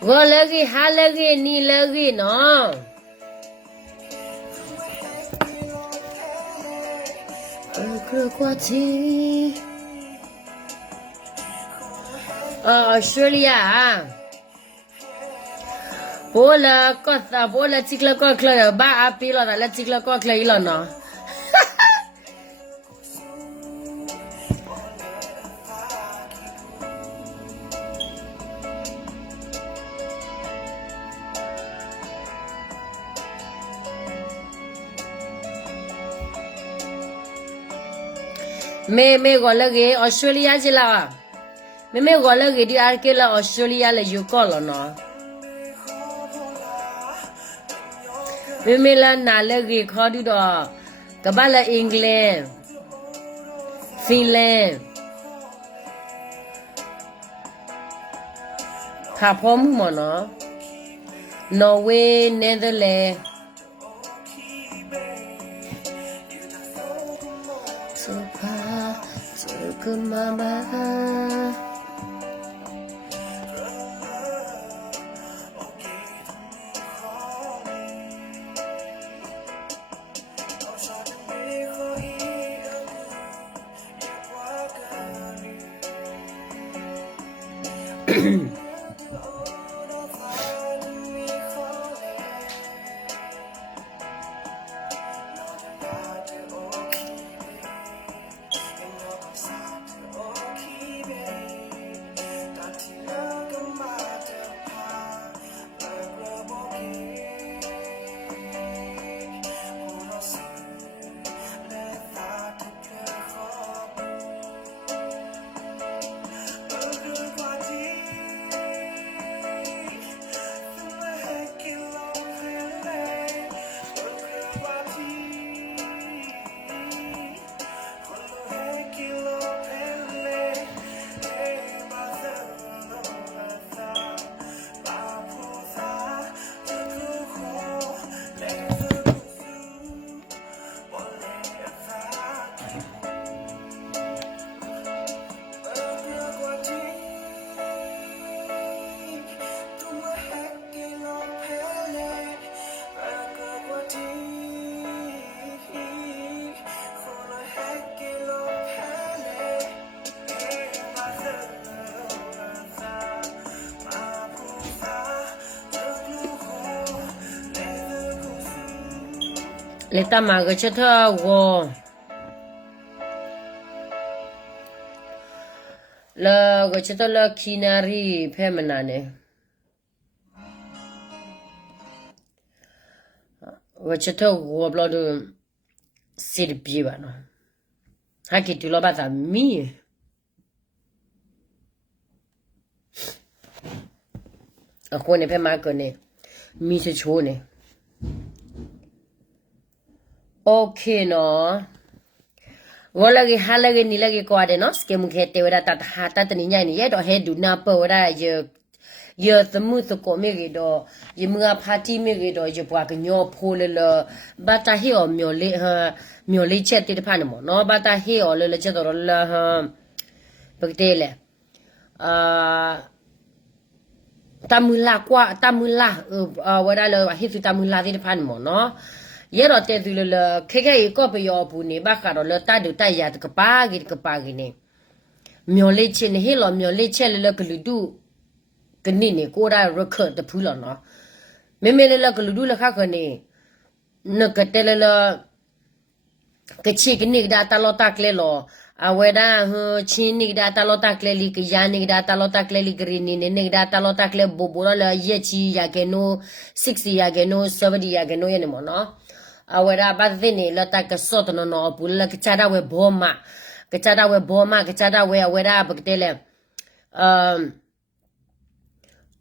我那个还那个你那个呢？个国际，叙利亚，波了个啥？波了几个国克把阿比了，那几个国克伊了呢？美国那个澳大利亚去了，美国那个的阿给了澳大利亚了就搞了呢。妹了拿那个考虑到，个把了英格兰、芬兰，他跑木么呢？挪威、尼德兰。这个妈妈，来打嘛个吃头我，了个吃头了去哪里拍么那呢？我吃头我不知道谁的逼吧呢？还给丢了把咱米，我那拍嘛个呢？米是错呢。OK 喏，我那个哈那个你那个挂的喏，是么看对不啦？他哈他的人家你也都还读那不啦？有怎么是搞没个的？有么个 party 没个的？就把个鸟破了，把他黑哦苗栗吃的盘么？喏，把他黑哦了吃到了哈，不对了，大木拉挂大木拉我那了黑是大木拉的盘么？喏。也老带走了，开一个不要不呢，把看到了打都打呀，这个八个呢，苗栗去呢，黑了苗栗去了个路途，跟你呢过来入口的铺了呢，妹了个路途了看看呢，那个带了个去个那个打老大来了，啊，为了去那个打老大来里个呀，那个打老大来里个人呢，那个打老大来不了一起呀个喏，60呀个喏，70呀个喏也那么呢。为了把这呢，了大个说的呢，不了个家长为宝马，个家长为宝马，个家长为了不对了，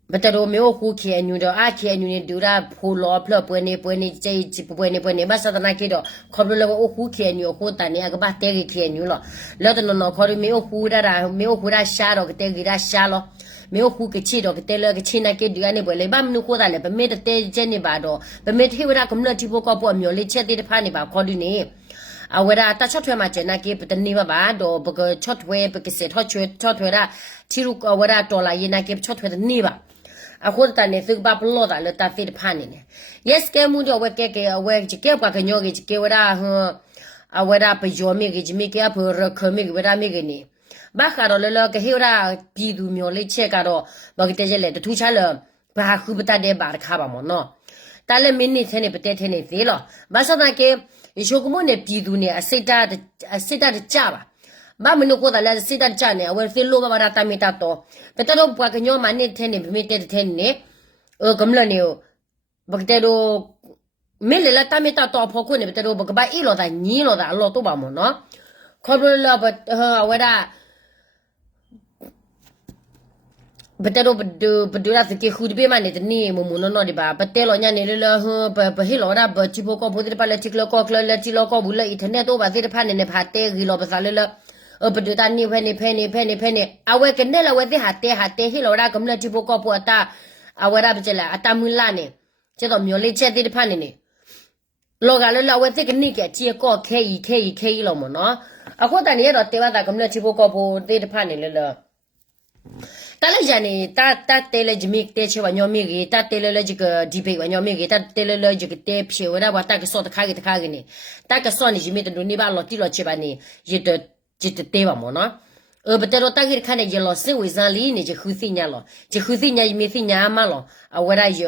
不得了没有胡开牛的，啊开牛的丢了破了，不呢，这一季不呢，把啥子拿给的，考虑了我胡开牛，胡大呢，个把带给开牛了，了的呢，考虑没有胡的啦，没有胡的下了，个带给他下了。没有胡个钱的，个带了个钱那给丢安尼不来，把们胡大了，把没得带钱的吧的，把没得为了咁了提不高不苗里吃的盘的吧，考虑呢。啊，为了打车腿嘛，就那给不得你吧的，不个车腿不个车腿啦，提入个为了多了也那给车腿的你吧。အခုတန်နေသူဘာပလောတာလတာတိဖာနေ yes ကဲမှုတော့ဝက်ကဲအဝဲကဲပါကညောကဲဝရာဟအဝရာပယောမေကမိကဖရခမေဝရာမေကနေဘာခါတော့လောကဟိရာပြည်သူမျိုးလေးချက်ကတော့ဘာကတဲ့လေတူချာလဘာခုပတတဲ့ဘာခါပါမနော်တာလည်းမင်းနေသေးနေပတဲ့သေးနေသေးလောဘာစနာကေရုကမနဲ့ပြည်သူနဲ့အစိတ်တကြပါဘာမနုကိုတာလည်းစိတ်တကြနေအဝဲသိလို့ဘာတာမီတာတော့ပတော့ဘွားကညောမနေသေးနေမိတဲ့သေးနေကမလနေဘာကတဲ့တော့မင်းလည်းတာမီတာတော့ဖို့ခုနေပတော့ဘကဘာအီလောတာညီလောတာအလောတော့ပါမနော်ခေါ်ဘလဘဝဲတာဘတ်တော့ဘဒူရာစကေခုဒီပေးမနေတဲ့နေမမနော်ဒီပါဘတဲလောညာနေလဟဘဟီလောရာဘချီပိုကောဘုဒရပါလက်ချီကလောကောကလချီလောကောဘူးလေအင်တာနက်တော့ပါသေးဖာနေနေဖာတဲဂီလောပစာလလဘဒူတာနေဖဲနေအဝဲကနေလဝဲတဲ့ဟာတဲဟီလောရာကမလချီပိုကောပေါ်တာအဝဲရာပချလာအတမူလာနေကျတော့မျိုးလေးချက်တဲ့ဖာနေနေလောကလလဝဲတဲ့ကနေကချီကောခဲဤလောမနော်အခုတန်ရတော့တဲပါတာကမလချီပိုကောပေါ်တဲ့ဖာနေလတာလည်းဂျာနေတာတဲလေဂျမီတဲချေဝညောမီဂီတာတဲလေဂျကဒီပေဝညောမီဂီတာတဲလေဂျကတဲဖြေဝရဝတာကစောတခါနေတာကစောနေဂျမီတဒူနေပါလောတီလောချေပါနေရတจิตတဲပါမောနော်ဘတရောတာဂိခါနေရလောစေဝေဇန်လီနေဂျခုစီညာလောဂျခုစီညာမီစီညာမလောအဝရယ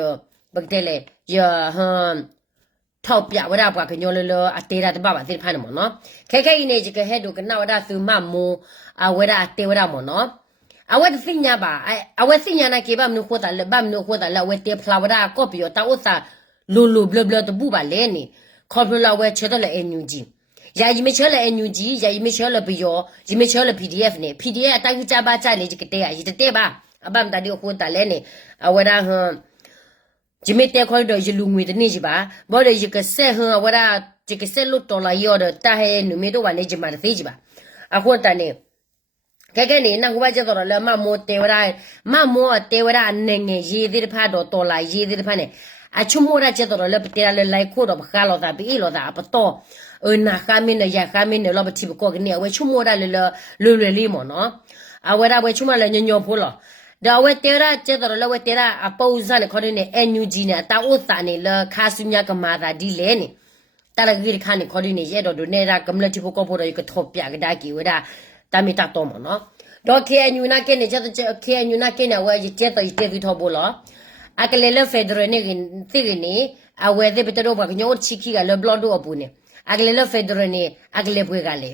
ဘကတဲလေယဟမ်ထောက်ပြဝရပွားကညောလလအတေရာတပါပါသိဖာနေမောနော်ခဲနေဂျကဟဲဒုကနာဝရသုမမောအဝရအတေဝရမောနော်အဝတ်သိညာပါအဝတ်သိညာနာကေဘာမနုခိုတာလဘမနုခိုတာလဝဲတေဖလာဝရာကောပီယတာဥစာလူဘလတဘူပါလဲနေခေါ်ပလာဝဲချဲတယ်အန်ယူဂျီယာယီမချဲလအန်ယူဂျီယာယီမချဲလဘီယောယီမချဲလ PDF နေ PDF အတိုင်းကြပါချနေကြတဲ့ရတဲ့ပါအဘမ်တာဒီခိုတာလဲနေအဝရာဟဂျီမတဲခေါ်တော့ယလူငွေတနေကြီးပါဘော်ရယကဆဲဟဝရာဂျကဆဲလို့တော်လာရောတာဟဲနုမေတော့ပါနေကြမှာသေးကြီးပါအခုတန်နေကဲနေနကူပါကျတော့လေမမိုတေဝရာမမိုတေဝရာနေငယ်ရေးသေးတဖာတော့တော်လာရေးသေးတဖာနေအချုံမိုရာကျတော့လေပတေရလေလိုက်ခို့တော့ခါလောတာပြီးလောတာပတော့နာခမင်းနဲ့ရခမင်းနဲ့လောပတိပကောကနေဝဲချုံမိုရာလေလွယ်လေးမော်နော်အဝဲရဝဲချုံမလေညညဖိုးလောဒါဝဲတေရာကျတော့လေဝဲတေရာအပုံစံနဲ့ခေါ်နေ NUG နဲ့တာဥစာနေလခါဆုညာကမာတာဒီလဲနေတာလကြီးခါနေခေါ်နေရတော့ဒိုနေတာကမလတိပကောဖိုးတော့ကထောပြကဒါကီဝဲတာတာမီတာတော့မနော်တော့ခေအညူနာကနေကျတော့ခေအညူနာကနေဝဲကျတဲ့တဲ့ပြီးတော့ဘောလားအကလေလဖက်ဒရယ်နေသိရနေအဝဲတဲ့ပတတော့ဘာညောချီခီကလေဘလော့တော့အပူနေအကလေလဖက်ဒရယ်နေအကလေပွေကလေ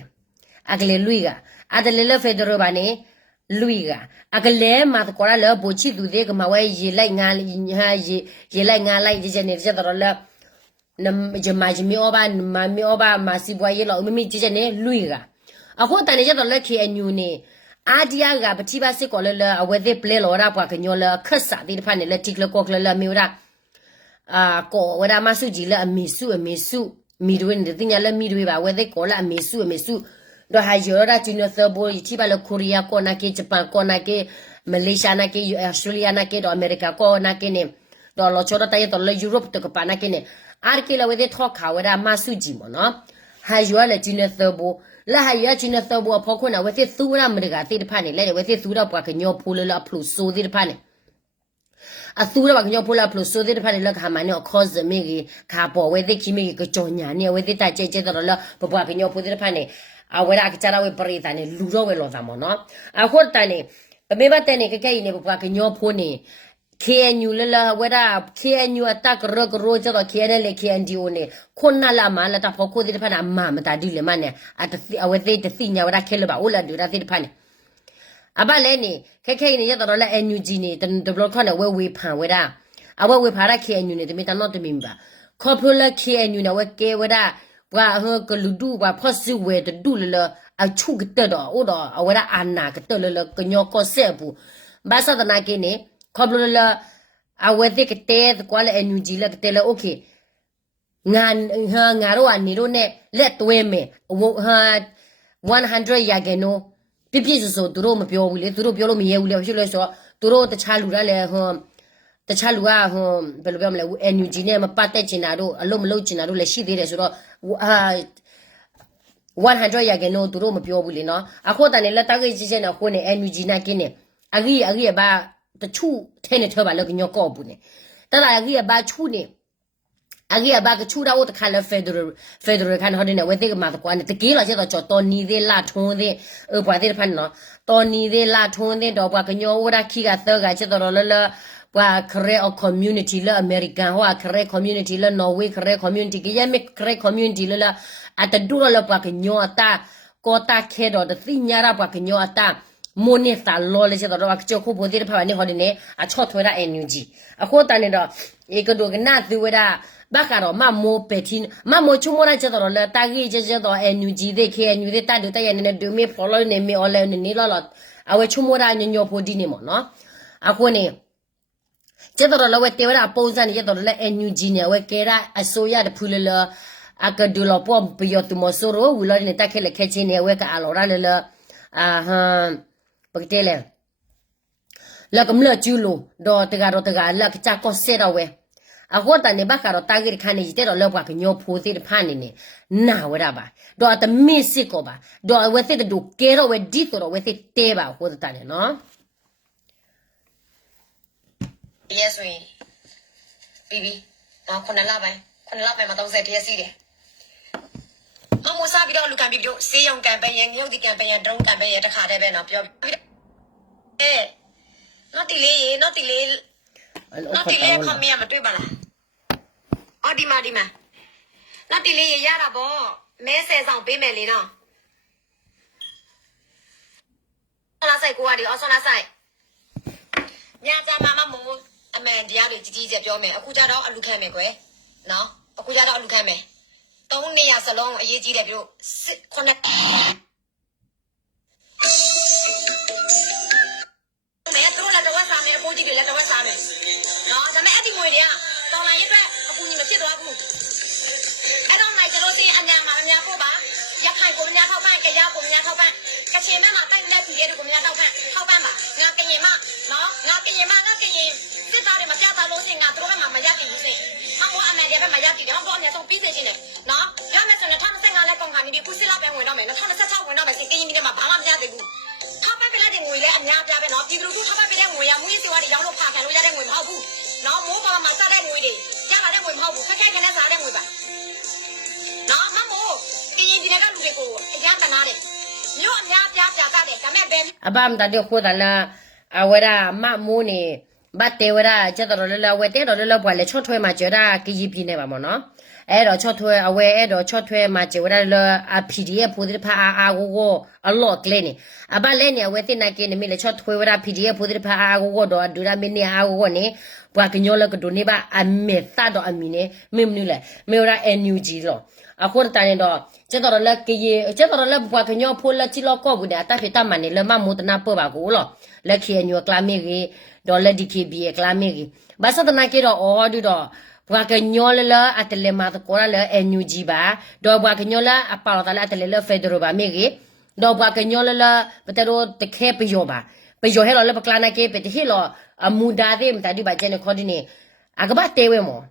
အကလေလူကအတလေလဖက်ဒရယ်ဘာနေလူကအကလေမတ်ကောရလေဘူချီသူတဲ့ကမဝဲရေလိုက်ငါရေလိုက်ငါလိုက်ကျနေကျတော့လေနမဂျမဂျမီအောဘာမမီအောဘာမစီဘွားရေလောက်မမီကျနေလူကအခုတန်နေကျတော့လေခေအညူနေအာဒီယာကပတိပါစစ်ကောလလအဝဲတဲ့ပလဲလောရာပွားကညောလခက်စာဒီဖာနေလက်တိကလကောကလမီရာကောဝရမဆုကြီးလအမီစုမီတွင်တဲ့ညာလမီတွေပါဝဲတဲ့ကောလအမီစုတော့ဟာယောရာချီနိုသဘောတိပါလကိုရီးယားကောနာကေဂျပန်ကောနာကေမလေးရှားနာကေအော်စတြေးလျနာကေတော့အမေရိကကောနာကေနေတော့လောချောတိုင်တော့လေယူရိုပတကပါနာကေနေအာကေလဝဲတဲ့ထောက်ခါဝရမဆုကြီးမနော်ဟာယောလေချီနိုသဘောလာဟာရချင်းတော့ဘောဖောခွနာဝဲစစ်သူရမရကတိတဖာနေလဲဝဲစစ်သူရပွားကညောဖိုးလလဖလူဆိုတိတဖာနေအသူရကညောဖိုးလဖလူဆိုတိတဖာနေလခါမနောခေါ်စမီကြီးခါပေါ်ဝဲစစ်ကြီးမီကကြောညာနေဝဲစစ်တကျကျတော့လဘဘကညောဖိုးတိတဖာနေအဝဲရကချရာဝဲပရိသနေလူတော့ဝဲလောသားမနော်အခုတန်နေဘေဘတဲ့နေကကဲနေဘဘကညောဖိုးနေKNU လဝဲတာ KNU အတက်ရောကျတော့ KNL KNDO နေခုနလာမလာတာဖို့ကိုဒီဖာနာမမတာဒီလေမနဲ့အဝဲသေးတသိညာဝရခဲလပါဦးလာဒူရာသိဖာနေအဘလဲနေခဲနေရတော့လဲ NUG နေတဘလခနဲ့ဝဲဖန်ဝဲတာအဝဲဖာရ KNU နေတမီတနော့တမီပါခေါ်ဖလ KNU နေဝဲကဲဝဲတာဘွာဟကလူဒူဘွာဖော့စုဝဲတဒူလအချုကတဲ့တော့ဦးတော့အဝဲတာအာနာကတဲ့လကညောကောဆက်ဘူးဘာသာတနာကိနေခေါပလလအဝဲတဲ့ကတဲ့ကွာလေအန်ယူဂျီလက်တဲ့လေโอเคငါရောအနေတို့နဲ့လက်တွဲမယ်ဟာ100ရာgenoပြပြဆိုသူတို့မပြောဘူးလေသူတို့ပြောလို့မရဲဘူးလေဖြစ်လို့ဆိုသူတို့တခြားလူကလည်းတခြားလူကဘယ်လိုပြောမလဲ NUG နဲ့မပတ်သက်ချင်တာတို့အလုံးမလုံးချင်တာတို့လည်းရှိသေးတယ်ဆိုတော့100ရာgenoသူတို့မပြောဘူးလေနော်အခုတန်လည်းလက်တောက်ကြီးချင်းနဲ့ခုနဲ့ NUG နဲ့ကင်းနေအကြီးဘာ the two tenant her by looking your gobune. That I hear about tuning. I hear about the two out the color federal kind of dinner with the mother one. The gill I said, don't need the laton the by the panel. Don't need the laton the dog back in your water key at third. I said, wa career community la American wa career community la Norway career community ya me career community la at the door la pa kenyo ata kota kedo the thing yara pa kenyo ata money ta lo le se do wa cho ko bo de pa ni ho de ne a chot thwe da NUG a ko ta ne do e ko do na thu we da ba ka do ma mo petin ma mo chu mo ra che do la ta gi che che do NUG de KNU de ta do ta ya ne do me follow ne me ole ne lo lo a we chu mo ra nyo po di ne mo no a ko neကျတော့လည်းဝဲတေဝရပုံစံနဲ့ကျတော့လည်း NUG နဲ့ဝဲကဲရအစိုးရတဖူလလအကဒူလပေါ်ဘီယတ်မဆိုရဝူလာနေတက်ခဲလက်ခဲချင်းနဲ့ဝဲကအလောရလလအာဟမ်ပကတဲလေလကမလကျူလိုတော့တကတော့တကလက်ချကောဆဲတော့ဝဲအခုတန်နေဘကတော့တာဂိခန်နေတဲ့တော့လောက်ကညောဖိုးသေးတဖာနေနေနာဝရပါတော့တမစ်စစ်ကိုပါတော့ဝဲစစ်တူကဲတော့ဝဲဒီတော့ဝဲစစ်တဲပါဟိုတန်နေနော် Yes, we. Bibi, now kuna labai matau sa tiya sire. Mamu sabi daw lukan bibi do say yung campaign yung yung di campaign drone campaign ta khade be no pyo. Not delay kami ma twi ba la. Di ma. Not delay ya ra bo. Me se sang pe me le no. La sai ko wa di oso na sai. Nya ja mama mu အမှန်တရားတွေကြီးကြီးကျယ်ပြောမယ်အခုကြတော့အလူခံမယ်ကွယ်နော်အခုကြတော့အလူခံမယ်သုံးနေရစလုံးအရေးကြီးတယ်ပြီးတော့ခုနှစ်မယ်တို့လည်းတော့စားမယ်ပိုးကြီးတွေလည်းတော့စားမယ်နော်ဒါပေမဲ့အဲ့ဒီငွေတွေကတော်လိုင်းရဲ့အတွက်အကူအညီမဖြစ်တော့ဘူးအဲ့တော့နိုင်ကျလို့စီအညာမှာအညာပို့ပါရခိုင်ကိုညာထောက်ပံ့ကြရကိုညာထောက်ပံ့ကချင်မမှာတိုက်တဲ့ပြည်တွေကိုညာထောက်ပံ့ပါငါကရင်မနော်ငါကရင်စစ်သားတွေမပြတာလို့စင်ငါတို့ဘက်မှာမရတင်ဘူးစင်ဟောအမေတွေဘက်မှာရတင်တယ်ဟောအများဆုံးပြီးစေခြင်းနဲ့နော်ရမယ်ဆိုရင်2025လဲကုန်ခါနေပြီခုစစ်လောက်ပဲဝင်တော့မယ်2026ဝင်တော့မယ်စင်ကရင်ပြည်မှာဘာမှမရသေးဘူးထောက်ပံ့ပေးလိုက်တဲ့ငွေလဲအများပြပဲနော်ပြည်သူလူထုထောက်ပံ့ပေးတဲ့ငွေရမူရေးစီဝါတွေရောက်လို့ဖာခံလို့ရတဲ့ငွေမဟုတ်ဘူးနော်မိုးပေါ်မှာစားတဲ့ငွေတွေရလာတဲ့ငွေမဟုတ်ဘူးခက်ခဲခနဲ့စားတဲ့ငွေပါနော်မမိုးကရင်ပြည်ကလူတွေကိုအရန်တနာတယ်မြို့အများပြပြတာတယ်ဒါမဲ့ဘယ်အဘမ်တတဲ့ခိုးတယ်လားအဝရမမိုးနေဘာတေဝရကျတော့လဝဲတဲ့တော့လဘွားလေချော့ထွဲမှာကျတာကကြီးပြနေပါမနော်အဲ့တော့ချော့ထွဲအဝဲအဲ့တော့ချော့ထွဲမှာကျဝရလအ PDF ဖိုးတဲ့ဖာအာကိုအလော့ကလေးနေအဘလဲနေဝဲတဲ့နိုင်ကနေမိလေချော့ထွဲဝရ PDF ဖိုးတဲ့ဖာအာကိုတော့ဒူရမင်းနေအာကိုနေဘွားကညောလကဒိုနေပါအမေတာတော့အမီနေမင်းမနူလေမေရ NUG လောအခုတန်တော့ကျတော့လကကြီးကျတော့လဘွားကညောဖိုးလက်ချီလောကောဘူးတဲ့အတဖေတမန်နေလမမူတနာပေါ်ပါကိုလောလက်ခေညောကလာမီကြီးဒေါ်လာဒီကေဘီကလာမီဘာစတနာကေတော့အော်ဒီတော့ဘွားကညောလအတလေမာတကောလာ NUG ပါဒေါ်ဘွားကညောလအပါတော်လာအတလေဖက်ဒရယ်ပါမီကြီးဒေါ်ဘွားကညောလပတရောတခဲပယောပါပယောဟဲလောလပကလာနာကေပတဟီလောအမူဒါသေးမတဒီပါကျနေခေါ်ဒီနေအကဘာတေဝဲမော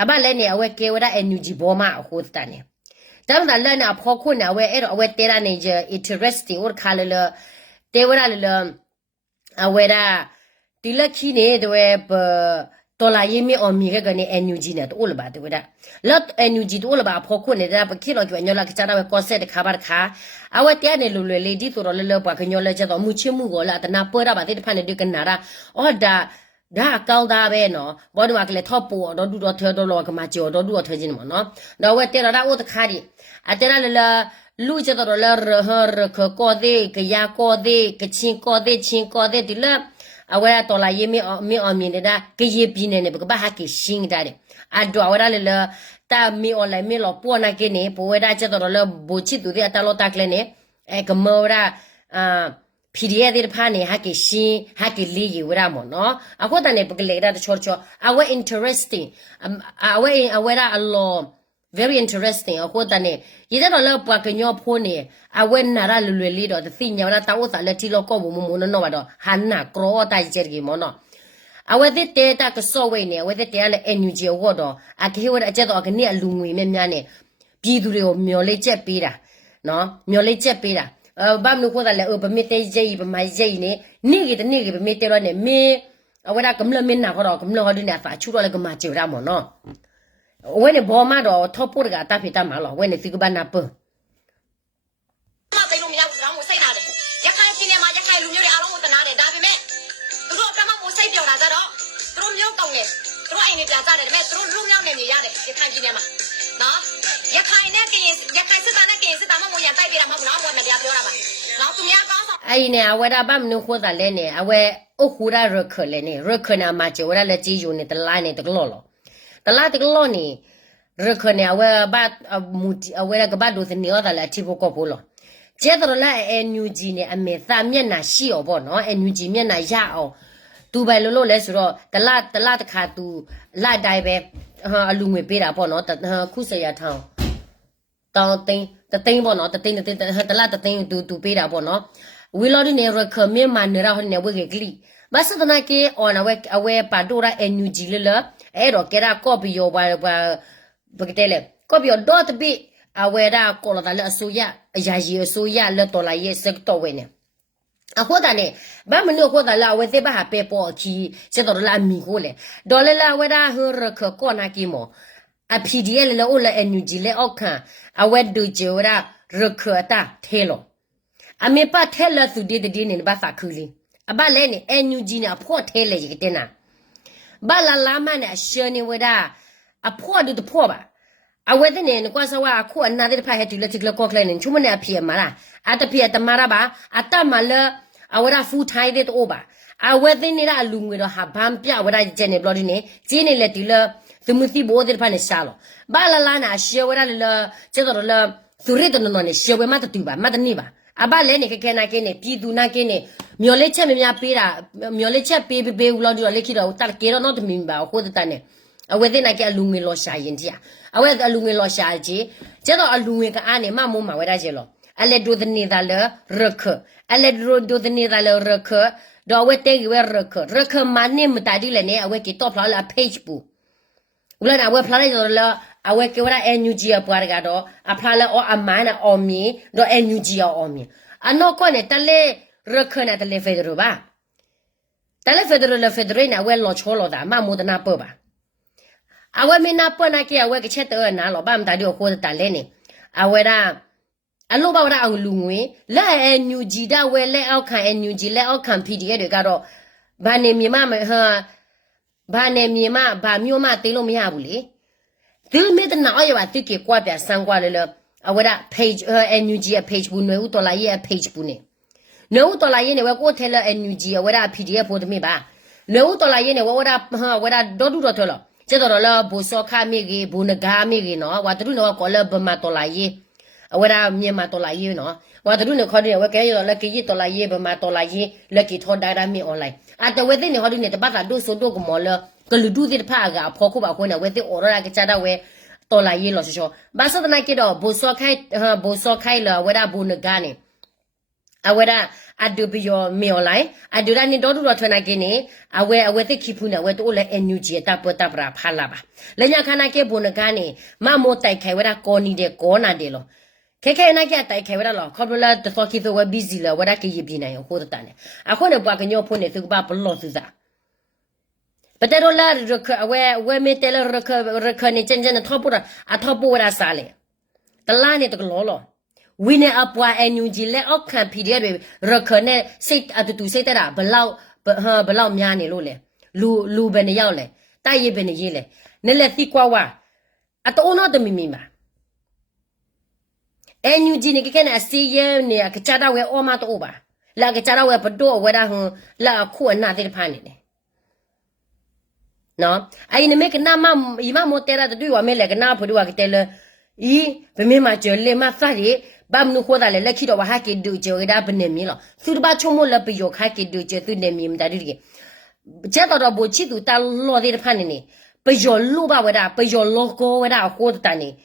အဘလည်းနေအဝဲကေဝရ NUG ဘောမအခုတန်နေတမ်းတလည်းနေဖော်ခုနေအဝဲအဲ့တော့အဝဲတေရာနေကြ interesting or ခါလလတေဝရလအဝဲရာဒီလက်ချီနေတဲ့တော်လာရေးမအမီကနေ NUG နဲ့တိုးလပါတဲ့ဝဒလက် NUG တိုးလပါဖို့ခုနေတာပခိလောကညောလာကချတာပဲကောဆက်ခါဘာခါအဝတ်တဲနေလူလေလေဒီဆိုတော့လောပါကညောလာချက်တော့မူချင်းမှုကိုလာတနာပွဲတာပါတဲ့ဖန်နေကနာရာအော်ဒါကောင်းတာပဲနော်ဘောဒီမှာကလေးထော့ပေါ်တော့ဒူတော့ထဲတော့လောကမကျော်တော့ဒူတော့ထဲချင်းမနော်တော့ဝဲတဲရတာဥတခါဒီအတဲရလလူချက်တော့လရဟရခကောသေးကရကောသေးကချင်းကောသေးချင်းကောသေးဒီလက်အဝဲတော်လာရေးမအမြင်တဲ့ကရေပြင်းနေဘကဘာဟာကရှင်းတယ်အဒွာဝရလေတာမီအွန်လိုင်းမီလောပေါ်နာကနေပေါ်ဝဲတာချက်တော်လဘူချစ်သူတဲ့အတလောတကလည်းနေကမောရာPDF တဲ့ဖာနေဟာကရှင်းဟာကလီယူရမနော်အခုတန်နေပကလေတာချောချောအဝဲ interesting အဝဲရာအလော very interesting အခုတန်နေရတဲ့တော့လောပွားကညောဖိုးနေအဝဲနာရလွယ်လေးတော့သိညာနာတောက်စားလက်တီလောကောဘူးမမနော်ပါတော့ဟာနာကရောတိုင်ကျကြီးမနော်အဝဲတဲ့တာကစောဝဲနေအဝဲတဲ့လည်း NUG ဝတ်တော့အခေဝအကျက်တော့ကနေအလူငွေများများနေပြည်သူတွေကိုမျောလေးချက်ပေးတာနော်မျောလေးချက်ပေးတာဘာမလို့ခေါ်တယ်လဲဗမေတေးကြီးဗမိုင်ကြီးနေနေ့ကတနေ့ကဗမေတေးတော့နေမေ为了咁了面那个咯，咁了好的呢，发出了那个嘛就让么喏。为了宝马的，他不那个大皮大马了，为了这个办那不。妈被弄米家不知道我谁拿的，一看今年嘛，一看路牛的阿龙我在拿的，大皮妹，都说干嘛我谁表达在的，都没有动的，都爱你表达的，没都路牛那米家的，一看今年嘛，喏，一看那个人，一看是咱那个人是咱们我也代表了嘛，不然我没表达吧，然后怎么样刚好。哎呢，为了把我们活得来呢，为我活得热可来呢，热可呢嘛就为了来解决呢，得拉呢这个老了，得拉这个老呢，热可呢为把目的为了个把都是你要的来提不过不了，接着来牛鸡呢，没啥面那细哦不喏，牛鸡面那下哦，都白了来说，得拉的卡都拉带呗，路没别的不喏，得苦涩呀汤。当等的等不喏，的等的拉的等都别的不喏。为了的呢，热可面嘛，你然后呢，为个哩，把是的那个哦，那为把多啦energy了，哎，罗给他搞不要不给得了，搞不要多的比啊，为了搞了他了收呀，也收呀，了多了也是到位呢。啊，或者呢，把门了或者啦，为再把它背包去，接到了米过来，到了啦，为了和热可搞那个么？啊，皮底了我了energy了，我看啊，为多久啦，热可大退了。啊，没把太了做的呢，把发口里，啊，把来呢，energy呢破太了一个点呐，把拉满呢，小呢为的，啊破都破吧，啊为的呢，光是话破拿的拍还对了这个搞来呢，出门呢皮嘛啦，啊的皮的嘛啦吧，啊打嘛了，啊为的富态的多吧，啊为的呢啦路为的哈旁边为的真的不的呢，真的来对了，怎么是不的拍呢下了，把拉呢，小为的了，知道了，做热的呢，小为嘛的对吧，嘛的你吧。啊，把来那个那个呢，比如那个呢，苗来吃没背啦，苗来吃背乌老的来去了，打给了那都明白，或者打呢，啊，为的那个路面落下人家，啊，为的路面落下去，接到啊路面个安呢，马木嘛为啥子了？啊，来做的你咋了？热克，啊来做的你咋了？热克，到为带个为热克嘛呢么大的了呢，啊为给到票了 page 不？无论哪位票来做了。啊，我给我的 energy 啊，不那个多，啊，怕了我阿妈呢，阿米，都 energy 啊，阿米，啊，那个呢，但嘞，热可呢，但嘞，费德吧，但嘞，费德呢，我老错了的，妈没得那包吧，啊，我没那包那个，我给吃得那老爸们打电话或者打来呢，啊，我的，啊，老爸我的熬卤味，来 energy 的，我来熬看 energy，来熬看 PDF 的个多，把你咪妈们哈，把你咪妈，把咪妈对了咪下不哩。都没得哪有吧？都给挂边上挂来了啊！我的 page energy page 不能多了也 page 不呢？能多了也呢？我过台了 energy 我的 PDF 不的没吧？能多了也呢？我的多头了，这到了不少卡没给不那个没给喏，我都呢过了不嘛多了也，我的面嘛多了也喏，我都呢考虑我给了给一多了也不嘛多了也，了给他带面 online 啊！但我这呢好多呢，把它都说多个么了。个路途的怕个跑酷吧，可能为的偶尔那个家长为到来也老是说，马上的那个了，不少开了，为了不那个呢，啊为了啊都比较没有来，啊就让你到处到那个呢，啊为的 keep 呢，为的我来 energy 打不怕了吧，人家看那个不那个呢，妈莫带开为了搞你的搞那的了。开那个带开为了，考不了的说起都我 busy 了，为了给一边呢，或者单呢，啊可能把个鸟碰呢，这个把不老是啥。不带着了热克，我没带了热克呢，真正的跑步了，啊跑步为了啥嘞？得拉呢这个老了，为呢啊不爱牛筋嘞，我看 PDF 的热克呢，谁啊都谁的啦，不老面呢路嘞，路边的要嘞，大一边的也嘞，那来西瓜哇，啊都那都明明嘛。哎牛筋呢，个呢谁也呢，个家长为我妈都吧，那个家长为不多，为了那苦那得怕呢。喏，哎，你没跟那妈，姨妈没带了的对我没来个那不对我给带了，咦，不没嘛就来嘛啥的，把我们活到来去到我还给丢就给他不能米了，所以把出门了不要还给丢就都能米的这个，接到了不去都打老的盘呢，不要路吧为啥，不要老高为啥活的呢，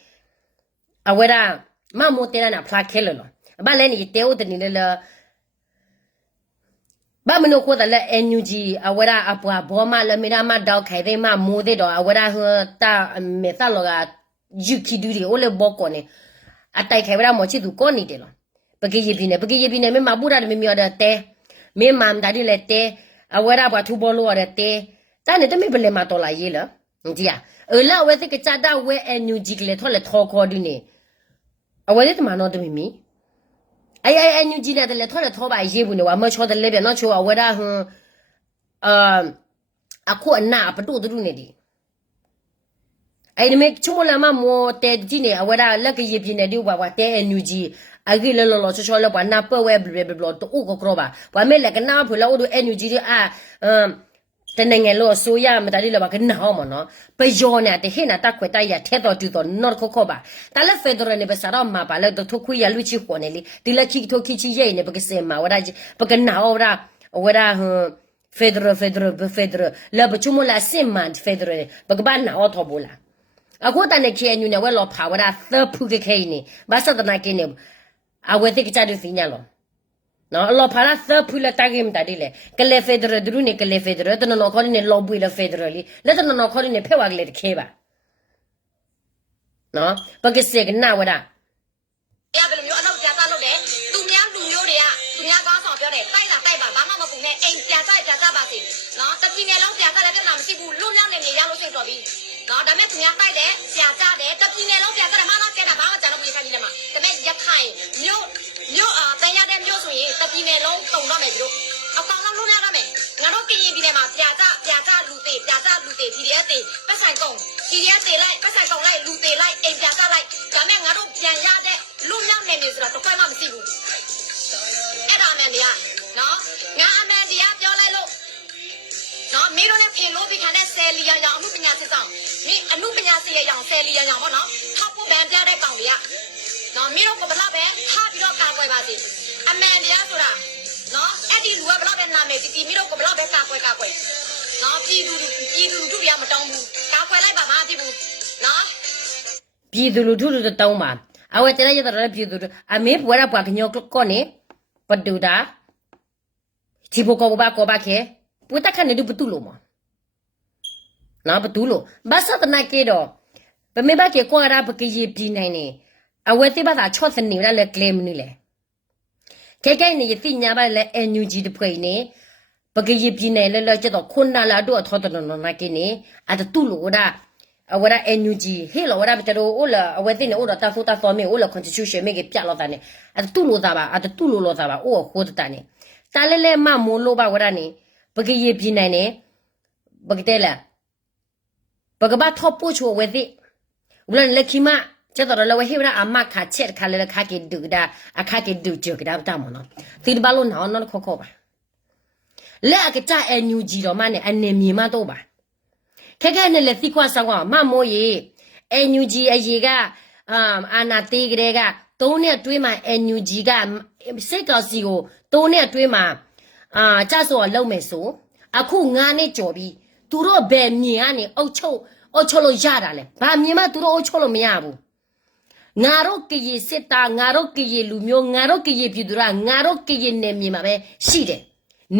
啊为啥妈没带了那pla开了，把来你带我的你了。把门都活得了 energy 啊，我的啊不嘛了，没那嘛到开的嘛摸的到啊，我的和打没啥了个，有气度的，我来包过呢，啊带开我的毛气都搞你的了，不给一边呢，没嘛不然没苗的带，没嘛大的来带， awara ba tu bolo are te ta ne te me bele ma to la ye la ndia la we te ke cha da we NUG le tho le tho kho di ne awale te ma no te mi ai NUG le le tho le tho ba ye bu ne wa mo cho de le be no cho awara hu aku na pa tu du ne di ai ne me chumo la ma mo te di ne awara la ke ye bi ne di wa te NUG agi le lo cho le wa na pa we ble to u ko kro ba wa me le ke na phu la u do NUG di a te ne nge lo so ya ma ta di le ba ke na ho mo no pe yo ne te he na ta khwe ta ya the to tu to no ko ba ta le federal ne be sa ro ma ba le to khu ya lu chi ko ne li di le chi to ki chi ye ne ba ke se ma wa da ba ke na ho wa federal la ba chumo la sim federal ba ba na o to bo la aku ta ne ke nyu ne we lo pa wa da the pu ke ke ni ba sa da na ke ne a we te ke cha du fi nya lo no lo pa la the pu la ta ke mta di le ke le federal du ne ke le federal to no ko ni lo bu le federal li le to no ko ni phe wa ke le ke ba no ba ke se ke na wa da ရဘယ်လိုမျိုးအလုပ်ကြာစားလုပ်တယ်သူများလူမျိုးတွေကသူများကောင်းဆောင်ပြောတယ်တိုက်တာတိုက်ပါဘာမှမပူနဲ့အိမ်ကြာကြပါစေနော်တပီနယ်လုံးကြာကြလည်းပြဿနာမရှိဘူးလွတ်မြောက်နေနေရလို့စိတ်တော်ပြီနော်ဒါပေမဲ့သူများတိုက်တယ်ကြာကြတယ်တပီနယ်လုံးကြာကြတယ်မလားကျဲတာဘာမှကြာလို့မရခိုင်းနေတယ်မှာဒါပေမဲ့ရခိုင်မြို့တန်ရတဲ့မြို့ဆိုရင်တပီနယ်လုံးတုံတော့မယ်တို့အကောင်လုံးလွတ်မြောက်တော့မယ်ငါတို့ကရင်ပြည်နယ်မှာကြာကြလူသေး PDF သေးပတ်ဆိုင်ကုန် PDF သေးလိုက်ပတ်ဆိုင်ကုန်လိုက်လူသေးလိုက်အိမ်ကြာကြလိုက်ဒါပေမဲ့ငါတို့ပြန်ရတဲ့လွတ်မြောက်နေနေဆိုတော့တစ်ခွဲမှမရှိဘူးအဲ့ဒါအမှန်တရားနော်ငါအမှန်တရားပြောလိုက်လို့နော်မင်းတို့လည်းဖင်လို့ပြီးခံတဲ့ဆယ်လီယာရောင်အမှုပညာစစ်ဆောင်မင်းအမှုပညာစစ်ရရောင်ဆယ်လီယာရောင်ပေါ့နော်ထောက်ဖို့ဗန်ပြတဲ့ကောင်တွေကနော်မင်းတို့ကဘလောက်ပဲထားပြီးတော့ကာကွယ်ပါစေအမှန်တရားဆိုတာနော်အဲ့ဒီလူကဘလောက်ပဲနာမည်တီမင်းတို့ကဘလောက်ပဲကာကွယ်နော်ပြည်သူတွေကမတောင်းဘူးကာကွယ်လိုက်ပါမဖြစ်ဘူးနော် ပြည်သူလူထုတို့တောင်းပါအဝဲတဲ့ရတဲ့ပြည်သူအမေဘွားရပွားကညောကောနေပဒူတာဒီဘကောဘာကောဘာခဲပူတခနဲ့ဒူပတူလို့မနော်ပတူလို့ဘာစတနာကေတော့ဗမေဘကေကွာရာပကေးပြည်နိုင်နေအဝဲတဲ့ဘာသာချော့စနေလဲကလေမနီလေခဲနေတိညာပါလဲ NUG တဖွေနေပကေးပြည်နိုင်လဲကျတော့ခွန်းနာလာတော့ထော်တော်နော်နာကေနေအတတူလို့ဒါawara NUG he lo wara bitaro ola awete ne ora ta fota for me ola constitution me ke pya lo ta ne at tu lo ta ba o ho ta ne ta le ma mo lo ba wara ne bage ye bi nai ne bage te la bage ba thop po cho we ti ulan le khima che to lo we he wara ama kha chet kha le kha ke du da akha ke du jo ke da ta mo no ti ba lo na no kho ba le a ke ta NUG lo ma ne ane mi ma to baခဲနဲ့လက်သိခွာဆောင်မမိုးရေ NUG အရေကအာနာတေးကလေးက3နှစ်တွင်းမှာ NUG ကစိတ်ကောက်စီကို3နှစ်တွင်းမှာကြဆော်လုံးမယ်ဆိုအခု9နှစ်ကျော်ပြီသူတို့ဘယ်မြင်ကနေအုတ်ချုပ်လို့ရတာလဲဘာမြင်မှသူတို့အုတ်ချုပ်လို့မရဘူးငါတို့ကရေစစ်သားငါတို့ကရေလူမျိုးငါတို့ကရေပြည်သူကငါတို့ကရေနေမြင်မှာပဲရှိတယ်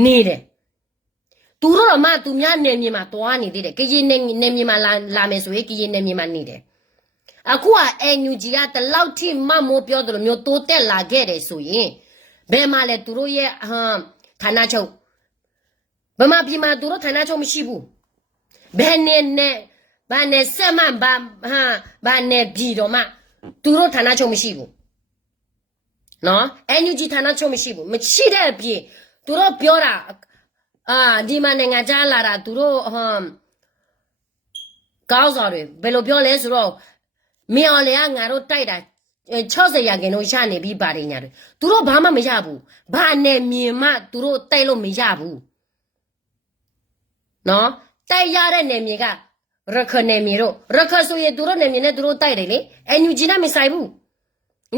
နေတယ်သူတို့မှသူများနေမြေမှာတွားနေသေးတယ်ကရင်နေမြေမှာလာမယ်ဆိုရင်ကရင်နေမြေမှာနေတယ်အခုက NUG ကတလောက်ထိမမိုးပြောတယ်လို့မျိုးတိုးတက်လာခဲ့တယ်ဆိုရင်ဘယ်မှာလဲသူတို့ရဲ့ဌာနချုပ်ဘယ်မှာပြည်မှာသူတို့ဌာနချုပ်မရှိဘူးဘယ်နဲ့ဘာနဲ့ဆက်မှဘာနဲ့ပြည်တော့မှသူတို့ဌာနချုပ်မရှိဘူးနော် NUG ဌာနချုပ်မရှိဘူးမရှိတဲ့အပြင်သူတို့ပြောတာဒီမှာနိုင်ငံခြားလာတာသူတို့ကောင်းစော်တွေဘယ်လိုပြောလဲဆိုတော့မြော်လေကငါတို့တိုက်တာ60ရာခိုင်နှုန်းရနေပြီးပါတယ်ညာတွေသူတို့ဘာမှမရဘူးဘာနဲ့မြင်မှသူတို့တိုက်လို့မရဘူးနော်တိုက်ရတဲ့နေမြေကရခနေမြေတို့ရခဆိုရင်သူတို့နေမြေနဲ့သူတို့တိုက်တယ်လေNUGနဲ့မဆိုင်ဘူး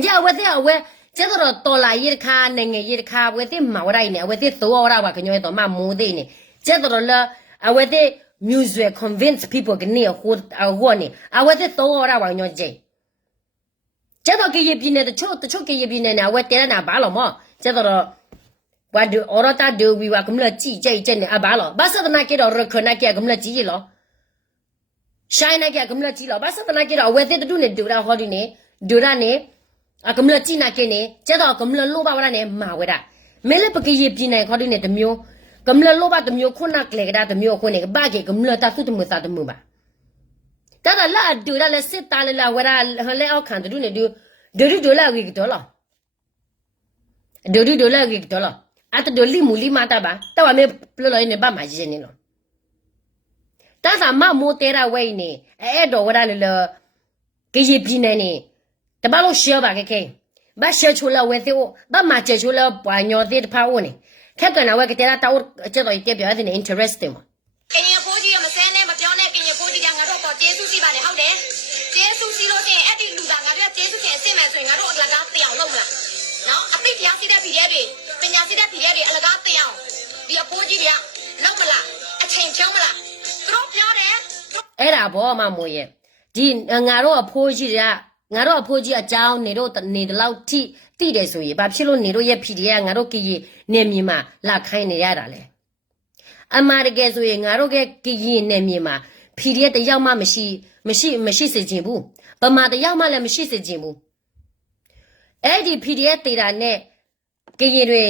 ညဝဲတဲ့အဝဲကျတော့တော်လာရခါနိုင်ငံရခါဝဲတဲ့မဝရိုင်းနေဝဲတဲ့သောရပါကညောတော့မမိုးတဲ့နေကျတော့လာအဝဲတဲ့ music convince people ကနေဟိုနေအဝဲတဲ့သောရပါညောကျကျတော့ကရပြနေတချို့ကရပြနေနေအဝဲတဲနာဘာလို့မကျတော့ဘာဒူအော်တာဒူဝီဝါကမလကြည့်ကျနေအဘာလို့ဘာစဒနာကေတော့ရခနာကေကမလကြည့်လောရှိုင်းနာကေကမလကြည့်လောဘာစဒနာကေတော့အဝဲတဲ့တူနေဒူရာဟောဒီနေဒူရာနေကမလကြည့်နာကင်းနေကျတော့ကမလလို့ပါဝရနဲ့မာဝဲတာမဲလည်းပကရေပြင်းနေခေါ်တဲ့တမျိုး กำลังโลบะตะมิโอคนนักเลกได้ตะมิโอคนเนี่ยบ้าเกกำลังตาสุดมือตาตะมือบ่าแต่ละละดูละละสิตาละเวลาเฮเลเอาขันดูเนี่ยดูละวิกตัวละดูละวิกตัวละอะตดูลิมูลิมาตาบ่าแต่ว่าไม่ปลุกเลยเนี่ยบ้ามาจีเนี่ยเนาะแต่สามารถโมเตระไว้เนี่ยดอกเวลาเลยเกี่ยปีเนี่ยแต่บ้าเราเชื่อบ่าแค่บ้าเชื่อชัวร์เว้ยที่บ้ามาเชื่อชัวร์ป่วยยอดที่พาวเนี่ยแค่กันเอาไว้ก็แต่ละตัวจะต่อยเก็บอยู่ใน interest มั้งกินยาพูดยี่มาเส้นเนี่ยมาเจ้าเนี่ยกินยาพูดที่ยังงาโรก็เจสุสีบ้านเนี่ยเขาเด้เจสุสีโลเจอดีลูดางาเรียเจสุเจสิแม่สุยงาโรอลากาเตียวลงละเนาะอภิยาสีได้ผีเดียเป็นยาสีได้ผีเดียอลากาเตียวเดี๋ยวพูดยี่เนี่ยลงมาละเชิงเชิงมาละตรบยาวเด้အဲ့ဒါဘောမမိုးရဲ့ဒီငါတို့အဖိုးကြီးကငါတို့အဖိုးကြီးအကြောင်းနေတော့နေတလောက်ထိတိတယ်ဆိုရင်ဘာဖြစ်လို့နေတို့ရဲ့ဖီဒီကငါတို့ကကြီးနေမြေမှာလာခိုင်းနေရတာလဲအမားတကယ်ဆိုရင်ငါတို့ကကြီးနေမြေမှာဖီဒီတယောက်မှမရှိစေချင်ဘူးဗမာတယောက်မှလည်းမရှိစေချင်ဘူးအဲ့ဒီဖီဒီရဲ့တေတာနဲ့ကကြီးတွေ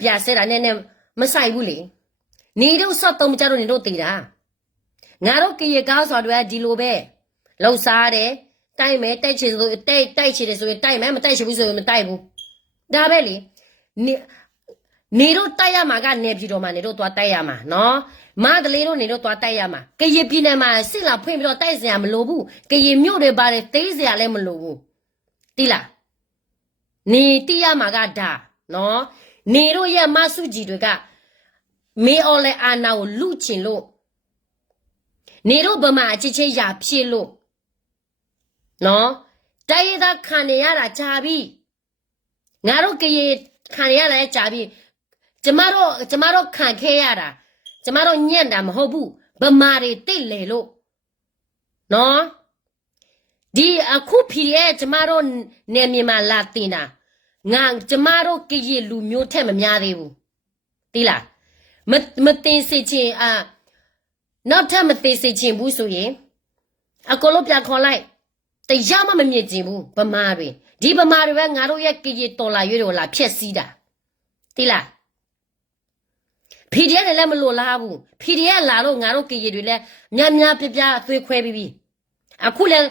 ပြဆဲတာနဲ့မဆိုင်ဘူးလေနေတို့စော့တုံးမကြတော့နေတို့တေတာငါတို့ကရေကားဆိုတော့ဒီလိုပဲလှုပ်စားတယ်တိုက်မယ်တိုက်ချင်ဆိုတိုက်ချင်တယ်ဆိုရင်တိုက်မယ်မတိုက်ချင်ဘူးဆိုရင်မတိုက်ဘူးဒါပဲလေနေတို့တိုက်ရမှာကနေပြည်တော်မှာနေတို့သွားတိုက်ရမှာနော်မန္တလေးတို့နေတို့သွားတိုက်ရမှာကရေပြည်နယ်မှာစစ်လာဖွင့်ပြီးတော့တိုက်စရာမလိုဘူးကရေမြို့တွေပါတယ်သိစရာလည်းမလိုဘူးတိလားနေတိရမှာကဒါနော်နေတို့ရဲ့မဆုကြီးတွေကမေအော်လဲအာနာကိုလူချင်လို့နေတို့ဗမာအချစ်ချင်းရဖြစ်လို့နော်တိုင်းရသားခံနေရတာကြာပြီငါတို့ကရေခံရလဲကြာပြီကျမတို့ခံခဲ့ရတာကျမတို့ညံ့တာမဟုတ်ဘူးဗမာတွေတိတ်လေလို့နော်ဒီအခုဖီရဲ့ကျမတို့နေမြေမှာလာတင်တာငါကျမတို့ကရေလူမျိုးထက်မများသေးဘူးသိလားမတင်စေချင်နောက်ထပ်မသေးစေချင်ဘူးဆိုရင်အကောလို့ပြခေါ်လိုက်တရားမှမမြင်ချင်ဘူးဗမာတွေဒီဗမာတွေပဲငါတို့ရဲ့ကကြီးတော်လာရွေးတော်လာဖြက်စီးတာတိလားဖီဒီရဲ့လည်းမလို့လားဘူးဖီဒီရဲ့လာလို့ငါတို့ကကြီးတွေလည်းများပြသွေးခွဲပြီးပြီအခုလည်း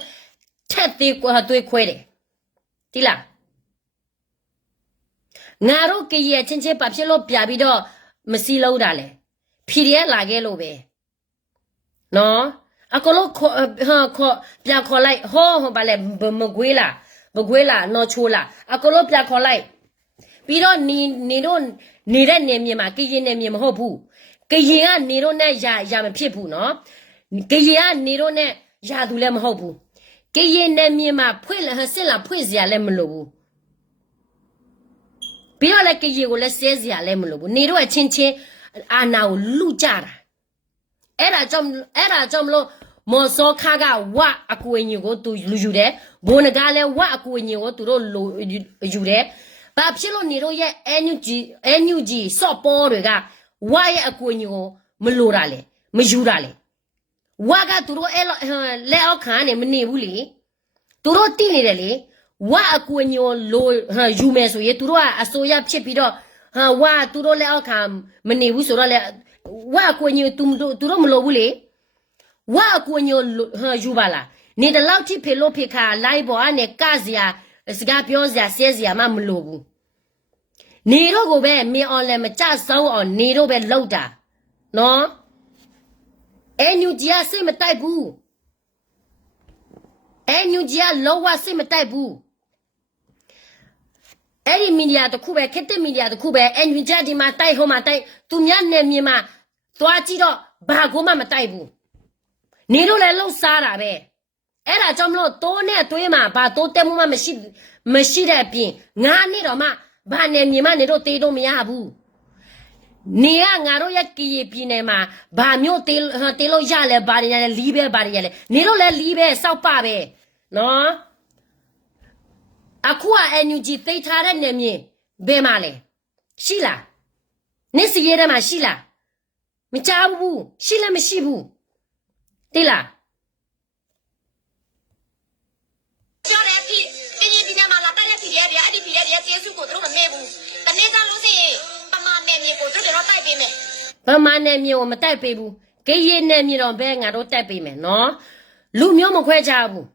ထက်သေးသွေးခွဲတယ်တိလားငါတို့ကကြီးချင်းပါဖြစ်လို့ပြပြီးတော့မစီလုံးတာလေဖီဒီရဲ့လာခဲ့လို့ပဲနော်အကလို့ပြခေါ်လိုက်ဟောဘာလဲမကွေးလားနော်ချိုးလားအကလို့ပြခေါ်လိုက်ပြီးတော့နေတို့နေတဲ့နေမြေမှာကရင်နေမြေမဟုတ်ဘူးကရင်ကနေတို့နဲ့ရမဖြစ်ဘူးနော်ကရင်ကနေတို့နဲ့ရသူလည်းမဟုတ်ဘူးကရင်နေမြေမှာဖွင့်စစ်လာဖွင့်စရာလည်းမလိုဘူးပြီးတော့လည်းကရင်ကိုလည်းဆဲစရာလည်းမလိုဘူးနေတို့အချင်းအာနာကိုလူကြတာအဲ့ဒါကြောင့်မလို့မော်စောခါကဝအကူအညီကိုသူလူယူတယ်ဘိုးနဂါလည်းဝအကူအညီကိုသူတို့ယူတယ်ဘာဖြစ်လို့နေတို့ရဲ့ NUG စော့ပေါ်တွေကဝရဲ့အကူအညီကိုမလိုတာလေမယူတာလေဝကသူတို့အဲ့လက်အောက်ခံနေမနေဘူးလေသူတို့တိနေတယ်လေဝအကူအညီကိုလိုယူမယ်ဆိုရင်သူတို့ကအစိုးရဖြစ်ပြီးတော့ဝသူတို့လက်အောက်ခံမနေဘူးဆိုတော့လေဝအကူအညီသူတို့မလိုဘူးလေဝအကူအညီယူပါလားနေတလောက်ထိဖေလို့ဖေခါလိုက်ပေါ်ကနေကစရာစကားပြောစရာဆဲစရာမှမလိုဘူးနေတော့ကိုပဲမင်းအွန်လိုင်းမကြဆုံးအောင်နေတော့ပဲလောက်တာနော်NUGစိတ်မတိုက်ဘူး NUGလောဝစိတ်မတိုက်ဘူးအဲ့ဒီမီဒီယာတခုပဲခက်တဲ့မီဒီယာတခုပဲ NUG ဒီမှာတိုက်ဟိုမှာတိုက်သူများနေမြေမှာသွားကြည့်တော့ဘာကိုမှမတိုက်ဘူးနေတော့လည်းလှုပ်စားတာပဲအဲ့ဒါကြောင့်မလို့တိုးနဲ့တွေးမှာဘာတိုးတက်မှုမှမရှိတဲ့အပြင်ငါနဲ့တော့မှဘာနဲ့မြေမနေတော့တေးတော့မရဘူးနေကငါတို့ရဲ့ကီပြည်နယ်မှာဘာမျိုးတေးလို့ရလဲဘာတွေရလဲလီးပဲဘာတွေရလဲနေတော့လည်းလီးပဲစောက်ပပဲနော်အခုက NUG သိထားတဲ့နေမြေဘယ်မှာလဲရှိလားနေစီရဲမှာရှိလားမကြောက်ဘူးရှိလည်းမရှိဘူးတိလားပြောတယ်พี่ဒီနေ့မှာလာတဲ့ပြည်ရဲ့အဲ့ဒီပြည်ရဲ့ကျေးဇူးကိုတို့မမေ့ဘူးတနေ့ကလို့ရှိရင်ပမာနယ်မြေကိုတို့တော့တိုက်ပေးမယ် ဗမာနယ်မြေကိုမတိုက်ပေးဘူးကရင်နယ်မြေတော့ဘဲငါတို့တိုက်ပေးမယ်နော်လူမျိုးမခွဲကြဘူး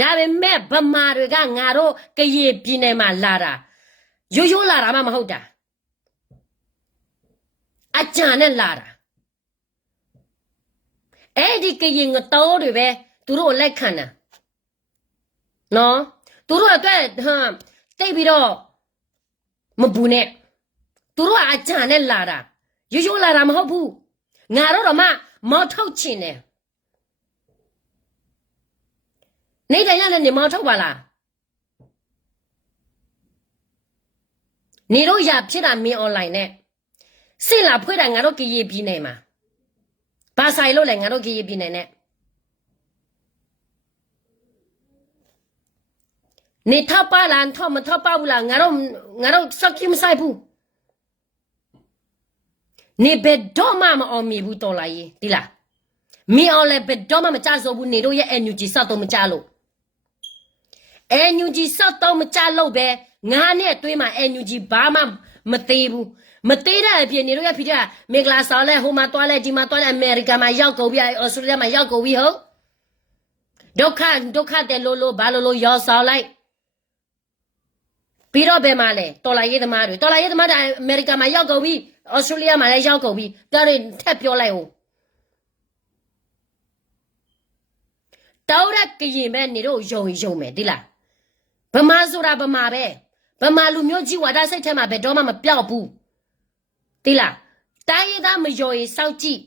ဒါပေမဲ့ဗမာတွေကငါတို့ကရင်ပြည်နယ်မှာလာတာရိုးလာတာမှမဟုတ်တာအကြံနဲ့လာတာအဲ့ဒီကရင်ငတော်တွေပဲသူတို့လက်ခံတာနော်သူတို့အတွက်တိတ်ပြီးတော့မဘူးနဲ့သူတို့အကြံနဲ့လာတာရိုးလာတာမဟုတ်ဘူးငါတို့တော့မှမော်ထုတ်ချင်တယ်နေတိုင်းလည်းနေမော်ထုတ်ပါလားနေတော့ရဖြစ်တာမင်းအွန်လိုင်းနဲ့စင်လာဖွေးတာငါတို့ကရေးပြီးနေမှာဘာဆိုင်လို့လဲငါတို့ကရေးပြီးနေနဲ့နေထောက်ပါလားထောက်မထောက်ပါဘူးလားငါတို့စကိမဆိုင်ဘူးနေဘယ်တော့မှမအောင်မြင်ဘူးတော်လာရေးဒီလားမင်းအောင်လည်းဘယ်တော့မှမကြဆိုဘူးနေတို့ရဲ့ NUG စောက်တော့မကြလို့ NUG စောက်တော့မကြလို့ပဲငါနဲ့အတွင်းမှာ NUG ဘာမှမသေးဘူးမသေးတဲ့အပြင်နေတို့ရဲ့ဖြစ်တဲ့မင်္ဂလာဆောင်လဲဟိုမှာတွားလဲဒီမှာတွားလဲအမေရိကန်မှာရောက်ကုန်ပြီဩစတြေးလျမှာရောက်ကုန်ပြီဟုတ်ဒုက္ခတဲ့လို့ဘာလို့ရောဆောင်လိုက်ပြီးတော့ဘယ်မှာလဲတော်လာရေးသမားတွေတော်လာရေးသမားတွေအမေရိကန်မှာရောက်ကုန်ပြီဩစတြေးလျမှာလည်းရောက်ကုန်ပြီပြောရင်ထက်ပြောလိုက်ဦးတောက်ရက်ကရင်ပဲနေတို့ယုံမယ်ဒီလားဗမာဆိုတာဗမာပဲဗမာလူမျိုးကြီးဝါဒစိတ်ထဲမှာဘယ်တော့မှမပြောက်ဘူးဒီလားတိုင်းရသားမယုံရင်စောက်ကြည့်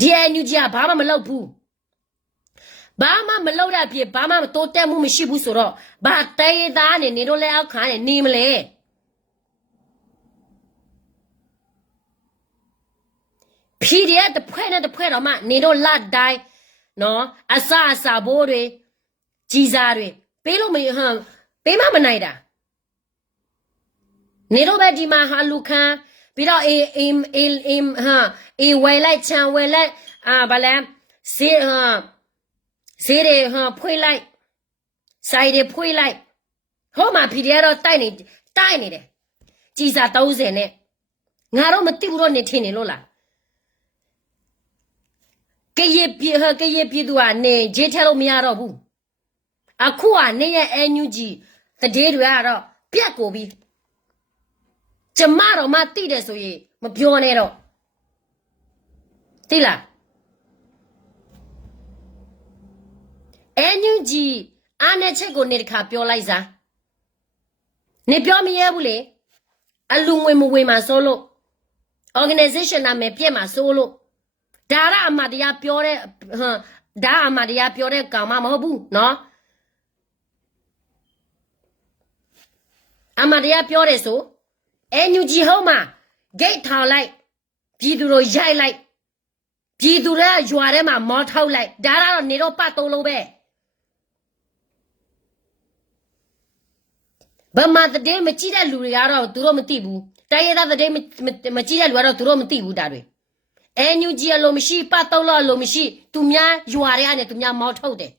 ဒီအန်ယူဂျီကဘာမှမလုပ်ဘူးဘာမှမလုပ်တဲ့အဖြစ်ဘာမှမတိုးတက်မှုမရှိဘူးဆိုတော့ဘာတိုင်းရသားနဲ့နေတို့လက်အောက်ခံနေမလဲဖီဒီအက်တစ်ဖွဲ့နဲ့တစ်ဖွဲ့တော့မှနေတို့လက်တိုင်းနော်အစဘိုးတွေကြီးစားတွေပေးလို့မပေးမနိုင်တာနေတော့ပဲဒီမှာဟာလူခန်းပြီးတော့အေဝယ်လိုက်ချံဝယ်လိုက်ဘာလဲဈေးတွေဖွေးလိုက်ဆိုင်တွေဖွေးလိုက်ဟောမှာဖီဒီကတော့တိုက်နေတယ်ကြီးစား30နဲ့ငါတော့မသိဘူးတော့နေထင်နေလို့လားကရေပြည်သူကနေဂျေးထဲလို့မရတော့ဘူးအခုကနေရဲ့ NUG တဒေးတွေကတော့ပြက်ကိုပြီးကျမတော့မသိတယ်ဆိုရင်မပြောနဲ့တော့သိလား NUG အားနဲ့ချက်ကိုနေတခါပြောလိုက်စားနေပြောမရဘူးလေအလူငွေမဝေမှာစိုးလို့ organization နာမည်ပြက်မှာစိုးလို့ဒါရအမတရားပြောတဲ့ဒါအမတရားပြောတဲ့ကောင်မမဟုတ်ဘူးနော်အမတရားပြောတယ်ဆို NUG ဟုတ်မှာ gate ထောင်လိုက်ပြည်သူတို့ရိုက်လိုက်ပြည်သူတွေကရွာထဲမှာမောထောက်လိုက်ဒါကတော့နေတော့ပတ်သုံးလုံးပဲဗမာတည်းမကြည့်တဲ့လူတွေကတော့သူတို့မသိဘူးတိုင်းရသားတည်းမကြည့်တဲ့လူကတော့သူတို့မသိဘူးဒါတွေNUG အလိုမရှိပတ်သုံးလို့အလိုမရှိသူများရွာတွေကနေသူများမောထုတ်တယ်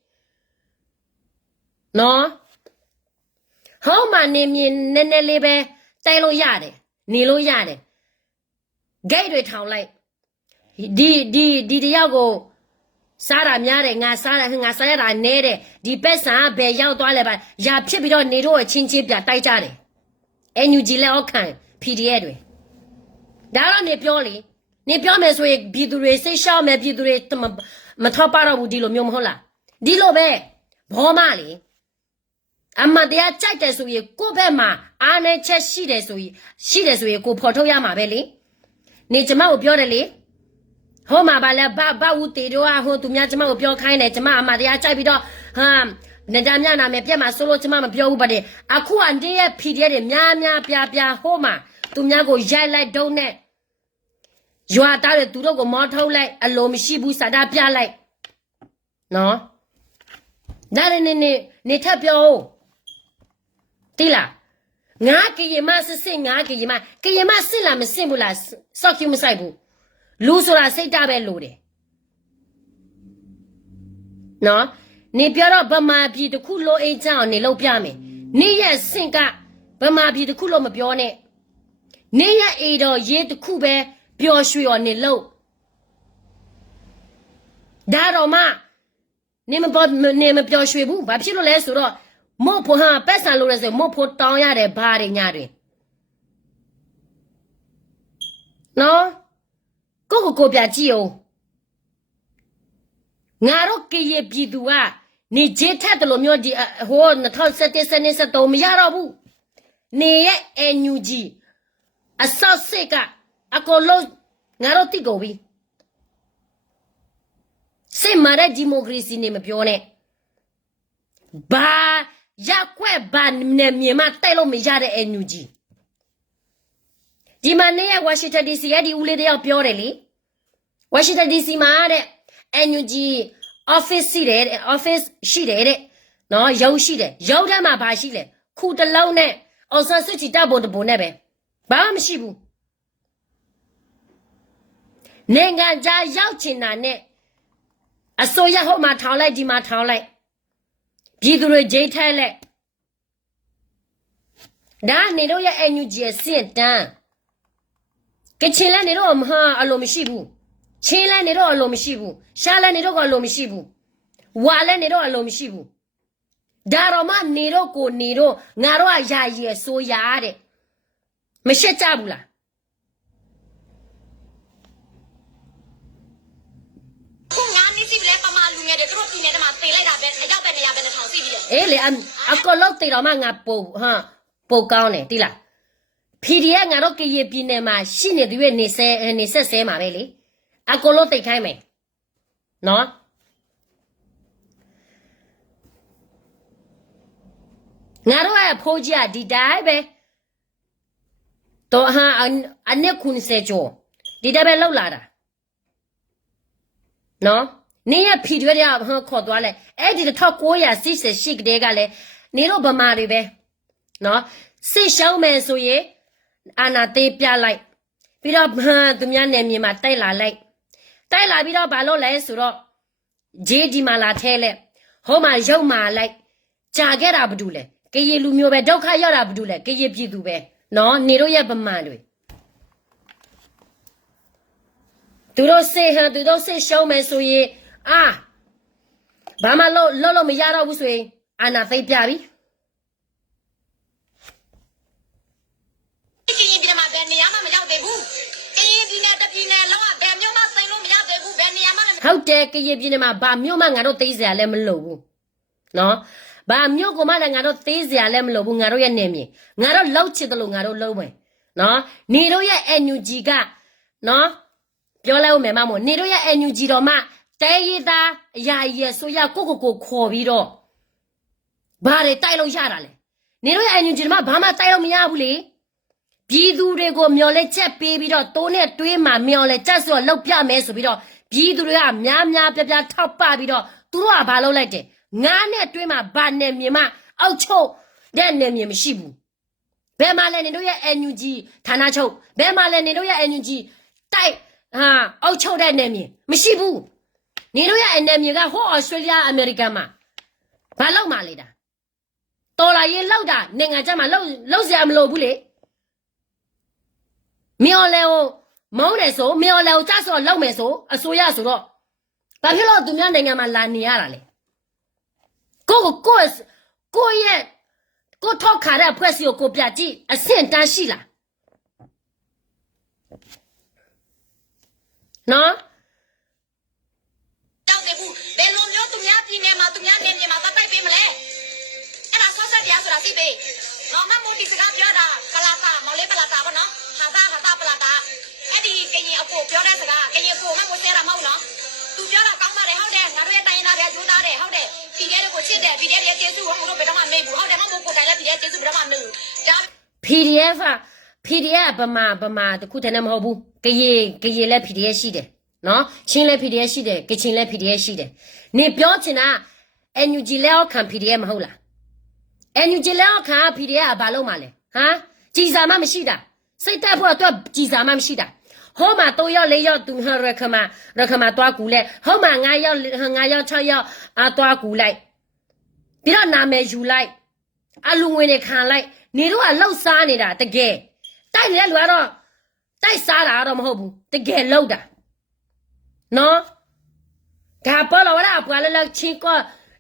နော်ဟောမှာနေမြင်နည်းနည်းလေးပဲတိုက်လို့ရတယ်နေလို့ရတယ်ဂိတ်တွေထောင်လိုက်ဒီတယောက်ကိုစားတာများတယ်ငါစားရတာနဲတယ်ဒီပက်ဆာဘယ်ရောက်သွားလဲပါရာဖြစ်ပြီးတော့နေတော့ချင်းပြတိုက်ကြတယ် NUG လက်အောက်ခံ PDF တွေဒါတော့နေပြောလေနေပြောမယ်ဆိုရင်ပြည်သူတွေစိတ်ရှောက်မယ်ပြည်သူတွေမထောက်ပါတော့ဘူးဒီလိုမျိုးမဟုတ်လားဒီလိုပဲဘောမလေအမတရားကြိုက်တယ်ဆိုရင်ကိုယ့်ဘက်မှာအားနဲ့ချက်ရှိတယ်ဆိုရင်ကိုဖော်ထုတ်ရမှာပဲလေနေကျမကိုပြောတယ်လေဟောမှာပါလဲဘာဦးတေတို့ဟိုသူများကျမကိုပြောခိုင်းတယ်ကျမအမတရားကြိုက်ပြီးတော့နန္ဒမြနာမယ်ပြက်မှာဆိုလို့ကျမမပြောဘူးပါတဲ့အခုအန်တီရဲ့ PDF တွေများပြဟိုမှာသူများကိုရိုက်လိုက်ဒုံးနဲ့ရွာသားတွေသူတို့ကိုမောထုတ်လိုက်အလိုမရှိဘူးစာတာပြလိုက်နော်ဒါနဲ့နေထပ်ပြောတိလားငါကရင်မစစ်ငါကရင်မစစ်လားမစစ်ဘူးလားစောက်ကျမဆိုင်ဘူးလူဆိုတာစိတ်ဓာတ်ပဲလို့တယ်နော်နေပြောတော့ဗမာပြည်တစ်ခုလိုအိတ်ကြောင်နေလို့ပြမယ်နေရဲ့စင်ကဗမာပြည်တစ်ခုလို့မပြောနဲ့ နေရအေတော့ရေတစ်ခုပဲပျော်ရွှင်ရောနေလို့ဒါတော့မှနေမပျော်ရွှင်ဘူးဘာဖြစ်လို့လဲဆိုတော့မော့ဖို့ဟာပက်ဆန်လို့လဲဆိုမော့ဖို့တောင်းရတယ်ဘာတွေညတွေနော်ကိုပြကြည့်အောင်ငါတို့ကရေပြည်သူကနေဂျေထက်တယ်လို့မျိုးဒီဟို2017 2023မရတော့ဘူးနေရဲ့ NUG အဆောက်စစ်ကအကုန်လုံးငါတို့တိကုန်ပြီစစ်မှန်တဲ့ဒီမိုကရေစီနေမပြောနဲ့ဘာရက်ွက်ဘာနဲ့မြန်မာတိုက်လို့မရတဲ့ NUG ဒီမှာနေရဝါရှင်တန် DC ရဲ့ဒီဦးလေးတယောက်ပြောတယ်လေဝါရှင်တန် DC မှာတဲ့ NUG office ရှိတယ်တဲ့ office ရှိတယ်တဲ့နော်ရုံးရှိတယ်ရုံးထဲမှာဘာရှိလဲခုတလုံးနဲ့အောင်ဆန်းစုကြည်တပ်ဖို့တပုံနဲ့ပဲဘာမှမရှိဘူးနိုင်ငံခြားရောက်ချင်တာနဲ့အစိုးရဟိုမှာထောင်းလိုက်ဒီမှာထောင်းလိုက်ပြည်သူတွေဂျိတ်ထိုက်လိုက်ဒါနေတော့ရဲ့ NUG ရဲ့စင့်တန်းကချင်လဲနေတော့မဟာအလိုမရှိဘူးချင်းလဲနေတော့အလိုမရှိဘူးရှားလဲနေတော့ကအလိုမရှိဘူးဝါလဲနေတော့အလိုမရှိဘူးဒါတော့မှနေတော့ကိုနေတော့ငါတို့ကယာရည်ဆိုရတဲ့မရှက်ကြဘူးလားခုငါနေစီလဲပမာလူငယ်တွေတို့ပြည်နယ်ထဲမှာတေးလိုက်တာပဲအရောက်ပဲနေရပဲနဲ့ထောင်စီပြီးတယ်အေးလေအကလောက်တေတော့မှငါပိုကောင်းတယ်တိလား PDF ငါတို့ကရေပြည်နယ်မှာရှိနေသူရဲ့နေဆက်ဆဲမှာပဲလေအကလောက်တိတ်ခိုင်းမယ်နော်ငါတို့ကဖိုးကြီးဒီတိုင်းပဲတော့အနစ်ခုန်စေကျော်ဒီတိုင်းပဲလောက်လာတာနော်နေရဖီတွေရခေါ်သွားလဲအဲ့ဒီ1988ကတည်းကလည်းနေတော့ဗမာတွေပဲနော်စစ်ရှောင်းမယ်ဆိုရင်အာနာသေးပြလိုက်ပြီးတော့သူများနယ်မြေမှာတိုက်လာလိုက်တိုက်လာပြီးတော့ဘာလို့လဲဆိုတော့ဂျေဒီမာလာထဲလဲဟိုမှာရုပ်မာလိုက်ကြာခဲ့တာဘာတူလဲကရေလူမျိုးပဲဒုက္ခရောက်တာဘာတူလဲကရေပြည်သူပဲနော်နေတို့ရဲ့ဗမာတွေသူတို့စစ်ရှောင်းမယ်ဆိုရင်ဘာမှလို့မရတော့ဘူးဆိုရင်အာနာသိပ်ပြပြီကရင်ပြည်မှာဘယ်နေရာမှမရောက်သေးဘူးကရင်ပြည်နယ်တပြည်နယ်လုံးကဘယ်မျိုးမှသိလို့မရသေးဘူးဘယ်နေရာမှဟုတ်တယ်ကရင်ပြည်နယ်မှာဘာမျိုးမှငါတို့သိစရာလည်းမလိုဘူးနော်ဘာမျိုးကမှလည်းငါတို့သိစရာလည်းမလိုဘူးငါတို့ရဲ့နေမြေငါတို့လောက်ချစ်တယ်လို့ငါတို့လုံးမယ်နော်နေတို့ရဲ့ NUG ကနော်ပြောလိုက်ဦးမယ်မမို့နေတို့ရဲ့ NUG တော်မှတဲရည်သားအရာကြီးဆိုရကိုခေါ်ပြီးတော့ဘာတွေတိုက်လို့ရတာလဲနေတို့ရဲ့ NUG တော်မှဘာမှတိုက်လို့မရဘူးလေပြည်သူတွေကိုမျော်လဲချက်ပေးပြီးတော့တိုးနဲ့တွေးမှမျော်လဲချက်ဆိုတော့လောက်ပြမယ်ဆိုပြီးတော့ပြည်သူတွေကများပြထောက်ပပြီးတော့သူတို့ကဘာလုပ်လိုက်တယ်ငါနဲ့တွေးမှဘာနဲ့မြေမအောက်ချုပ်တဲ့နယ်မြေမရှိဘူးဘယ်မှာလဲနေတို့ရဲ့ NUG ဌာနချုပ်ဘယ်မှာလဲနေတို့ရဲ့ NUG တိုက်အောက်ချုပ်တဲ့နယ်မြေမရှိဘူးနေတို့ရဲ့နယ်မြေကဟိုဩစတြေးလျအမေရိကန်မှာဘာလောက်မှလဲတာတော်လာရင်လောက်တာနိုင်ငံခြားမှာလောက်စရာမလိုဘူးလေမြော်လဲကိုမောင်းတယ်ဆိုမြော်လဲကိုကြဆိုတော့လောက်မယ်ဆိုအစိုးရဆိုတော့ဘာဖြစ်လို့သူများနိုင်ငံမှာလာနေရတာလဲကိုရဲ့ကိုထောက်ခါတဲ့ဖွဲ့စီကိုပြကြည့်အဆင့်တန်းရှိလားနော်ကြောက်တယ်ဘူးဘယ်လိုမျိုးသူများပြည်နယ်မှာသူများနယ်မြေမှာတိုက်ပေးမလဲအဲ့ဒါဆော့ဆက်တရားဆိုတာသိပေးနော်မမိုတီစကားပြောတာပလာတာမော်လေးပလာတာပေါ့နော်ဟာတာပလာတာအဲ့ဒီကရင်အကိုပြောတဲ့စကားကရင်ကိုမမိုဆဲတာမဟုတ်နော်သူပြောတာကောင်းပါတယ်ဟုတ်တယ်ငါတို့ရဲ့တိုင်းရင်းသားတွေကြိုးစားတယ်ဟုတ်တယ်ပြည်တဲ့ကိုချစ်တယ်ပြည်တဲ့ရဲ့ကျေးဇူးကိုဘယ်တော့မှမေ့ဘူးဟုတ်တယ်မမိုကိုတိုင်လည်းပြည်တဲ့ကျေးဇူးဘယ်တော့မှမေ့ဘူးဒါ PDF ဗမာတခုတည်းနဲ့မဟုတ်ဘူးကရေလည်း PDF ရှိတယ်နော်ချင်းလည်း PDF ရှိတယ်ကချင်လည်း PDF ရှိတယ်နေပြောချင်တာ NUG လည်းခံ PDF မဟုတ်လား NUG လည်းခံ PDF ကဘာလို့မှလဲကြည်စာမှမရှိတာစိတ်တက်ဖို့တော့ကြည်စာမှမရှိတာဟိုမှာ3ရောက်4ရောက်သူရခမတွားကူလဲဟိုမှာ9ရောက်6ရောက်တွားကူလိုက်ပြီးတော့နာမည်ယူလိုက်အလူငွေတွေခံလိုက်နေတော့ကလှုပ်စားနေတာတကယ်တ တိုက်နေတဲ့လူကတော့တိုက်စားတာတော့မဟုတ်ဘူးတကယ်လောက်တာနော်ဒါပေါ်လာတာပွာလာချင်းက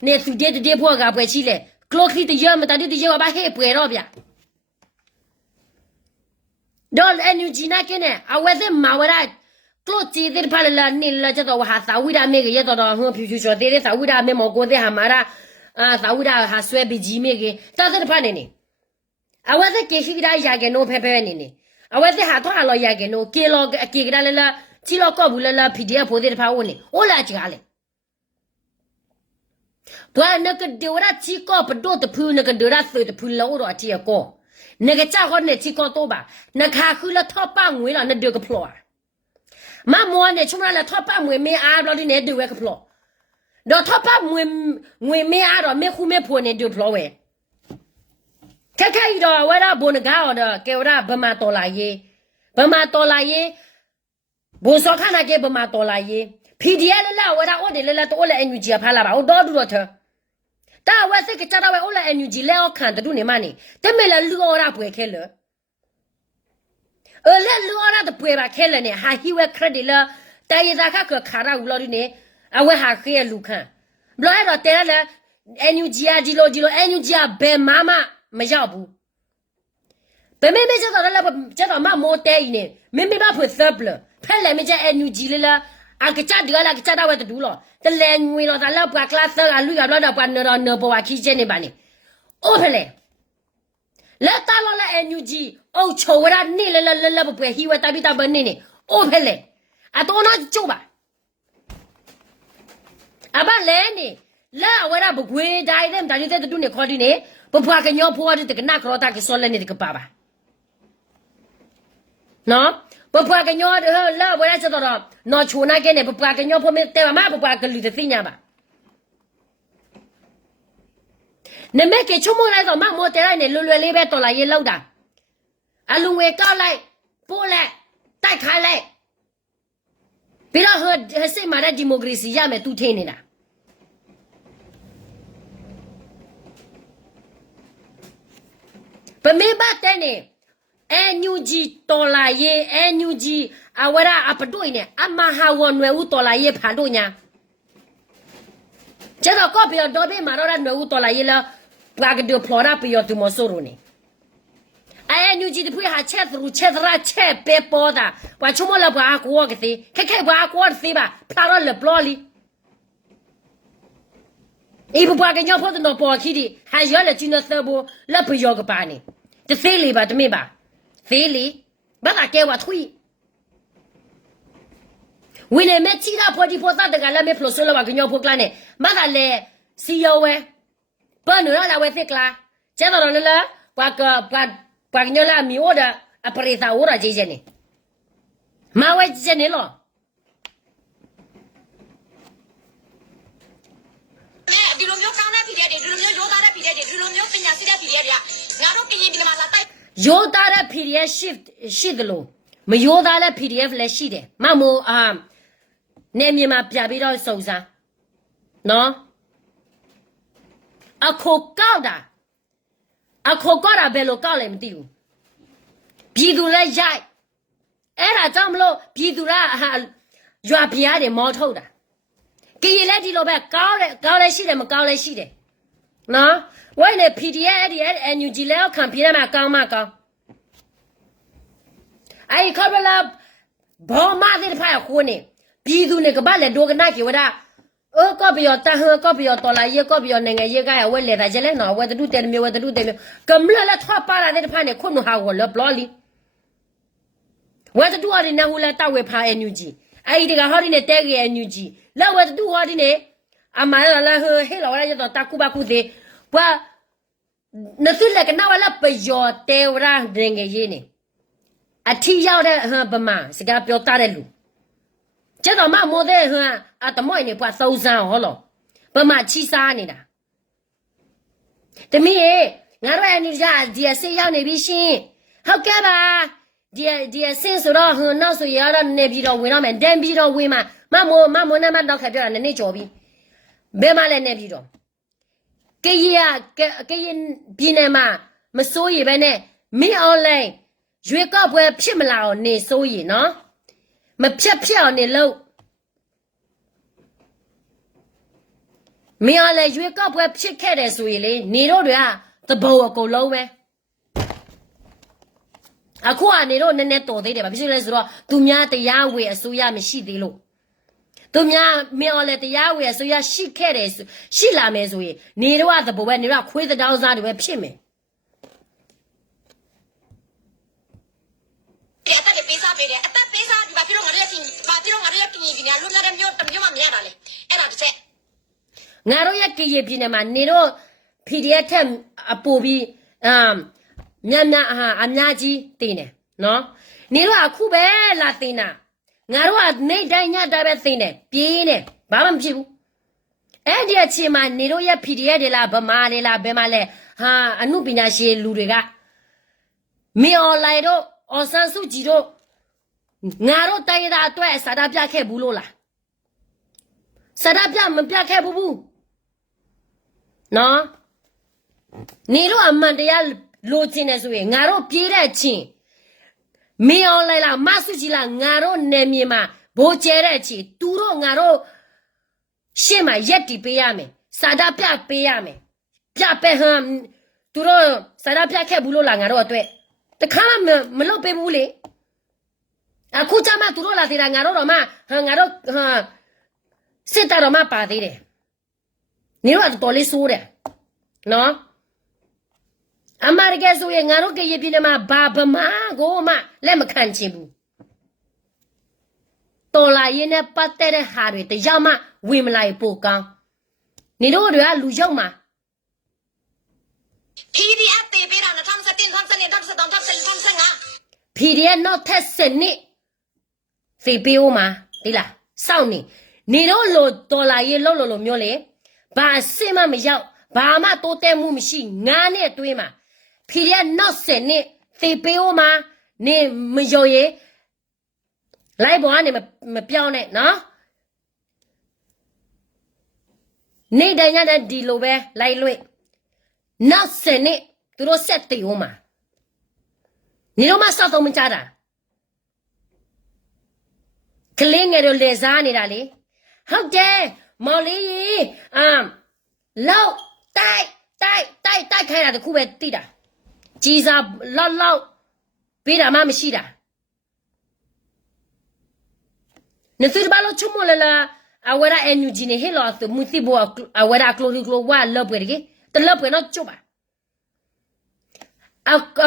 နေသူတဲ့ဖို့ကပွဲရှိလေကလော့ခီတရမတတိတရဘာဟဲ့ပွဲတော့ဗျာဒေါ်အန်ယူဂျီနာကင်းအဝဲတဲ့မာဝရကလော့တီတဲ့ဖာလာနေလာကျတော့ဟာသာဝိဒါမေကရတော့ဟိုဖြူဖြူချော်တဲ့သာဝိဒါမေမောကိုတဲ့ဟာမာရာသာဝိဒါဟာဆွဲပြီးကြီးမေကတာတဲ့ဖာနေနေအဝဲတဲ့ကေရှိကဒါရကနိုဖဲဖဲနေနေအဝဲတဲ့ဟာတော့အလောရကနိုကေလောအကေကဒါလဲလာချီလောကောဘူးလဲလာ PDF ဖိုတဲ့ဖာဝင်နေအိုလာချီကလေဘာနကဒေဝရချီကောပဒိုတဖူနကဒေရဆွေတဖူလောတော့အတီကောနကကြခေါနဲ့ချီကောတော့ပါနခါခုလထောပငွေလာနဒေကဖလောမမောနဲ့ချုံလာထောပငွေမေအားလို့ဒီနေဒေဝကဖလောတော့ထောပငွေမေအားတော့မေခုမေဖို့နေဒေဖလောဝဲခက်ခဲတော့ဝရဘုန်ကားတော့ကေဝရဗမာတော်လာရေးဗမာတော်လာရေးဘိုစောခနာကေဗမာတော်လာရေး PDF လာဝရအော်တယ်လာတော့လဲအန်ယူဂျီဖာလာပါတော့တူတော့ထတာဝက်စကကြတော့အော်လဲအန်ယူဂျီလဲအော်ခံတူနေမနေတမဲလာလူအော်ရပွဲခဲလလဲလူအော်ရတပွဲပါခဲလနေဟာဟီဝဲခရက်ဒီလာတိုင်ရခါခခါရာဦးလို့ဒီနေအဝဲဟာခဲလူခံဘလို့တော့တဲလဲအန်ယူဂျီအဒီလိုအန်ယူဂျီဘယ်မမရောက်ဘူးဘယ်မဲကျတော့လဲကျတော့မမိုတဲနေမမဖွသပ်လဖဲလဲမကျအန်ယူဂျီလာအကချဒီလာကချတာဝဲတူလို့တလဲငွေတော့ဒါလောက်ပါကလပ်ဆာလူကတော့တော့ပါနော်ဘဝခီးချနေပါနေအိုးဖလဲလက်တာလောလာအန်ယူဂျီအိုးချိုဝရနေလဲပွဲဟီဝတာပိတာဘနေနေအိုးဖလဲအတော်တော့ကျုပ်ပါအဘလဲနေလာဝရဘကွေဒိုင်တယ်ဒါကြတဲ့တူနေခေါ်ဒီနေဘဖွာကညောဖွာတဲ့ကနာခရတာကဆောလဲနေတကပါပါနော်ပပွားကညောလာဝရစတော့နော်ချိုနာကဲနေပပွားကညောဖို့မဲတဲမပပွားကလူတဲ့သိညာပါနမဲကချုံမလိုက်တော့မမောတဲလိုက်နေလွယ်လွယ်လေးပဲတော်လာရေးလောက်တာအလူငွေကောက်လိုက်ပို့လိုက်တိုက်ခိုင်းလိုက်ပြီးတော့ဟိုစိတ်မာတဲ့ဒီမိုကရေစီရမယ်သူထင်းနေတာပမေဘတဲ့နေအန်ယူဂျီတော်လာရေးအန်ယူဂျီအဝရအပတွေ့နဲ့အမဟာဝန်နွယ်ဦးတော်လာရေးဖန်တို့ညာကျတော့ကောပြောတော့ဘေးမှာတော့နွယ်ဦးတော်လာရေးလားပလာကဒိုဖလော်ရာပြောသူမဆိုးရနေအန်ယူဂျီတဖွေဟာချက်သူချက်ရာချက်ပေပေါ်တာဘာချုံမလာဘာကောကတိခက်ဘာကောသေးပါဖလာတော့လေပလော်လီအေးဘွားကညောဖို့တော့ပေါ်ခီဒီဟာရောလေချင်းသဘောလက်ပြောကပါနေတသေးလေးပါတမေပါသေးလေဘာကကဲဝါထွီဝင်းနေမချီတာဖော်ဒီဖော်တာတကလည်းမဖလို့ဆိုတော့ကညောဖို့ကလာနေမကလည်းစီယောဝဲဘာနော်လာဝဲသက်ကလာကျတော့လည်းဘာကညောလာမီအိုဒါအပရိသာဝရကြီးနေမဝဲကြီးနေလို့ဒီလိုမျိုးကောင်းတဲ့ PDF တွေဒီလိုမျိုးရိုးသားတဲ့ PDF တွေဒီလိုမျိုးပညာရှိတဲ့ PDF တွေကငါတို့ပြင်ရင်ဒီမှာလာတိုက်ရိုးသားတဲ့ PDF ရှိတယ်လို့မရိုးသားတဲ့ PDF လည်းရှိတယ်မမိုးနေမြန်မာပြပြီးတော့စုံစမ်းနော်အခုကောက်တာဘယ်လိုကောက်လဲမသိဘူးပြည်သူလည်းရိုက်အဲ့ဒါကြောင့်မလို့ပြည်သူကရွာပြားတွေမောထုတ်တာကြည်လည်းဒီလိုပဲကောက်လည်းရှိတယ်မကောက်လည်းရှိတယ်နော်ဝိုင်းနေ PDF အဲ့ဒီ NUG လည်းခံပြရမှာကောင်းမကောင်းအဲ့ခေါ်လာဘောမတဲ့ဖာခိုးနေပြည်သူနေကဘာလဲဒိုကနာကီဝဒကောပြောတဟကောပြောတော်လာရေကောပြောနိုင်ငံရေကရဝဲလေတာကျလဲနော်ဝဲတူတဲမြေဝဲတူတဲမြေကမလထွားပါလာတဲ့ဖာနေခုနဟာဝလဘလလီဝဲတူအရနေဟူလာတဝဲဖာ NUG အဲ့ဒီကဟောဒီနေတဲက NUG လောက်ဝဲတူဟောဒီနေအမလာဟဲလာဝရရတော့တကူဘကူသေးဘာနသုလကနဝလာပယောတေဝရဒငယ်ရေးနေအထီရောက်တဲ့ဗမာစကားပြောတတ်တဲ့လူကျတော့မမိုးတဲ့အတမွိုင်းနေပွားသုံးစမ်းဟောလို့ဗမာချီစားနေတာတမီးရေငါတို့အန်ဒီဒီဆေးရောက်နေပြီရှင်ဟုတ်ကဲ့ပါဒီဆင်းဆိုတော့နောက်ဆိုရတော့နေပြီးတော့ဝင်တော့မယ်တန်ပြီးတော့ဝင်မှာမမိုးနဲ့မတော့ခက်ပြောတာနည်းကြော်ပြီးဘယ်မှလည်းနေပြီးတော့ကရင်ပြည်နယ်မှာမစိုးရပဲနဲ့မင်းအွန်လိုင်း ရွေးကောက်ပွဲဖြစ်မလာအောင်နေဆိုရင်နော်မဖြတ်အောင်နေလို့မင်းကလည်းရွေးကောက်ပွဲဖြစ်ခဲ့တယ်ဆိုရင်လေနေတို့တွေကသဘောအကုန်လုံးပဲအခုကနေတော့နည်းနည်းတော်သေးတယ်ဗာဖြစ်လဲဆိုတော့သူများတရားဝေအစိုးရမရှိသေးလို့သူများမင်းလည်းတရားဝေအစိုးရရှိခဲ့တယ်ရှိလာမယ်ဆိုရင်နေတော့သဘောပဲနေတော့ခွေးတောင်းစားတွေပဲဖြစ်မယ်ဒီအတက်ပေးစားပေးတယ်အတက်ပေးစားဒီဘာဖြစ်လို့ငါတို့ရတင်ဘာဖြစ်လို့ငါတို့ရတင်ဒီနေလူများတဲ့မျိုးတမျိုးမှမရတာလေအဲ့ဒါတစ်ချက်ငါတို့ရဲ့ကြေပြည်နယ်မှာနေတော့ PDF ထက်အပူပြီးမြတ်အများကြီးတင်တယ်နော်နေတော့အခုပဲလာတင်တာငါတို့ကနေတိုင်းညတိုင်းပဲတင်တယ်ပြေးနေဘာမှမဖြစ်ဘူးအဲ့ဒီအချိန်မှာနေတို့ရဲ့ PDF တွေလားဗမာတွေလားဘယ်မှာလဲဟာအမှုပညာရှင်လူတွေကမင်းအွန်လိုင်းတော့အော်ဆန်စုကြည်တော့ငါတို့တိုင်းရတာအတွက်စာတာပြခဲ့ဘူးလို့လားစာတာပြမပြခဲ့ဘူးနော်နေတော့အမှန်တရားလိုချင်တယ်ဆိုရင်ငါတို့ပြေးတဲ့ချင်းမင်းအွန်လိုင်းလားမဆုကြီးလားငါတို့နယ်မြေမှာဘိုးကျဲတဲ့ချင်းသူတို့ငါတို့ရှေ့မှာရက်တီပေးရမယ်စာတာပြပေးရမယ်ပြပဲဟမ်သူတို့စာတာပြခဲ့ဘူးလို့လားငါတို့အတွက်တခါမလုပ်ပေးဘူးလေအခုကျမှသူတို့လာသေးတာငါတို့တော့မှငါတို့စစ်တာတော့မှပါသေးတယ်နေတော့တော်လေးဆိုးတယ်နော်အမေရိကဆိုရင်ငါတို့ကရပြည်နယ်မှာဘာဗမာကိုမှလက်မခံချင်ဘူးတော်လာရင်နဲ့ပတ်သက်တဲ့ဟာတွေတရားမှဝင်မလာပို့ကောင်းနေတို့တွေကလူရောက်မှာ PDF ပေးပေးတာ2017 2017 2015 PDF နောက်ထပ်စနစ်ဖေးပေးဦးမှာဒီလားစောင့်နေတို့လိုတော်လာရင်လို့မျိုးလေဘာစစ်မှမရောက်ဘာမှတိုးတက်မှုမရှိငါနဲ့အတွင်းမှာ PDF နောက်စနစ်ဖေးပေးဦးမှာနေမရောရဲလိုက်ပေါ်ကနေမပြောင်းနဲ့နော်နေတိုင်းညတဲ့ဒီလိုပဲလိုက်လွှဲနောက်စနစ်သူတို့ဆက်တည်ဦးမှာနေတော့မှစောက်တော့မကြတာကလေးငယ်တို့လေစားနေတာလေဟုတ်တယ်မော်လေးလောက်တိုက်ခိုင်းတာတခုပဲတိတာကြီးစားလောက်ပေးတာမှမရှိတာနေသူဘာလို့ချုံမလဲလားအဝရအန်ယူဂျီနေဟဲလောသူမူတိဘောအဝရကလိုကလိုဝါလောပွေကြီးတလောပွေတော့ချုပါ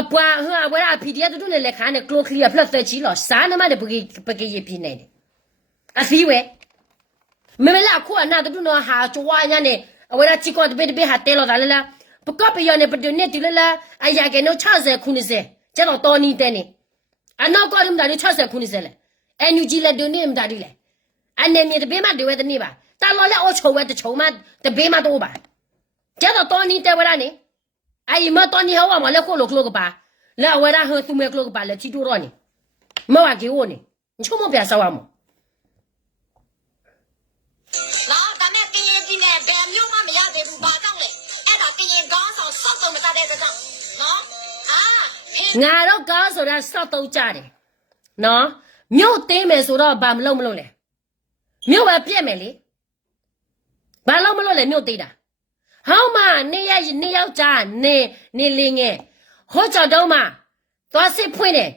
အပွားဟာဝရ PDF တို့လည်းလက်ခါနဲ့ကလိုကလီယာဖလက်သက်ချီလောစားနမတဲ့ပကေရပြနေတယ်အစည်းဝဲမမလာခုအနာတို့နော်ဟာချွာညာနဲ့အဝရချီကောတပေဟာတဲလောဒါလလာပကပယောနေပဒနေတူလာအရာကနော်60 90ကျတော့တော်နီတဲ့နေအနောက်ကလည်းမဒါ60 90လေအန်ယူဂျီလက်ဒုန်နေမဒါဒီလေအနေမြေတပေးမတွေဝဲတနေပါတာလော်လက်အော်ချုံဝဲတချုံမတပေးမတော့ပါကျတော့တော်နီတဲ့ဝရနေအိမ်မတော်နေဟောမလဲခိုးလို့ကလို့ကပါလာဝရဟသူမဲကလို့ကပါလေချီတူရောနေမဝကေဝနေချုံမပြဆောက်အောင်နော်ဒါမဲ့ကရင်ပြည်နယ်ဒဲမျိုးမှမရသေးဘူးဘာကြောင့်လဲအဲ့ဒါကရင်ကောင်းဆောင်စောက်တော့မစားတဲ့ကြောင့်နော်ငါတော့ကားဆိုတာစောက်တော့ကြတယ်နော်မြို့သေးမယ်ဆိုတော့ဘာမလုပ်လဲမြို့ပဲပြက်မယ်လေဘာလို့မလုပ်လဲမြို့သေးတာဟောင်းမနေယောက်ကြားနေလင်းငယ်ဟောကြတော့မှသွားစစ်ဖွင့်တယ်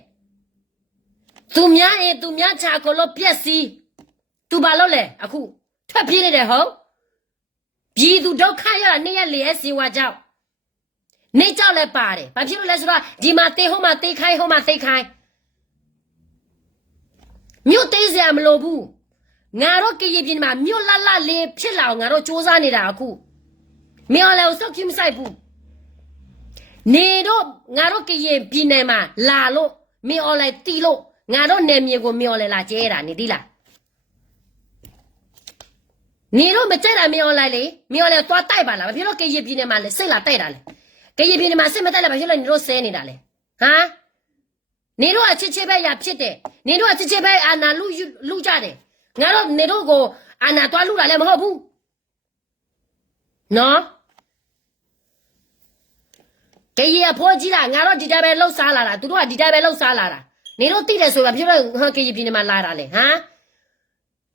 သူများချာကိုလို့ပြက်စီသူဘာလို့လဲအခုထွက်ပြေးနေတယ်ဟုတ်ပြည်သူဒုက္ခရနေရလေစီဝါကြောင့်နေကြောက်လဲပါတယ်ဘာဖြစ်လို့လဲဆိုတော့ဒီမှာတေးဟိုမှာတေးခိုင်းဟိုမှာသိခိုင်းမြို့သေးစရာမလိုဘူးငါတို့ကရပြည်မှာမြို့လလေးဖြစ်လာအောင်ငါတို့စူးစမ်းနေတာအခုမင်းလည်းစောက်ကြည့်မဆိုင်ဘူးနေတော့ငါတို့ကရပြည်နယ်မှာလာလို့မင်းလည်းတီးလို့ငါတို့နယ်မြေကိုမင်းလည်းလာကျဲတာနေသီးလားနေတော့မကျဲတာမင်းလည်းလေမင်းလည်းသွားတိုက်ပါလားဘာဖြစ်လို့ကရပြည်နယ်မှာလဲစိတ်လာတိုက်တာလဲကရပြည်နယ်မှာစိတ်မတိုက်လဲဘာဖြစ်လို့နေတော့ဆဲနေတာလဲဟမ်နေတော့ချစ်ပဲရဖြစ်တယ်နေတော့ချစ်ပဲအာနာလူကြတယ်ငါတို့နေတော့ကိုအာနာသွားလူတာလည်းမဟုတ်ဘူးနော်给爷婆鸡啦，俺老弟家呗老啥啦啦，都说弟家呗老啥啦啦，你老弟来说吧，比如说给爷皮你妈拉嘞，哈，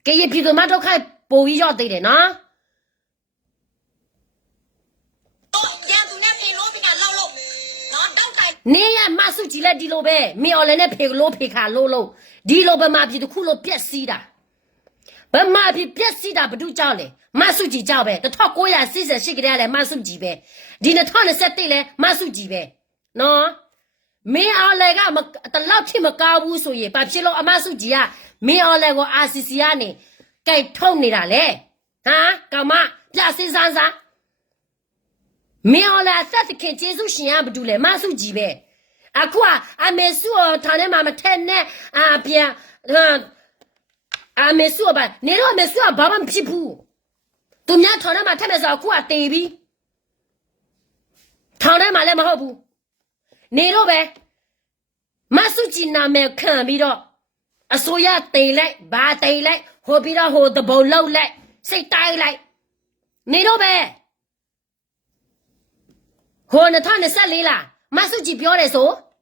给爷皮都马上看包一下对的呢。你呀，马手机来地路呗，苗来那陪个路陪看路路，地路呗马皮都苦路别死的，把马皮别死的不都叫嘞，马手机叫呗，都他过呀谁给他来马手机呗，你那他那设对嘞马手机呗，喏，没เอา来个么，但老天么搞无所谓，把皮路马手机啊，没เอา来个RCC啊呢，该捅你啦嘞，啊，干嘛？别谁啥啥。没有啦，啥子看接受信啊不住嘞，马手机呗。啊，哭啊，啊没说，他的妈妈太难啊，别啊没说吧，你若没说，爸爸皮肤，都伢他的妈太没说哭啊，对比，他的妈来么好不？你若呗，马手机那没看比到，啊所以对来，把对来，何必到何的不漏来，谁带来？你若呗。和那他那啥来啦？马手机标来说，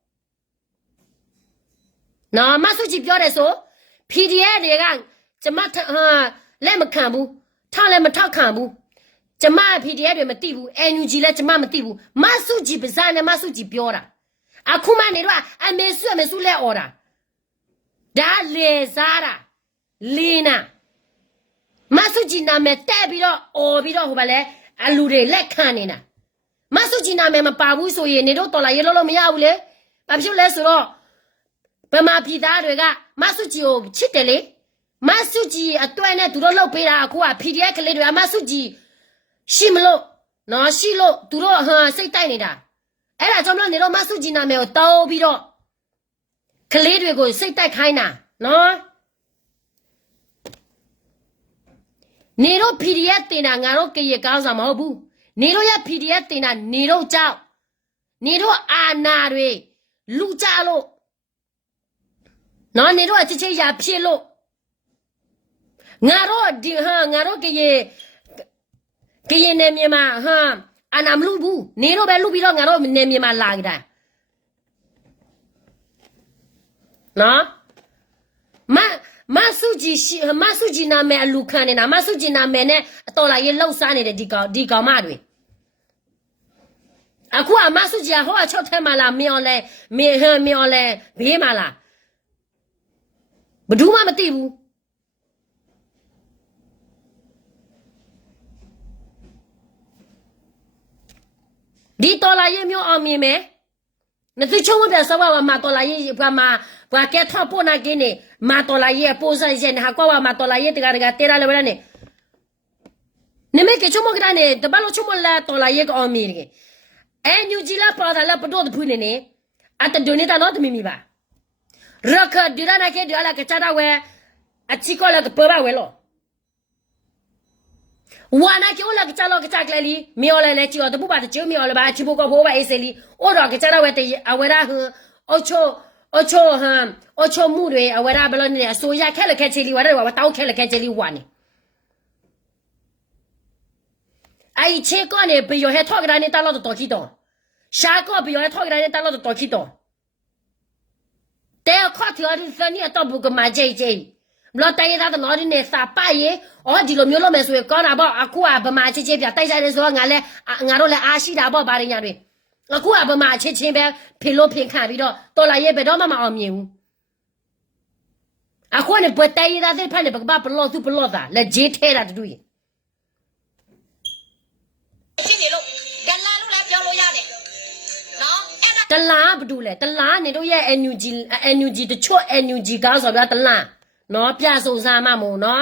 那马手机标来说 ，PDF 那个怎么他来么看不？他来么他看不？怎么 PDF 来么对不 ？NUG 来怎么么对不？马手机不是那马手机标了，啊，恐怕你话啊没数来哦啦，他来啥啦？来呢？马手机那么代表哦，比较好吧嘞？啊，路人来看你呢。马手机那边嘛，把无所谓，你都到了一路没有嘞，把皮来说了，把马皮打这个马手机哦，吃的嘞，马手机啊，对呢，读到老背啦，苦啊，PDF 来的马手机，洗不了，那洗了，读到谁带你的？哎啦，咱们你到马手机那边有倒闭了，可来的个谁带开呢？喏，你到 PDF 的呢，俺都给也搞什么好不？你若要 PDF 的呢，你若找，你若安那的录家咯，那你若直接也骗咯，俺若给那面嘛哈，安那录不，你若别录不了，俺若那面嘛拉的，那马手机那面录看的那马手机那面呢，到了也老三的地高嘛的。啊，苦啊！马手机啊，好啊，敲台嘛啦，喵嘞，别嘛啦，不住嘛么对不？你到了也喵အောင်မြင်မယ်那最穷我别说我马到了也不嘛，不给他拨那给你，马到了也拨上一些，还管我马到了也这个对了不然呢？你没给穷我给他呢，都把老穷我来到了也个အောင်မြင်的。哎，牛鸡啦，包他啦，不多的铺的呢，啊，他丢你到哪都没明白。热克丢了那个丢了个家大位，啊，几个那个八百位了。我那给我那个家了个家来里，苗来就都不把它就苗了吧，去不搞破坏一些里，我那个家大位的啊，为了和我敲木的啊，为了不了呢，所以开了开这里，为了我刀开了开这里玩呢。啊，以前个呢，不要还掏给他呢，打老子多去多；下个不要还掏给他呢，打老子多去多。但要靠条的时候，你也到不个买这，老带他的老的呢，啥半夜，我这个没老没说，搞那包啊，苦啊不买这别带下来说，俺都来阿西大包把人家的，啊苦啊不买这边偏路偏看不到，到了也别到妈妈后面。啊，可能不带他在盘里不把不老走不老的，来接太了的对。ตลาบดูเลยตลาเนี่ย都也 NUG 的错 NUG 搞什么ตลาเนาะပြဆိုစားမှာမို့เนาะ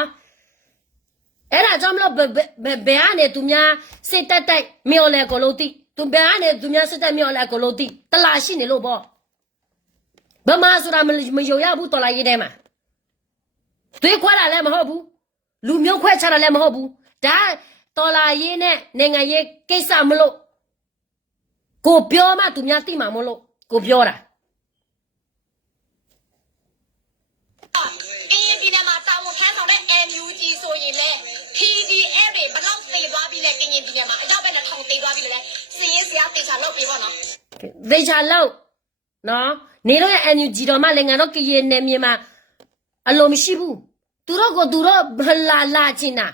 အဲ့ဒါကြောင့်မလို့ဘယ်ကနေသူများစိတ်တက်တိုက်မြော်လဲကိုလို့တိသူဘယ်ကနေသူများစိတ်တက်မြော်လဲကိုလို့တိတလရှိနေလို့ပေါ့ဘမဆိုတာမယုံရဘူးတော်လာရေးထဲမှာသွေးခွဲတာလည်းမဟုတ်ဘူးလူမျိုးခွဲချတာလည်းမဟုတ်ဘူးဒါတော်လာရေးနဲ့နိုင်ငံရေးကိစ္စမလို့ကိုပြောမှသူများသိမှာမလို့ကိုပြောတာကရင်ပြည်နယ်မှာတာဝန်ထမ်းဆောင်တဲ့ NUG ဆိုရင်လေ PDF တွေဘလောက်သေသွားပြီလဲကရင်ပြည်နယ်မှာအကြောက်ပဲနဲ့ထောင်သေသွားပြီလဲစည်ရင်စရာတေချာလုပ်ပြီးပေါ့နော် သေချာလောက်နော်နေတော့ရဲ့ NUG တော်မှလည်းငါတို့ကရင်နေမြေမှာအလိုမရှိဘူးသူတို့ကိုသူတို့လာချင်တာ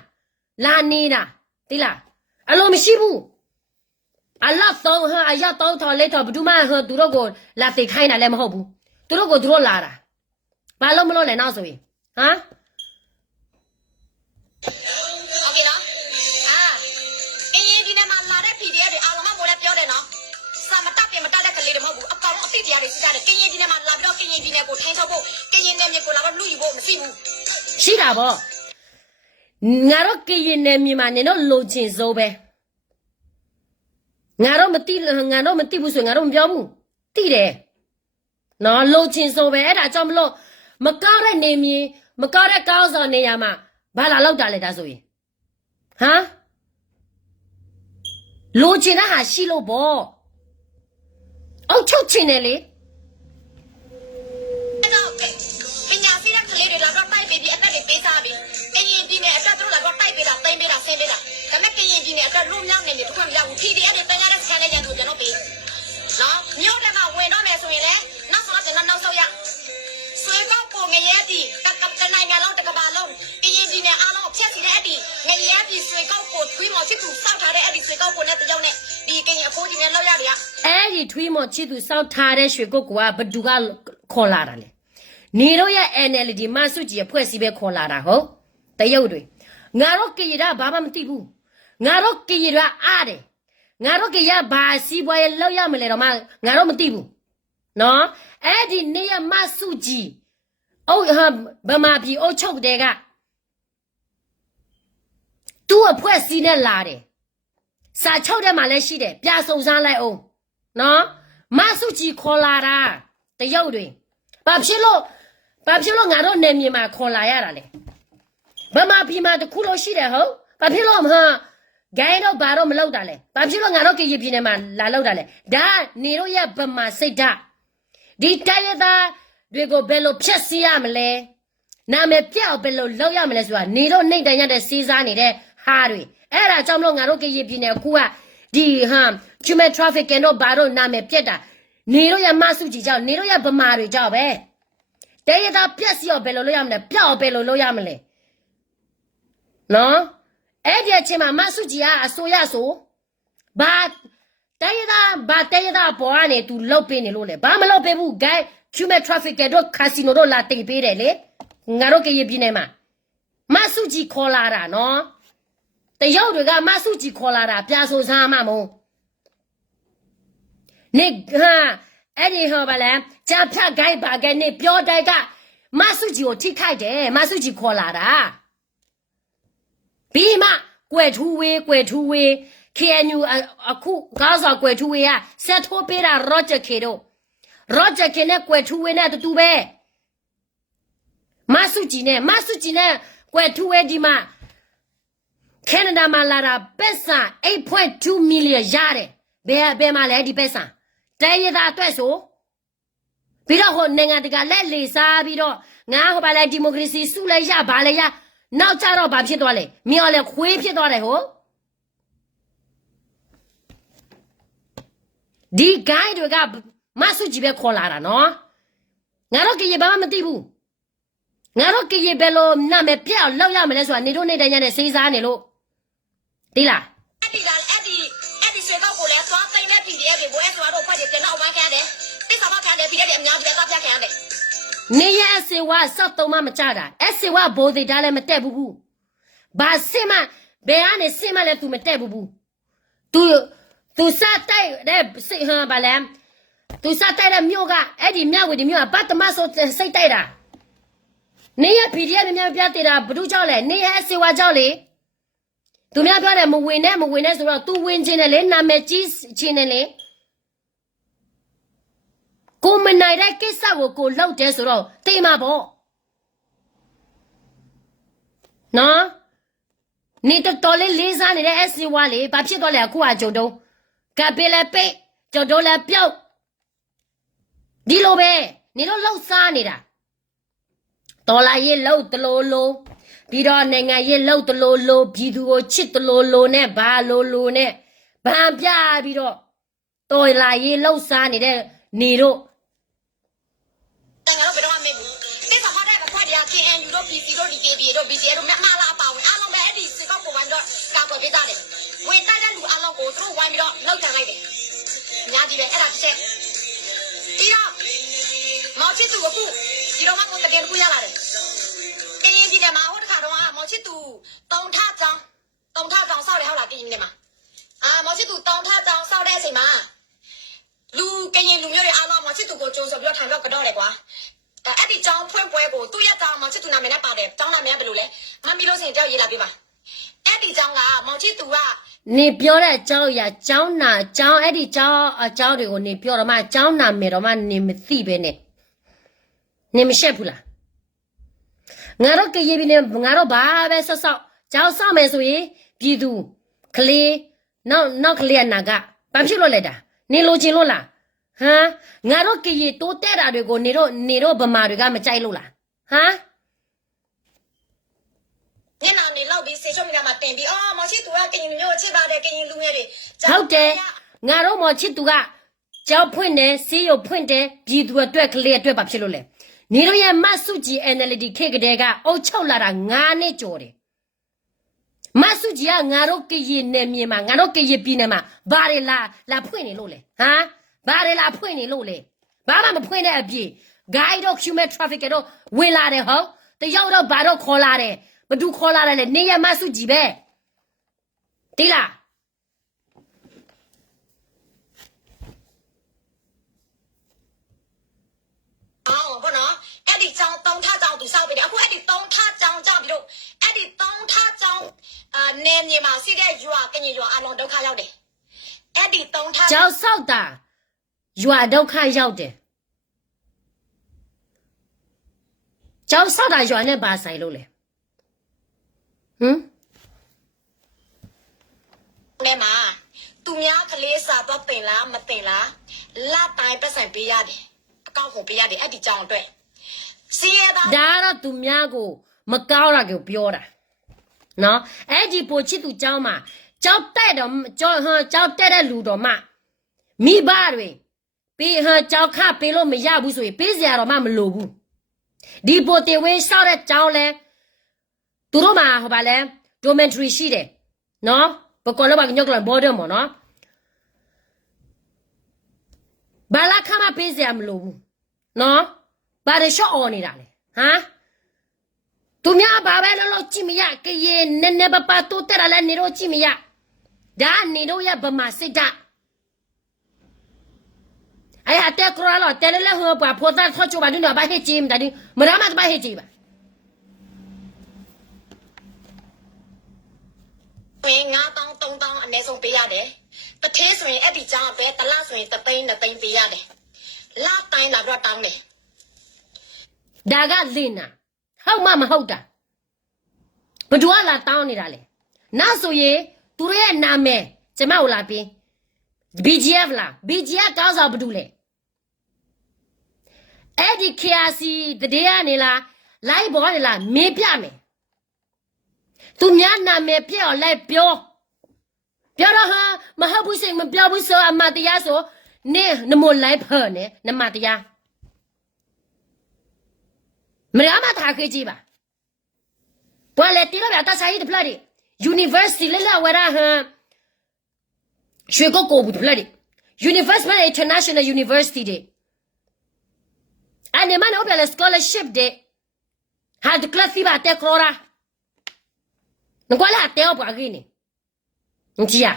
လာနေတာတိလားအလိုမရှိဘူးအလောက်တော့ဟာအရောက်တော့ထော်လေးထော်ဘဒူမဟသူတို့ကိုလာသိခိုင်းတာလည်းမဟုတ်ဘူးသူတို့ကိုသူတို့လာတာဘာလို့မလို့လဲနောက်ဆိုရင်ဟမ်โอเคနော်အင်းရင်ဒီနေ့မှာလာတဲ့ PDF တွေအားလုံးမို့လဲပြောတယ်နော်စာမတက်ပြင်မတက်တဲ့ကလေးတွေမဟုတ်ဘူးအကောင်အစ်တရားတွေစီးကြတယ်ကရင်ဒီနေ့မှာလာပြီးတော့ကရင်ဒီနေ့ကိုထိန်းချုပ်ဖို့ကရင်နယ်မြေကိုလာတော့လူယူဖို့မရှိဘူးရှိတာပေါ့ငါတို့ကရင်နယ်မြေမှာနေတော့လိုချင်စိုးပဲငါတို့မသိဘူးဆိုရင်ငါတို့မပြောဘူးသိတယ်နော်လိုချင်စိုးပဲအဲ့ဒါကြောင့်မလို့မကောက်တဲ့နေမြေမကောက်တဲ့ကောင်းစော်နေရမှာဘာလာလောက်တာလဲဒါဆိုရင်ဟမ်လိုချင်တဲ့ဟာရှိလို့ပေါ့အောက်ချုပ်ချင်တယ်လေအဲ့တော့ပညာစီးတဲ့ကလေးတွေလာတော့တိုက်ပေးပြီးအသက်တွေပေးစားပြီးကရင်ဒီနေ့အသက်တို့လာတော့တိုက်ပေးတာသိမ်းပေးတာဆင်းပေးတာဒါပေမဲ့ကရင်ဒီနေ့အသက်လုံးမြောက်နေတယ်တစ်ခွင့်မရဘူး PDF တွေတင်ရတဲ့စကန်လေးကြံတို့ကျွန်တော်ပေးနော်မြို့ထဲမှာဝင်တော့မယ်ဆိုရင်လည်းနောက်ဆုံးကျွန်တော်နောက်ဆုံးရဆွေကောက်ကိုငရဲတီတနိုင်ငံလုံးတကဘာလုံးကရင်ဒီနေ့အားလုံးဖြတ်စီတဲ့အတီငရဲတီဆွေကောက်ကိုထွေးမော်ချစ်သူစောက်ထားတဲ့အတီဆွေကောက်ကိုနဲ့တကြောင်နဲ့ဒီကရင်အဖိုးဒီနဲ့လောက်ရတယ်အဲ့ဒီထွေးမော်ချစ်သူစောက်ထားတဲ့ရွှေကုတ်ကဘဒူကခေါ်လာတာလေနေတော့ရဲ့ NLD မဆုကြီးရဲ့ဖွဲ့စည်းပဲခေါ်လာတာဟုတ်တရုတ်တွေငါတို့ကရတာဘာမှမသိဘူးငါတို့ကရတာအားတယ်ငါတို့ကရဘာစီးပွားရေးလောက်ရမလဲတော့မှငါတို့မသိဘူးနော်အဲ့ဒီနေရမဆုကြီးအိုးဟာဗမာပြည်အုတ်ချုပ်တဲ့ကသူ့အဖွဲ့စည်းနဲ့လာတယ်စာချုပ်တဲ့မှာလည်းရှိတယ်ပြစုံစမ်းလိုက်အောင်နော်မဆုကြီးခေါ်လာတာတရုတ်တွေဘာဖြစ်လို့ငါတို့နေမြေမှာခေါ်လာရတာလဲဗမာပြည်မှာတခုလို့ရှိတယ်ဟုတ်ဘာဖြစ်လို့မဟာဂိုင်းတော့ဘာတော့မလောက်တာလဲဘာဖြစ်လို့ငါတို့ကရပြည်နယ်မှာလာလောက်တာလဲဒါနေတို့ရဲ့ဗမာစိတ်ဓာတ်ဒီတိုင်းရသားတွေကိုဘယ်လိုဖြတ်စီရမလဲနာမည်ပြောက်ဘယ်လိုလောက်ရမလဲဆိုတာနေတို့နှိမ့်တန်ရတဲ့စီးစားနေတဲ့ဟာတွေအဲ့ဒါကြောင့်မလို့ငါတို့ကရပြည်နယ်ကူကဒီhuman trafficking တော့ဘာတော့နာမည်ပြက်တာနေတို့ရဲ့မဆုကြီးကြောင့်နေတို့ရဲ့ဗမာတွေကြောင့်ပဲတိုင်းရသားပြက်စီရောဘယ်လိုလုပ်ရမလဲပြောက်ဘယ်လိုလုပ်ရမလဲနော်အဲ့ဒီအချိန်မှာမဆုကြီးကအစိုးရဆိုဘာတိုင်းရသားပေါ်ကနေသူလုတ်ပေးနေလို့လေဘာမလုတ်ပေးဘူး guy human trafficking တို့ casino တို့လာတင်ပေးတယ်လေငါတို့ကရပြည်နယ်မှာမဆုကြီးခေါ်လာတာနော်တရုတ်တွေကမဆုကြီးခေါ်လာတာပြဆိုစားမှမို့နေအဲ့ဒီဟောပါလဲဂျာဖြတ် guy ဘာ guy နေပြောတိုက်ကမဆုကြီးကိုထိခိုက်တယ်မဆုကြီးခေါ်လာတာပြီးမှကွယ်ထူးဝေး KNU အခုကားစွာကွယ်ထူးဝေးကဆက်ထိုးပေးတာရော့ဂျက်ခေတို့နဲ့ကွယ်ထူးဝေးနဲ့တူပဲမဆုကြီးနဲ့ကွယ်ထူးဝေးဒီမှာCanada မှာလာတာပက်ဆာ 8.2 million ရတယ်ဘယ်မှာလဲဒီပက်ဆာတိုင်းရသားအတွက်ဆိုပြီးတော့ဟိုနိုင်ငံတကာလက်လေစားပြီးတော့ငါဟိုပါလဲဒီမိုကရေစီစုလဲရဘာလဲရနောက်ကြတော့ဘာဖြစ်သွားလဲမြော်လဲခွေးဖြစ်သွားတယ်ဟိုဒီ guy တွေကမဆုကြီးပဲခေါ်လာတာနော်ငါတို့ကရေဘာမှမသိဘူးငါတို့ကရေဘယ်လိုနာမည်ပြအောင်လောက်ရမလဲဆိုတာနေတို့နေတိုင်းနဲ့စေးစားနေလို့ဒီလားအဲ့ဒီဆွေကောက်ကိုလည်းသွားသိမ်းတဲ့ PDF တွေဘွဲဆိုတော့ဖွဲ့တယ်ကျွန်တော်ဝိုင်းခံတယ်တိစောမခံတယ် PDF တွေအများကြီးတော့ပြခံရတယ်နေရအစေဝါစောက်တုံးမကြတာအစေဝါဘိုးသေးတာလည်းမတက်ဘူးဘာစစ်မဘယ်ကနေစစ်မလဲ तू မတက်ဘူး तू စတိုက်တဲ့စိတ်ဟန်ဘာလဲ तू စတိုက်တဲ့မြို့ကအဲ့ဒီမြဝတီမြို့ကဘတ်တမဆိုစိတ်တိုက်တာနေရ PDF များပြတဲ့တာဘ누구ကြောက်လဲနေရအစေဝါကြောက်လေသူများပြောတယ်မဝင်နဲ့ဆိုတော့ तू ဝင်ခြင်းနဲ့လေနာမည်ကြီးခြင်းနဲ့လေကိုမနိုင်တဲ့ကိစ္စကိုလောက်တယ်ဆိုတော့တိမ်မှာပေါ့နော်နေတော်လေးလေးစားနေတဲ့ SC1 လေဘာဖြစ်သွားလဲအခုကကြုံတော့ကပေးလဲပိတ်ကြုံတော့လဲပြုတ်ဒီလိုပဲနေတော့လှုပ်စားနေတာတော်လာရေးလှုပ်တလို့ပြီးတော့နိုင်ငံရေးလှုပ်တလို့ပြည်သူကိုချစ်တလို့နဲ့ဘာလို့နဲ့ဗန်ပြပြီးတော့ တော်လာရေးလှုပ်ရှားနေတဲ့နေတို့ တန်ကတော့ဘယ်တော့မှမမေ့ဘူးတိကျထားတဲ့ဘက်တွေက KNU တို့ PC တို့ DKB တို့ BCA တို့မလာပါဘူးအားလုံးပဲအဲ့ဒီစစ်ကောက်ကိုဝိုင်းတော့ကာကွယ်ပေးကြတယ်ဝင်တိုက်တဲ့လူအားလုံးကိုသူတို့ဝိုင်းပြီးတော့လောက်ကန်လိုက်တယ်အများကြီးပဲအဲ့ဒါတစ်ချက်ပြီးတော့မောင်ချစ်သူအခုဒီတော့မှကိုတကယ်တစ်ခုရလာတယ်ကရင်ပြည်နယ်မှာဟိုတစ်ခါတော့မောင်ချစ်သူတုံထကြောင်းစောက်တယ်ဟုတ်လားကရင်ပြည်နယ်မှာမောင်ချစ်သူတုံထကြောင်းစောက်တဲ့အချိန်မှာလူကရင်လူမျိုးတွေအားလုံးမောင်ချစ်သူကိုကြိုးဆိုပြီးတော့ထိုင်တော့ကတော့တယ်ကွာအဲ့ဒီကြောင်းဖွင့်ပွဲကိုသူ့ရဲ့ကြောင်းမောင်ချစ်သူနာမည်နဲ့ပါတယ်ကြောင်းနာမည်ကဘယ်လိုလဲမမီလို့ဆိုရင်ကြောက်ရေးလာပေးပါအဲ့ဒီကြောင်းကမောင်ချစ်သူကနေပြောတဲ့အကြောင်းအရာကျောင်းနာကျောင်းအဲ့ဒီကျောင်းအကြောင်းတွေကိုနေပြောတော့မှကျောင်းနာမယ်တော့မှနေမသိပဲနဲ့နေမရှက်ဘူးလားငါတို့ကရေးပြီးနေငါတို့ဘာပဲဆော့ကျောင်းဆောက်မယ်ဆိုရင်ပြည်သူကလေးနောက်ကလေးနာကဘာဖြစ်လို့လဲတာနေလိုချင်လို့လားဟမ်ငါတို့ကရေးတိုးတက်တာတွေကိုနေတို့ဗမာတွေကမကြိုက်လို့လားဟမ်ညနာနေလောက်ပြီးဆေးချုံမိတာမှာတင်ပြီးမောင်ချစ်သူကကရင်လူမျိုးကိုချစ်ပါတယ်ကရင်လူငယ်တွေဟုတ်တယ်ငါတို့မော်ချစ်သူကကြောက်ဖွင့်တယ်စီးရုံဖွင့်တယ်ပြည်သူအတွက်ကလေးအတွက်ဘာဖြစ်လို့လဲနေတို့ရဲ့မဆုကြီး NLD ခေတ်ကလေးကအုတ်ချုပ်လာတာ9နှစ်ကျော်တယ်မဆုကြီးကငါတို့ကရင်နယ်မြေမှာငါတို့ကရင်ပြည်နယ်မှာဘာတွေလာဖွင့်နေလို့လဲဟမ်ဘာတွေလာဖွင့်နေလို့လဲဘာမှမဖွင့်တဲ့အပြင် guide တို့ human traffic တို့ဝင်လာတယ်ဟုတ်တယောက်တော့ဘာတော့ခေါ်လာတယ်ဘသူခေါ်လာတယ်လဲနေရမဆုကြီးပဲတိလားဘောနော်အဲ့ဒီကြောင်တုံထကြောင်သူစောက်ပေးတယ်အခုအဲ့ဒီတုံထကြောင်ကြောင့်ဒီလိုအဲ့ဒီတုံထကြောင်နေမြေမှာရှိတဲ့ရွာကရင်ရွာအလုံးဒုက္ခရောက်တယ်အဲ့ဒီတုံထကြောင်ဆောက်တာရွာဒုက္ခရောက်တယ်ကျောင်းဆောက်တာရွာနဲ့ဘာဆိုင်လို့လဲလဲမှာသူများကလေးစာတော့တင်လားမတင်လားလတိုင်းပတ်ဆိုင်ပေးရတယ်အကောင့်ကိုပေးရတယ်အဲ့ဒီကြောင်အတွက်စီးရတာဒါတော့သူများကိုမကောင်းတာကိုပြောတာနော်အဲ့ဒီပိုချစ်သူကျောင်းမှာကျောင်းတက်တော့ကျောင်းတက်တဲ့လူတော်မှမိဘတွေပေးကျောင်းခပေးလို့မရဘူးဆိုရင်ပေးစရာတော့မှမလိုဘူးဒီပိုတေဝင်းဆောက်တဲ့ကျောင်းလဲသူတို့မှာဟောပါလဲ dormitory ရှိတယ်နော်ဘကောလောဘညောက်ကလဘော်တယ်မော်နော်ဘာလာခမပေးစရာမလိုဘူးနော်ဘာတွေရှော့အော်နေတာလဲဟမ်သူများဘာပဲလို့ကြည့်မရကရေနည်းနည်းပပတိုးတက်လာလဲနေတော့ကြည့်မရဒါနေတော့ရဗမာစိတ်ဓာတ်哎呀，带过来了，带来了后把破蛋套住吧，你那把黑鸡没得的，没那么子把黑鸡吧。ငါတောင်း3တောင်းအနည်းဆုံးပေးရတယ်။တစ်သေးဆိုရင်အဲ့ဒီကြောင်ပဲတစ်လဆိုရင်3သိန်း2သိန်းပေးရတယ်။လတိုင်းလာတော့တောင်းတယ်။ဒါကလင်းနာဟုတ်မှမဟုတ်တာ။ဘယ်သူကလာတောင်းနေတာလဲ။နောက်ဆိုရင်သူတို့ရဲ့နာမည်ကျမကိုလာပြီး BGF လား BGF တောင်းစားဘာလုပ်လဲအဲ့ဒီ KRC တည်းကနေလားလိုက်ပေါ်နေလားမင်းပြမယ်သူများနာမည်ပြအောင်လိုက်ပြောတော့ဟာမဟုတ်ဘူးစိတ်မပြောဘူးဆိုအမတရားဆိုနေနမို့လိုက်ဖာနေနမတရားမရမထားခဲ့ကြည့်ပါဘာလဲတိရပါတဆိုင်ဒီဖလာဒီ University လဲလာဝရဟမ်ရွှေကိုဘူးဖလာဒီ University International University တဲ့အနေမနော်ပြလဲ scholarship တဲ့ဟာဒီကလစီပါတဲ့ခေါ်ရာငါလာတဲ့ဘာကိနေကြည့်ရ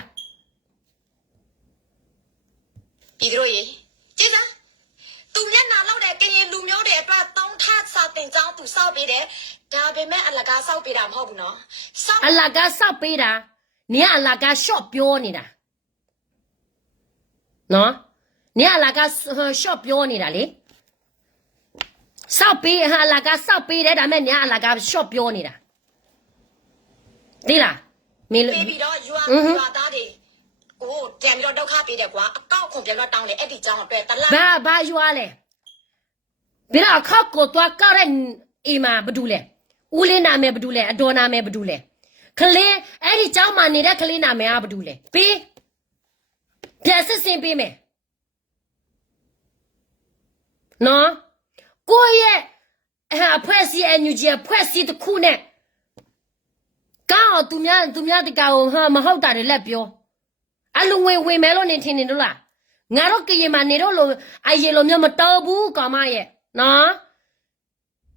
ဒီတို့ရေကြည့်လားသူမျက်နှာလောက်တဲ့ကရင်လူမျိုးတွေအတွက်3ထပ်စာတင်ကြောင်းသူစောက်ပေးတယ်ဒါပေမဲ့အလကားစောက်ပေးတာမဟုတ်ဘူးနော်အလကားစောက်ပေးတာနေအလကား short ပြောနေတာနော်နေအလကား short ပြောနေတာလေစောက်ပေးဟာအလကားစောက်ပေးတယ်ဒါပေမဲ့နေအလကား short ပြောနေတာဒီလားမင်းပြီးတော့ရွာသားတွေကိုတံပြီးတော့ဒုက္ခပေးတယ်ကွာအကောက်ခွန်ပြန်တော့တောင်းတယ်အဲ့ဒီကြောင်းအတွက်တလားဘာရွာလဲပြီးတော့ခောက်ကိုသွားကောက်တဲ့အိမ်မှာဘာတူလဲဦးလေးနာမည်ဘာတူလဲအတော်နာမည်ဘာတူလဲခလေးအဲ့ဒီကြောင်းမှာနေတဲ့ခလေးနာမည်ကဘာတူလဲပြီး ပြန်စစ်စင်ပေးမယ်နော်ကိုရဲ့အဖွဲ့အစည်း NUG အဖွဲ့အစည်းတစ်ခုနဲ့ကောင်းသူများတကောင်ဟာမဟုတ်တာတွေလက်ပြောအလုံးဝင်မဲလို့နေထင်နေလို့လားငါတို့ကရင်မနေတော့လို့အရင်လိုမျိုးမတော်ဘူးကောင်မရဲ့နော်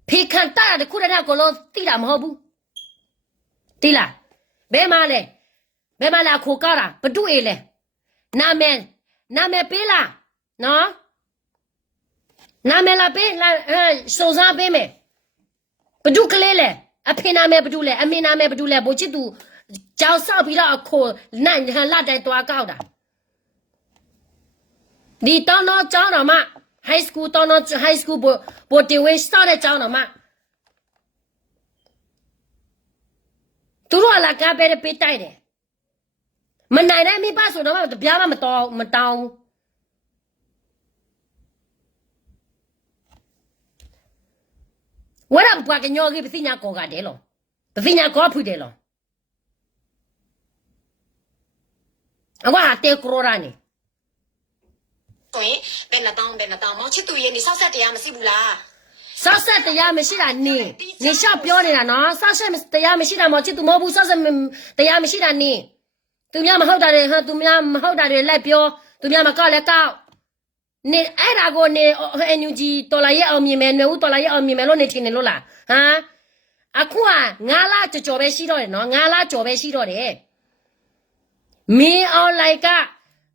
ဖေခံတာတခုတည်းကလုံးတိတာမဟုတ်ဘူးတိလားဘယ်မှာလဲခိုကားတာဘတူအေးလဲနာမည်ပေးလားနော်နာမည်လာပေးလာစုံစမ်းပေးမယ်ဘတူကလေးလဲအဖေနာမည်ဘတူလဲအမေနာမည်ဘတူလဲဘိုချစ်သူကြောက်ဆောက်ပြီးတော့အခိုနိုင်လာတိုင်းတွားကောက်တာဒီတောင်းတော့ကျောင်းတော်မှာ high school တောင်းတော့ high school ဘိုတင်ဝေးစတဲ့ကျောင်းတော်မှာသူတို့အလာကပဲပေးတိုက်တယ်မနိုင်တဲ့မိဘဆိုတော့တပြားမှမတောင်းဝရံပွားကညောကြီးပသိညာကောကတယ်လို့ပသိညာကောဖူတယ်လို့အကွာတေကရိုရာနေဆိုရင်ဘယ်နှတောင်းမောင်ချစ်သူရဲ့နေဆောက်ဆက်တရားမရှိဘူးလားဆောက်ဆက်တရားမရှိတာနေလျှောက်ပြောနေတာနော်ဆောက်ဆက်တရားမရှိတာမောင်ချစ်သူမဟုတ်ဘူးဆောက်ဆက်တရားမရှိတာနေသူများမဟုတ်တာတွေဟာသူများမဟုတ်တာတွေလိုက်ပြောသူများမကောက်လဲကောက်နေအဲ့ဒါကိုနေ NUG တော်လာရဲ့အောင်မြင်မယ်ຫນွေဦးတော်လာရဲ့အောင်မြင်မယ်လို့နေထင်နေလို့လားဟမ်အခုက9လကြော်ပဲရှိတော့တယ်နော်9လကြော်ပဲရှိတော့တယ်မင်းအွန်လိုင်းက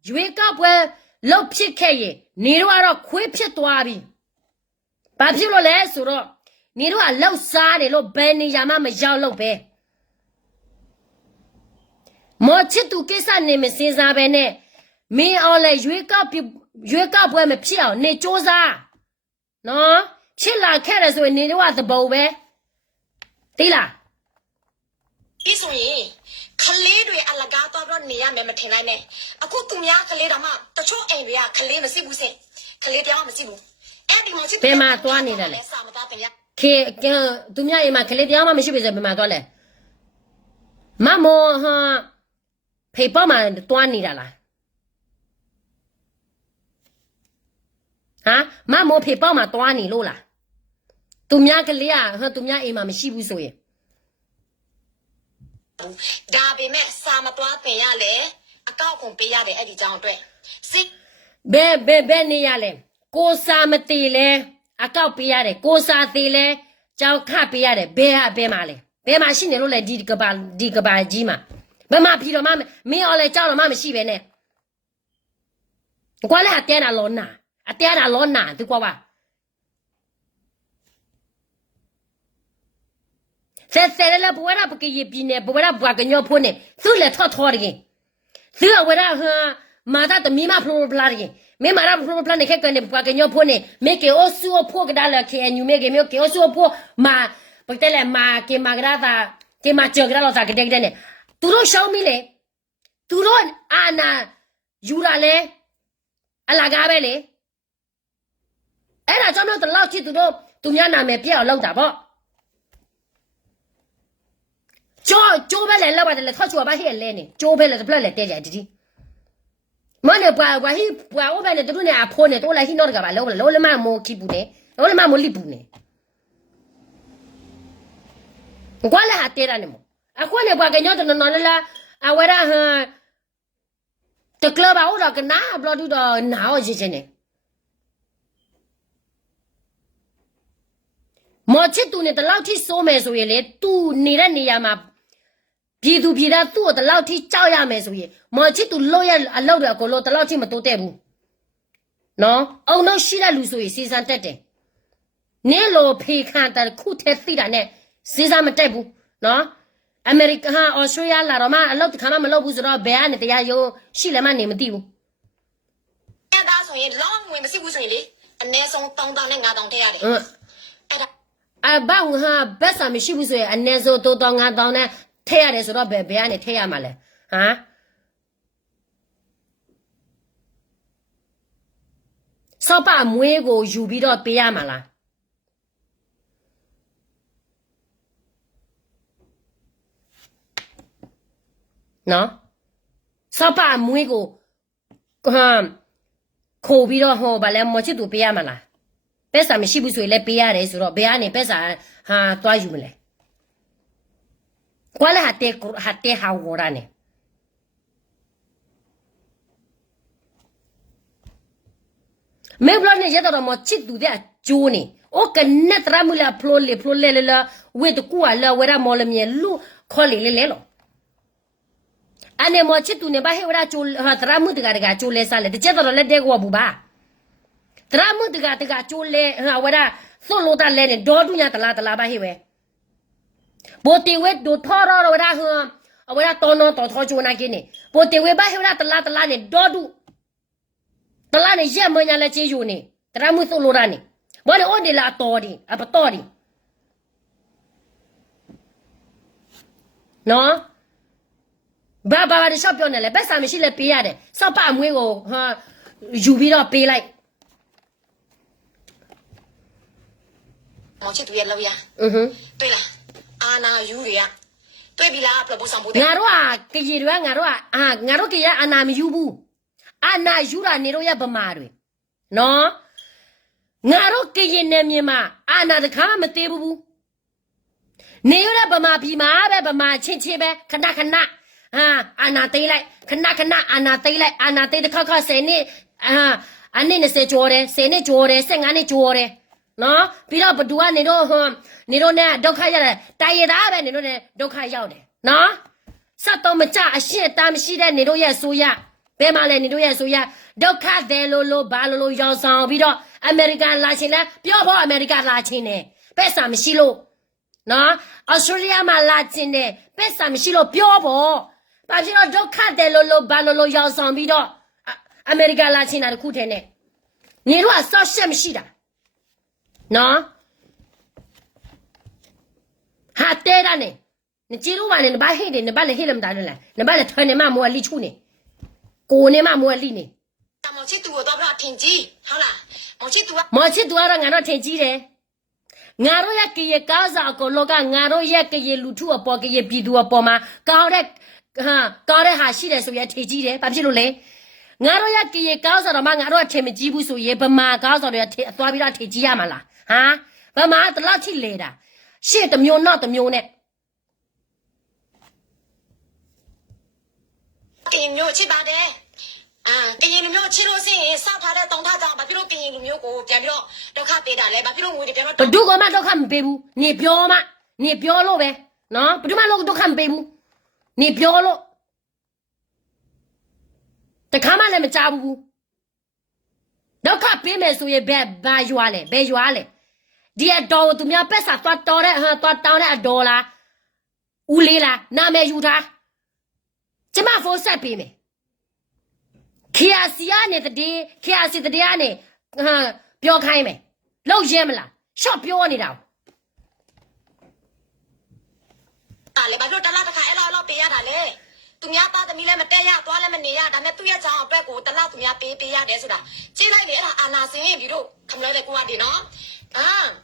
ရွေးကောက်ပွဲလုတ်ဖြစ်ခဲ့ရင်နေတော့ကတော့ခွေးဖြစ်သွားပြီဘာဖြစ်လို့လဲဆိုတော့နေတော့ကလောက်စားတယ်လို့ဘယ်နေရာမှမရောက်လို့ပဲမော်ချစ်သူကိစ္စနေမစင်စားပဲနဲ့မင်းအောင်လေရွေးကောက်ပွဲမဖြစ်အောင်နေစ조사နော်ဖြစ်လာခဲ့တယ်ဆိုရင်နေတော့သဘောပဲသိလားဒီဆိုရင်ခလေးတွေအလကားတော့နေရမယ်မထင်နိုင်နဲ့အခုသူများခလေးတော့မှတချို့အိမ်တွေကခလေးမရှိဘူးစင်ခလေးတရားမရှိဘူးအဲ့ဒီမှာချစ်ဘယ်မှာသွားနေတယ်လဲစာမသားတင်ရခေသူများအိမ်မှာခလေးတရားမှမရှိပြီဆိုဘယ်မှာသွားလဲမမောဟာဖေပေါ်မှာသွားနေတာလားဟာမမောဖေပေါ်မှာသွားနေလို့လားသူများကလေးဟာသူများအိမ်မှာမရှိဘူးဆိုရင်ဒါပေမဲ့စာမသွားတင်ရလေအကောက်ကုန်ပေးရတယ်အဲ့ဒီကြောင့်အတွက်စစ်ဘယ်နေရလဲကိုစာမတီလဲအကောက်ပေးရတယ်ကိုစာသေးလဲကြောက်ခပေးရတယ်ဘယ်မှာလဲဘယ်မှာရှိနေလို့လဲဒီကဘာကြီးမှာဘယ်မှာဖြစ်တော့မင်းအော်လဲကြောက်တော့မရှိပဲနဲ့ကွာလဲအတဲတာလောနာသူကွာပါဆက်လဲဘဝရပကရပြင်းနေဘဝရဘွားကညောဖို့နေသူ့လက်ထော်တယ်သူ့ဝရဟာမာတာတမီမဖလိုပလာရင်မေမာရာဖလိုပလာနေခဲ့ကနေဘွားကညောဖို့နေမေကေအိုဆူဖို့ကဒါလခေအညူမေကေမေကေအိုဆူဖို့မာပကတဲလဲမာကေမာဂရာတာကေမာချောဂရာလောတာကတဲ့တဲ့နေသူတို့ရှောင်းမိလေသူတို့အာနာယူလာလေအလာကားပဲလေအဲ့ဒါကြောင့်တော့တလောက်ချစ်သူများနာမည်ပြအောင်လုပ်တာပေါ့ကျိုးပဲလေလောက်ပါတယ်လေထောက်ချူပါဟဲ့လဲနေကျိုးပဲလေတပလက်လေတဲကြတီမနဲ့ပွားဟိပွားအိုပဲလေတို့နေအဖိုးနေတို့လိုက်ဟိနော်တကပါလောလမမိုခိဘူးနေလောလမမိုလိဘူးနေကွာလာဟာတဲရနေမအခုနေပွားကညောတနော်လာအဝရဟာတကလပါဦးတော့ကနာဘလဒူတော့နာဟောရချင်းနေမော်ချစ်သူနဲ့တလောက်ထိစိုးမယ်ဆိုရင်လေသူနေတဲ့နေရာမှာပြည်သူပြည်သားသူ့ကိုတလောက်ထိကြောက်ရမယ်ဆိုရင်မော်ချစ်သူလို့ရအလောက်တွေအကုန်လုံးတလောက်ထိမတိုးတက်ဘူးနော်အောင်တော့ရှိတဲ့လူဆိုရင်စီစံတက်တယ်နင်းလိုဖေခံတဲ့ခုထဲသိတာနဲ့စီစံမတက်ဘူးနော်အမေရိကန်ဟာအော်စတြေးလျလာတော့မှအလောက်တစ်ခါမှမလုပ်ဘူးဆိုတော့ဘယ်ကနေတရားရုံးရှိလည်းမနေမသိဘူးအဲ့ဒါဆိုရင်လောင်းဝင်မရှိဘူးဆိုရင်လေအနည်းဆုံး1000နဲ့5000ထည့်ရတယ်အဲ့ဒါဘာဟာဘက်ဆာမရှိဘူးဆိုရင်အနည်းဆုံး3000 5000နဲ့ထည့်ရတယ်ဆိုတော့ဘယ်ကနေထည့်ရမှာလဲဟမ်စောပါမွေးကိုယူပြီးတော့ပေးရမှာလားနော်စောပါမွေးကို ခိုးပြီးတော့ဟောဗလဲမော်ချစ်သူပေးရမလားပဲစာမရှိဘူးဆိုရင်လည်းပေးရတယ်ဆိုတော့ဘယ်ကနေပဲစာဟာသွားယူမလဲကွာလေဟာတဲဟာဝရနေမေဘလနဲ့ရတော့မော်ချစ်သူတဲ့ဂျိုးနေโอကနက်တရမလာဖလိုလေလာဝေတကူအလာဝရမော်လမြေလူခေါ်လေလောအနေမော်ချစ်သူနေဘာဟေဝရချိုဟာတရမှုတကချိုလဲစားလေတချက်တော့လက်တဲ့ကောဘူးပါတရမှုတကချိုလဲဟာဝရသွလို့တလဲနေဒေါ်တူညာတလားဘာဟေဝဲပိုတီဝဲဒိုထော်ရောဝရဟာဝရတော်နော်တော်ထောချိုနာကင်းနေပိုတီဝဲဘာဟေဝရတလားနေဒေါ်တူတလားနေရက်မညာလဲချေယူနေတရမှုသွလို့ရနေဘာလဲအော်ဒီလာတော်ဒီအပတော်ဒီနော်ဘာတရှော့ပြောနေလဲဘက်စာမရှိလဲပေးရတယ်စောက်ပအမွေးကိုဟာယူပြီးတော့ပေးလိုက်မောင်ချစ်သူရဲ့လောက်ရတွေ့လားအာနာယူတွေကတွေ့ပြီလားဘယ်လိုဆောင်ဖို့ငါတို့ကကကြီးတွေကငါတို့ကရအာနာမယူဘူးအာနာယူတာနေတော့ရဗမာတွေနော်ငါတို့ကရင်နယ်မြေမှာအာနာတခါမှမသေးဘူးနေရတဲ့ဗမာပြည်မှာပဲဗမာချင်းပဲခဏအာနာသိလိုက်ခဏအာနာသိလိုက်အာနာသိတစ်ခါ10နှစ်အနည်း20ကျော်တယ်10နှစ်ကျော်တယ်15နှစ်ကျော်တယ်နော်ပြီးတော့ဘသူကနေတော့နေတော့နဲ့ဒုက္ခရတယ်တာရတာပဲနေတော့နဲ့ဒုက္ခရောက်တယ်နော်စက်တော့မကြအရှင်းတမ်းမရှိတဲ့နေတော့ရဲ့ဆိုရဘယ်မှာလဲနေတော့ရဲ့ဆိုရဒုက္ခတယ်လို့ဘာလို့ရောက်ဆောင်ပြီးတော့အမေရိကန်လာချင်းလဲပြောဖို့အမေရိကန်လာချင်းနေပဲစာမရှိလို့နော်ဩစတြေးလျမှာလာချင်းနေပဲစာမရှိလို့ပြောဖို့ဘာဖြစ်လို့ဒုက္ခတယ်လို့ဘာလို့ရောက်ဆောင်ပြီးတော့အမေရိကန်လာချင်းတာတခုတည်းနဲ့နေတော့ဆော့ရှက်မရှိတာနော်ဟာတဲတာနေကြည့်လို့ပါနဲ့ဘာဟိတယ်နဘာလေဟိလမ်တာလဲနဘာလေထွန်းနေမှာမော်လီချူနေကိုနေမှာမော်လီနေမောင်ချစ်သူတော့တော့ထင်ကြီးဟုတ်လားမောင်ချစ်သူကတော့ငါတော့ထင်ကြီးတယ်ငါတို့ရဲ့ကရေကားစာအကုန်လောကငါတို့ရဲ့ကရေလူထုအပေါ်ကရေပြည်သူအပေါ်မှာကောင်းတဲ့ဟာရှိတယ်ဆိုရင်ထင်ကြီးတယ်ဘာဖြစ်လို့လဲငါတို့ရဲ့ကရေကားစာတော့မှငါတို့အထင်မကြီးဘူးဆိုရင်ဗမာကားစာတွေသွားပြီးတော့ထင်ကြီးရမှာလားဗမာတလားထိလေတာရှေ့တစ်မျိုးနောက်တစ်မျိုးနဲ့ကရင်မျိုးချစ်ပါတယ်ကရင်လူမျိုးချစ်လို့စင်စောက်ထားတဲ့တောင်ထားကြောင်ဘာဖြစ်လို့ကရင်လူမျိုးကိုပြန်ပြီးတော့ဒုက္ခပေးတာလဲဘာဖြစ်လို့ငွေတွေပြန်တော့ဘဒုကမှဒုက္ခမပေးဘူးနေပြောလို့ပဲနော်ဘဒုမှဒုက္ခမပေးဘူးနေပြောလို့တခါမှလည်းမကြောက်ဘူးဒုက္ခပေးမယ်ဆိုရင်ဘယ်ရွာလဲဒီအတော်သူများပက်စာသွားတော်တဲ့သွားတောင်းတဲ့အတော်လားဦးလေးလားနာမည်ယူထားကျမဖုန်းဆက်ပေးမယ်KRC ကနေတည်း KRC တည်းကနေပြောခိုင်းမယ်လောက်ရဲမလားရှော့ပြောနေတာလေဘာလို့တလားတစ်ခါအဲ့လောက်ပေးရတာလဲသူများသားသမီးလည်းမတက်ရသွားလည်းမနေရဒါနဲ့သူ့ရဲ့ကြောင်အတွက်ကိုတလားသူများပေးရတယ်ဆိုတာကြည့်လိုက်လေအဲ့ဒါအာနာစင်းပြီးတော့ခမလို့တဲ့ကိုကဒီနော်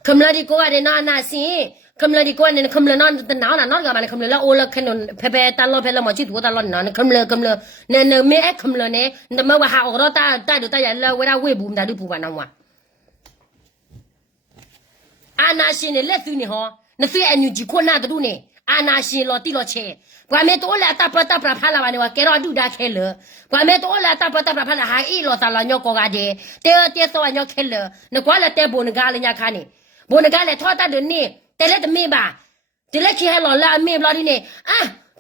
ခမလို့ဒီကိုကဒီနော်အာနာစင်းခမလို့ဒီကိုကနေခမလို့နော်တနာနော်ကမှလည်းခမလို့အိုလခနဖဖတလောဖဲလမချစ်သူတလောနော်ခမလို့နဲမဲခမလို့နဲနမဝဟာအော်တာတို့တရလဝရဝေဘူးမတာတို့ပူပါနော်ဝအာနာရှင်နဲ့လက်သူနေဟောနဆွေအန်ယူဂျီခုနာတို့နေအာနာရှင်လော်တီလော်ချေဘာမဲတိုးလာတပဖလာပါနေဝကဲတော့ဒူဒါခဲလဘာမဲတိုးလာတပဖလာဟာအီလော်တလာညောကောကတဲ့တဲဆောညောခဲလနကွာလက်တဲဘုန်ကလည်းညာခါနေဘုန်ကလည်းထောတာတို့နေတဲလက်တမေပါတဲလက်ချေလော်လာမေဘလာဒီနေ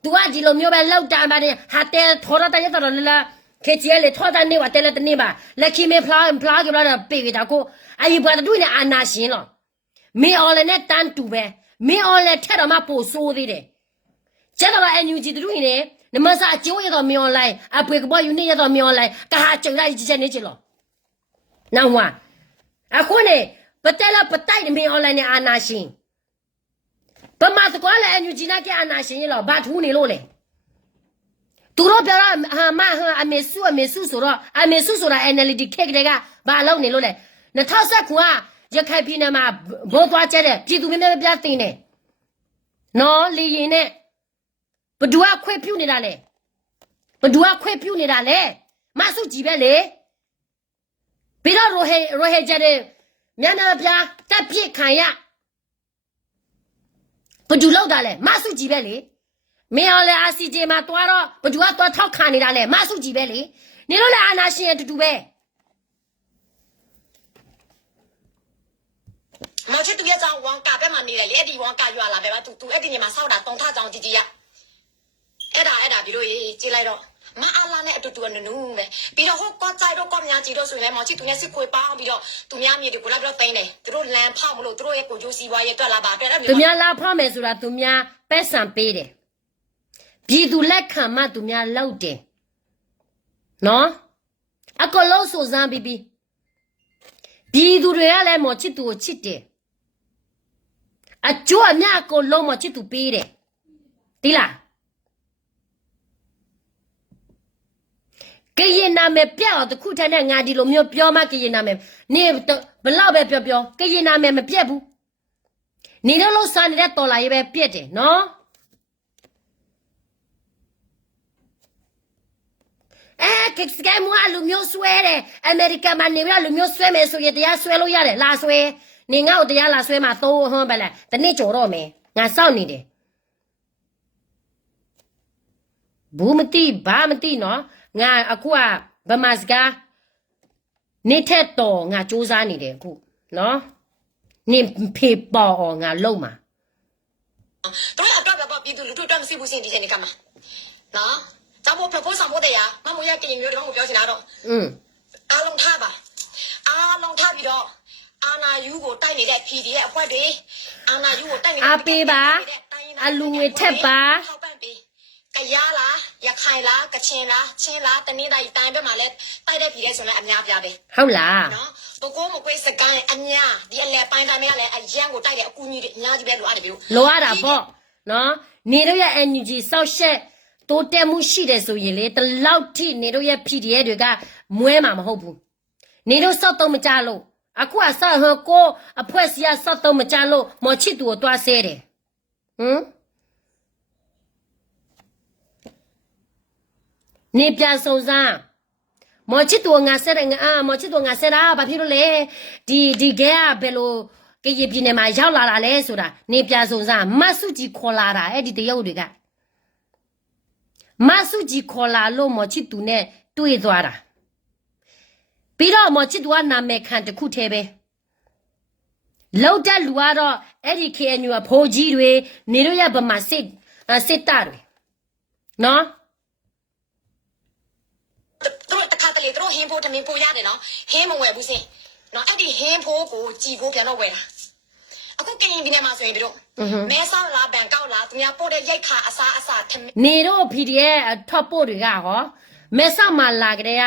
သူကဒီလိုမျိုးပဲလောက်တာပါနဲ့ဟာတဲထောတာရတော့လာခေချီလေထောတာနေဝတဲလက်တနေပါလက်ချီမေဖလာကလာပေးတာကိုအယူဘာတို့နေအာနာရှင်လောမေအော်လည်းနဲ့တန်းတူပဲမင်းအော်လည်းထက်တော့မှပို့ဆိုးသေးတယ်ကျတော့အန်ယူဂျီတို့နေနမစာအကျိုးရတော့မင်းအွန်လိုင်းအပွေကပေါ်ယူနေရတော့မင်းအွန်လိုင်းကဟာကျုံလိုက်ကြည့်နေကြလောနောက်ဝအခုနေပတက်လာပတိုက်မင်းအွန်လိုင်းနဲ့အာနာရှင်ပမာစကွာလည်းအန်ယူဂျီနာကအာနာရှင်ရလောဘာထူးနေလို့လေသူတို့ပြောတော့အမေစုဆိုတော့အမေစုဆိုတာ analytic ခက်ကလေးကဘာလုပ်နေလို့လဲ2019ကရခိုင်ပြည်နယ်မှာဘိုးသွားကျတဲ့ပြည်သူများပြတင်နေနော်လေရင်နဲ့ဘဒူကခွေပြုတ်နေတာလေ မဆုကြည်ပဲလေပြီးတော့ရိုဟေကြတဲ့မြန်မာပြားတက်ပြစ်ခံရဘယ်သူလောက်တာလဲမဆုကြည်ပဲလေမင်းရောလေအာစီဂျီမှာတွားတော့ဘယ်သူကတွားထောက်ခံနေတာလဲမဆုကြည်ပဲလေနေလို့လေအာနာရှင်တူတူပဲမောင်ချစ်သူရဲ့ကြောင့်ဝမ်ကာပဲမှာနေတယ်လေအဲ့ဒီဝမ်ကာရွာလာပဲပါသူအဲ့ဒီနေမှာစောက်တာတုံထကြောင်ជីជីရအဲ့ဒါပြီးလို့ကြည်လိုက်တော့မအားလာနဲ့အတူတူနနူးပဲပြီးတော့ဟိုကောကြိုက်တော့ကောများကြည့်တော့ဆိုရင်လည်းမောင်ချစ်သူနဲ့စစ်ခွေပေါင်းပြီးတော့သူများမြေတွေကိုလာပြီးတော့တိန်းတယ်သူတို့လမ်းဖောက်မလို့သူတို့ရဲ့ကိုကျိုးစီးပွားရေးတွက်လာပါအတွက်အဲ့သူများလာဖောက်မယ်ဆိုတာသူများပဲဆံပေးတယ်ပြည်သူလက်ခံမှသူများလောက်တယ်နော်အကလုံးဆိုစမ်းပြီးပြည်သူတွေကလည်းမော်ချစ်သူကိုချစ်တယ်အကျိုးအမြအကုန်လုံးမော်ချစ်သူပေးတယ်တိလားကရင်နာမည်ပြအောင်တခုထက်နဲ့ငါဒီလိုမျိုးပြောမှကရင်နာမည်နေဘလောက်ပဲပြောကရင်နာမည်မပြတ်ဘူးနေတော့လို့စားနေတဲ့တော်လာရေးပဲပြတ်တယ်နော်ကိစ္စကမှလူမျိုးဆွဲတယ်အမေရိကန်မှာနေပြီးလူမျိုးဆွဲမယ်ဆိုရင်တရားဆွဲလို့ရတယ်လာဆွဲနေငါ့ကိုတရားလာဆွဲမှာသုံးဟွန်းပဲလားတနေ့ကြော်တော့မယ်ငါစောင့်နေတယ်ဘူးမတိဘာမတိနော်ငါအခုကဗမာစကားနေထက်တော့ငါစူးစမ်းနေတယ်အခုနော်နေဖေပေါ်အောင်ငါလုံမှာတို့အတွက်ပဲပြည်သူလူထုအတွက်မရှိဘူးရှင်ဒီနေ့ကမှာနော်ကြောင့်မို့ propose ဆောင်ဖို့တရားမမရကရင်မျိုးတော့ကိုပြောချင်တာတော့အားလုံးထားပါအားလုံးထားပြီးတော့အာနာယူကိုတိုက်နေတဲ့ PDF အဖွဲ့တွေအာနာယူကိုတိုက်နေတဲ့အပေးပါအလူငွေထက်ပါထောက်ပံ့ပေးကရလားရခိုင်လားကချင်လားချင်းလားတနင်္သာရီတိုင်းဘက်မှာလည်းတိုက်တဲ့ပြည်တဲ့ဆိုလည်းအများပြပဲဟုတ်လားနော်ဘကိုးမကွေးစကိုင်းအများဒီအလဲပိုင်းတိုင်းကလည်းအရန်ကိုတိုက်တဲ့အကူကြီးတွေအများကြီးပဲလိုအပ်တယ်ပြီးလိုအပ်တာပေါ့နော်နေတော့ရ energy စောက်ရှက်တိုးတက်မှုရှိတယ်ဆိုရင်လေတလောက်ထိနေတို့ရဲ့ PDF တွေကမွဲမှာမဟုတ်ဘူးနေတို့စောက်တော့မကြလို့အခုကဆောက်ဟကိုအဖွဲစီကစောက်တော့မကြလို့မော်ချစ်သူကိုတွားဆဲတယ်နေပြန်စုံစမ်းမော်ချစ်သူငါဆဲတယ်ငါမော်ချစ်သူငါဆဲတာဘာဖြစ်လို့လဲဒီကဲကဘယ်လိုကရင်ပြည်နယ်မှာရောက်လာတာလဲဆိုတာနေပြန်စုံစမ်းမဆုကြီးခေါ်လာတာအဲ့ဒီတရုတ်တွေကမဆုကြီးခေါ်လာလို့မော်ချစ်သူနဲ့တွေ့သွားတာပြီးတော့မော်ချစ်သူကနာမည်ခံတစ်ခုတည်းပဲလောက်တဲ့လူကတော့အဲ့ဒီ KNU ကဖိုးကြီးတွေနေတို့ရဗမာစစ်တာတွေနော်တို့တခါတလေတို့ဟင်းဖို့တမင်ဖို့ရတယ်နော်ဟင်းမဝယ်ဘူးစင်နော်အဲ့ဒီဟင်းဖို့ကိုကြည်ဖို့ပြန်တော့ဝယ်တာအခုကရင်ပြည်နယ်မှာဆိုရင်တို့မဲဆောက်လားဘန်ကောက်လားသူများပို့တဲ့ရိုက်ခါအစားနေတို့ PDF ထောက်ပို့တွေကဟောမဲဆောက်မှာလာကြတဲ့က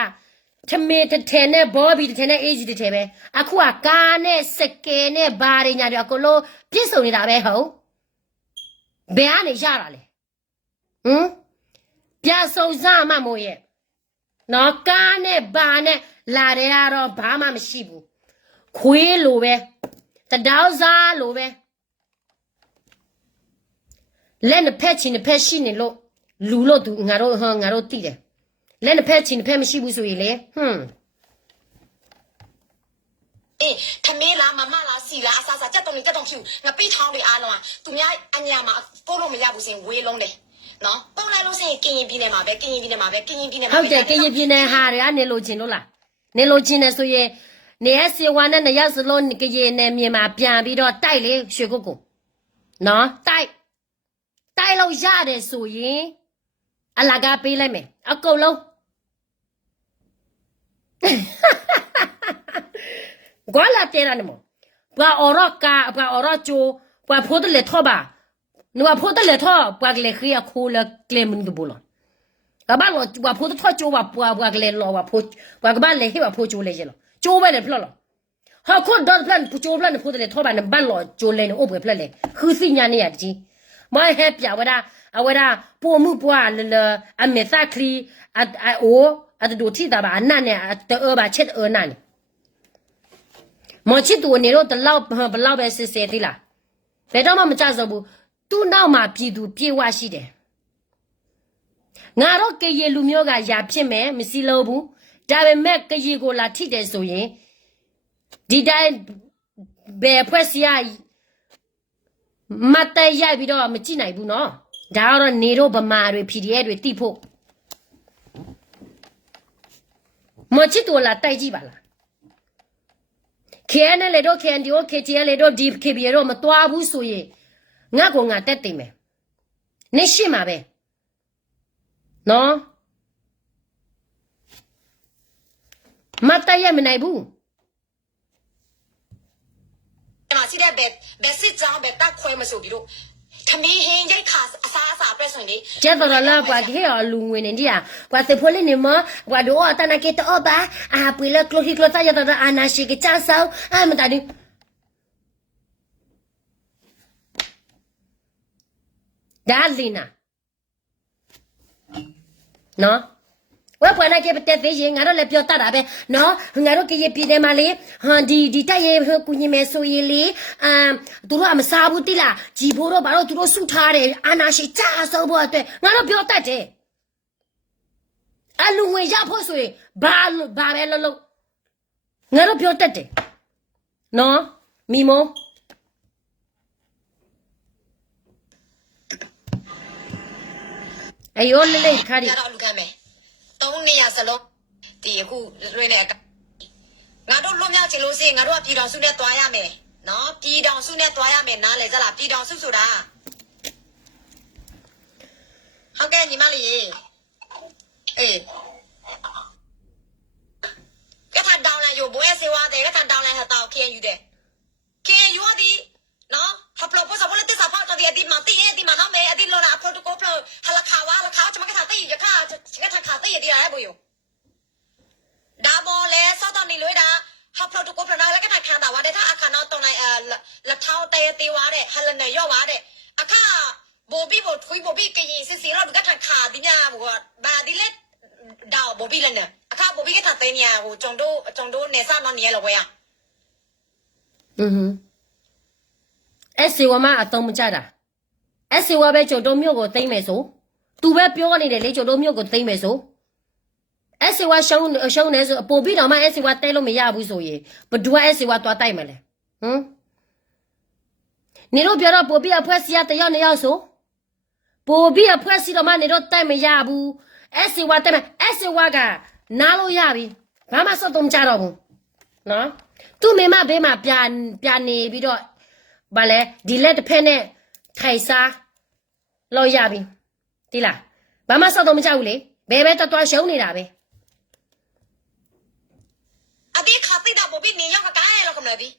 ထမေတထဲနဲ့ဘောဘီတထဲနဲ့အေးဂျီတထဲပဲအခုကကားနဲ့စကဲနဲ့ဘာတွေညာတွေအကုန်လုံးပြည့်စုံနေတာပဲဟုတ်ဘယ်ကနေရတာလဲပြစုံစမ်းမှမို့ရဲ့နော်ကားနဲ့ဘာနဲ့လာတဲ့ကတော့ဘာမှမရှိဘူးခွေးလိုပဲတဒေါစားလိုပဲလက်နှစ်ဖက်ချင်းနှစ်ဖက်ရှိနေလို့လူလို့သူငါတို့သိတယ်လက်နှစ်ဖက်ချင်းနှစ်ဖက်မရှိဘူးဆိုရင်လေထမင်းလားမမလားစီလားအစားကြက်တုံဖြူငပိထောင်းတွေအားလုံးကသူများအညာမှာပို့လို့မရဘူးစင်ဝေးလုံးတယ်နော်ပို့လိုက်လို့စင်ကရင်ပြည်နယ်မှာပဲဟုတ်တယ်ကရင်ပြည်နယ်ဟာတွေကနေလို့ချင်းလို့လားနေလို့ချင်းနေဆိုရင်နေရစီဝါနဲ့နေရစလုံးကရင်နယ်မြေမှာပြန်ပြီးတော့တိုက်လေရွှေကုတ်ကိုနော်တိုက်လို့ရတယ်ဆိုရင်အလကားပေးလိုက်မယ်အကုန်လုံးကွာလာတဲရနမေဘွာအော်ရောကာဘွာအော်ရောချိုဘွာဖိုးတယ်လေထောပါနွာဖိုးတယ်လေထောဘွာကလေခရီးခိုးလကလေမင်းကဘူလာကဘာလို့ဘွာဖိုးတယ်ထောချိုဘွာကလေလောဘွာဖိုးဘွာကဘာလေဟေဘွာဖိုးချိုလေကျလောချိုပဲလေဖလောဟာခွန်ဒေါ်ပလန်ပူချိုပလန်ဖိုးတယ်လေထောပါနဘန်လောချိုလေနိုဘွေဖလက်လေခူစီညာနေရကြီးမဟဲပြဝဒါအဝဒါပိုမှုပွားလအမေသခလီအိုအတူတီတာဘာနန်နဲ့တေဘာချက်နန်မောချစ်တူနေတော့တလောက်ဘလောက်ပဲစစ်စစ်သေးလားဘယ်တော့မှမကြစေဘူးသူ့နောက်မှာပြည်သူပြေဝရှိတယ်ငါတော့ကေရလူမျိုးကယာဖြစ်မယ်မစီလို့ဘူး ဒါပေမဲ့ကကြီးကိုလာထိတယ်ဆိုရင်ဒီတိုင်းဘယ်ဖွဲ့စီရမတ်တရိုက်ပြီးတော့မကြည့်နိုင်ဘူးနော်ဒါကတော့နေတော့ဗမာတွေ PDF တွေတိဖို့မချစ်တော်လာတိုက်ကြည့်ပါလား KNL လေတော့ KNDO KTL လေတော့ DKB တော့မတွားဘူးဆိုရင်ငါကငါတက်တယ်မယ်နေရှိမှာပဲနော်မတ်တရိုက်မနိုင်ဘူး မှာစီတဲ့ဘက်စစ်ကြောင်းဘက်တက်ခွဲမဆိုပြီးတော့ခမင်းဟင်းရိုက်ခါအစားအတွက်ဆိုရင်လေ ကျက်တော်လာကွာဒီရလူငွေနေဒီကွာစေဖိုလေးနေမကွာတော့တနကေတော့ဘာပွေလကလိုဟီကလိုတာရတာအနာရှိကချာဆောင်းမတဒီဒါလီနာနော်ဝက်ဖွယ်လိုက်ခဲ့တဲ့သေးရင်ငါတို့လည်းပြောတတ်တာပဲနော်ငါတို့ကရေပြည်တယ်မှာလေဟန်ဒီတက်ရေကူညီမယ်ဆိုရင်လေသူတို့ကမစားဘူးတိလားဂျီဖိုးတော့ဘာလို့သူတို့ဆုထားတယ်အာနာရှိချဆောဖို့အတွက်ငါတို့ပြောတတ်တယ်အလူငွေရဖို့ဆိုရင်ဘာပဲလို့ငါတို့ပြောတတ်တယ်နော်မီမိုအယောလေးခါရီ ရတော့လူကမယ်3နေရစလုံးဒီအခုလွှဲနေငါတို့လွတ်မြောက်ချင်လို့စိငါတို့ကပြည်တော်စုနဲ့တွားရမယ်နော်ပြည်တော်စုနဲ့တွားရမယ်နားလေကြလားပြည်တော်စုဆိုတာဟုတ်ကဲ့ညီမလေးအေးကထတောင်းလာရောဘွဲစေဝါတဲ့ကထတောင်းလာဟာတောက်ခင်းယူတဲ့ခင်းယူဒီနော်ဟပလောပို့စဘောလက်တစားဖောက်တဲ့ဒီမတီးဒီမနော်မဲအဒီလောနာအဖို့တကိုဖလဟလခါဝါလခါချမကထတဲ့ရခါချကထခါတဲ့ဒီရဲဘယဒါဘောလဲစောတော်နေလွေးတာဟပလောတကိုဖလနာလကထခါတာဝါတဲ့အခါနော်တုံလိုက်လက်ထောင်းတဲတေးဝါတဲ့ဟလနေရောဝါတဲ့အခါဘိုဘီဘိုထွေးဘိုဘီကရင်စစ်စီတော့ကထခါဒီညာဘောဘာဒီလက်ဒါဘိုဘီလည်းနဲ့အခါဘိုဘီကထတဲ့ညာဟိုကျုံတို့နေစားနော်နေရလောဝဲရအဲ့စီဝမအတုံးမကြတာအဲ့စီဝပဲကျုံတို့မြို့ကိုသိမ့်မယ်ဆိုသူပဲပြောနေတယ်လေကျုံတို့မြို့ကိုသိမ့်မယ်ဆိုအဲ့စီဝရှုံးနေဆိုပို့ပြီးတော့မှအဲ့စီဝတဲလို့မရဘူးဆိုရင်ဘဒူကအဲ့စီဝသွားတိုက်မလဲနေတို့ပြောတော့ပို့ပြီးအဖွဲစီရတယောက်နှစ်ယောက်ဆိုပို့ပြီးအဖွဲစီတော့မှနေတို့တိုက်မရဘူးအဲ့စီဝတိုက်မယ်အဲ့စီဝကနားလို့ရပြီဘာမှစောတုံးကြတော့ဘူးနော်သူ့မိမဘေးမှာပြန်နေပြီးတော့ဘာလဲဒီလက်တစ်ဖက်နဲ့ထိုင်စားလို့ရပြီဒီလားဘာမှစောက်တော့မကြောက်ဘူးလေဘယ်ပဲတော်ရှုံးနေတာပဲအဒီခါတိတာဘိုဘီနေရောက်ကကားရလောက်cầmလာပြီ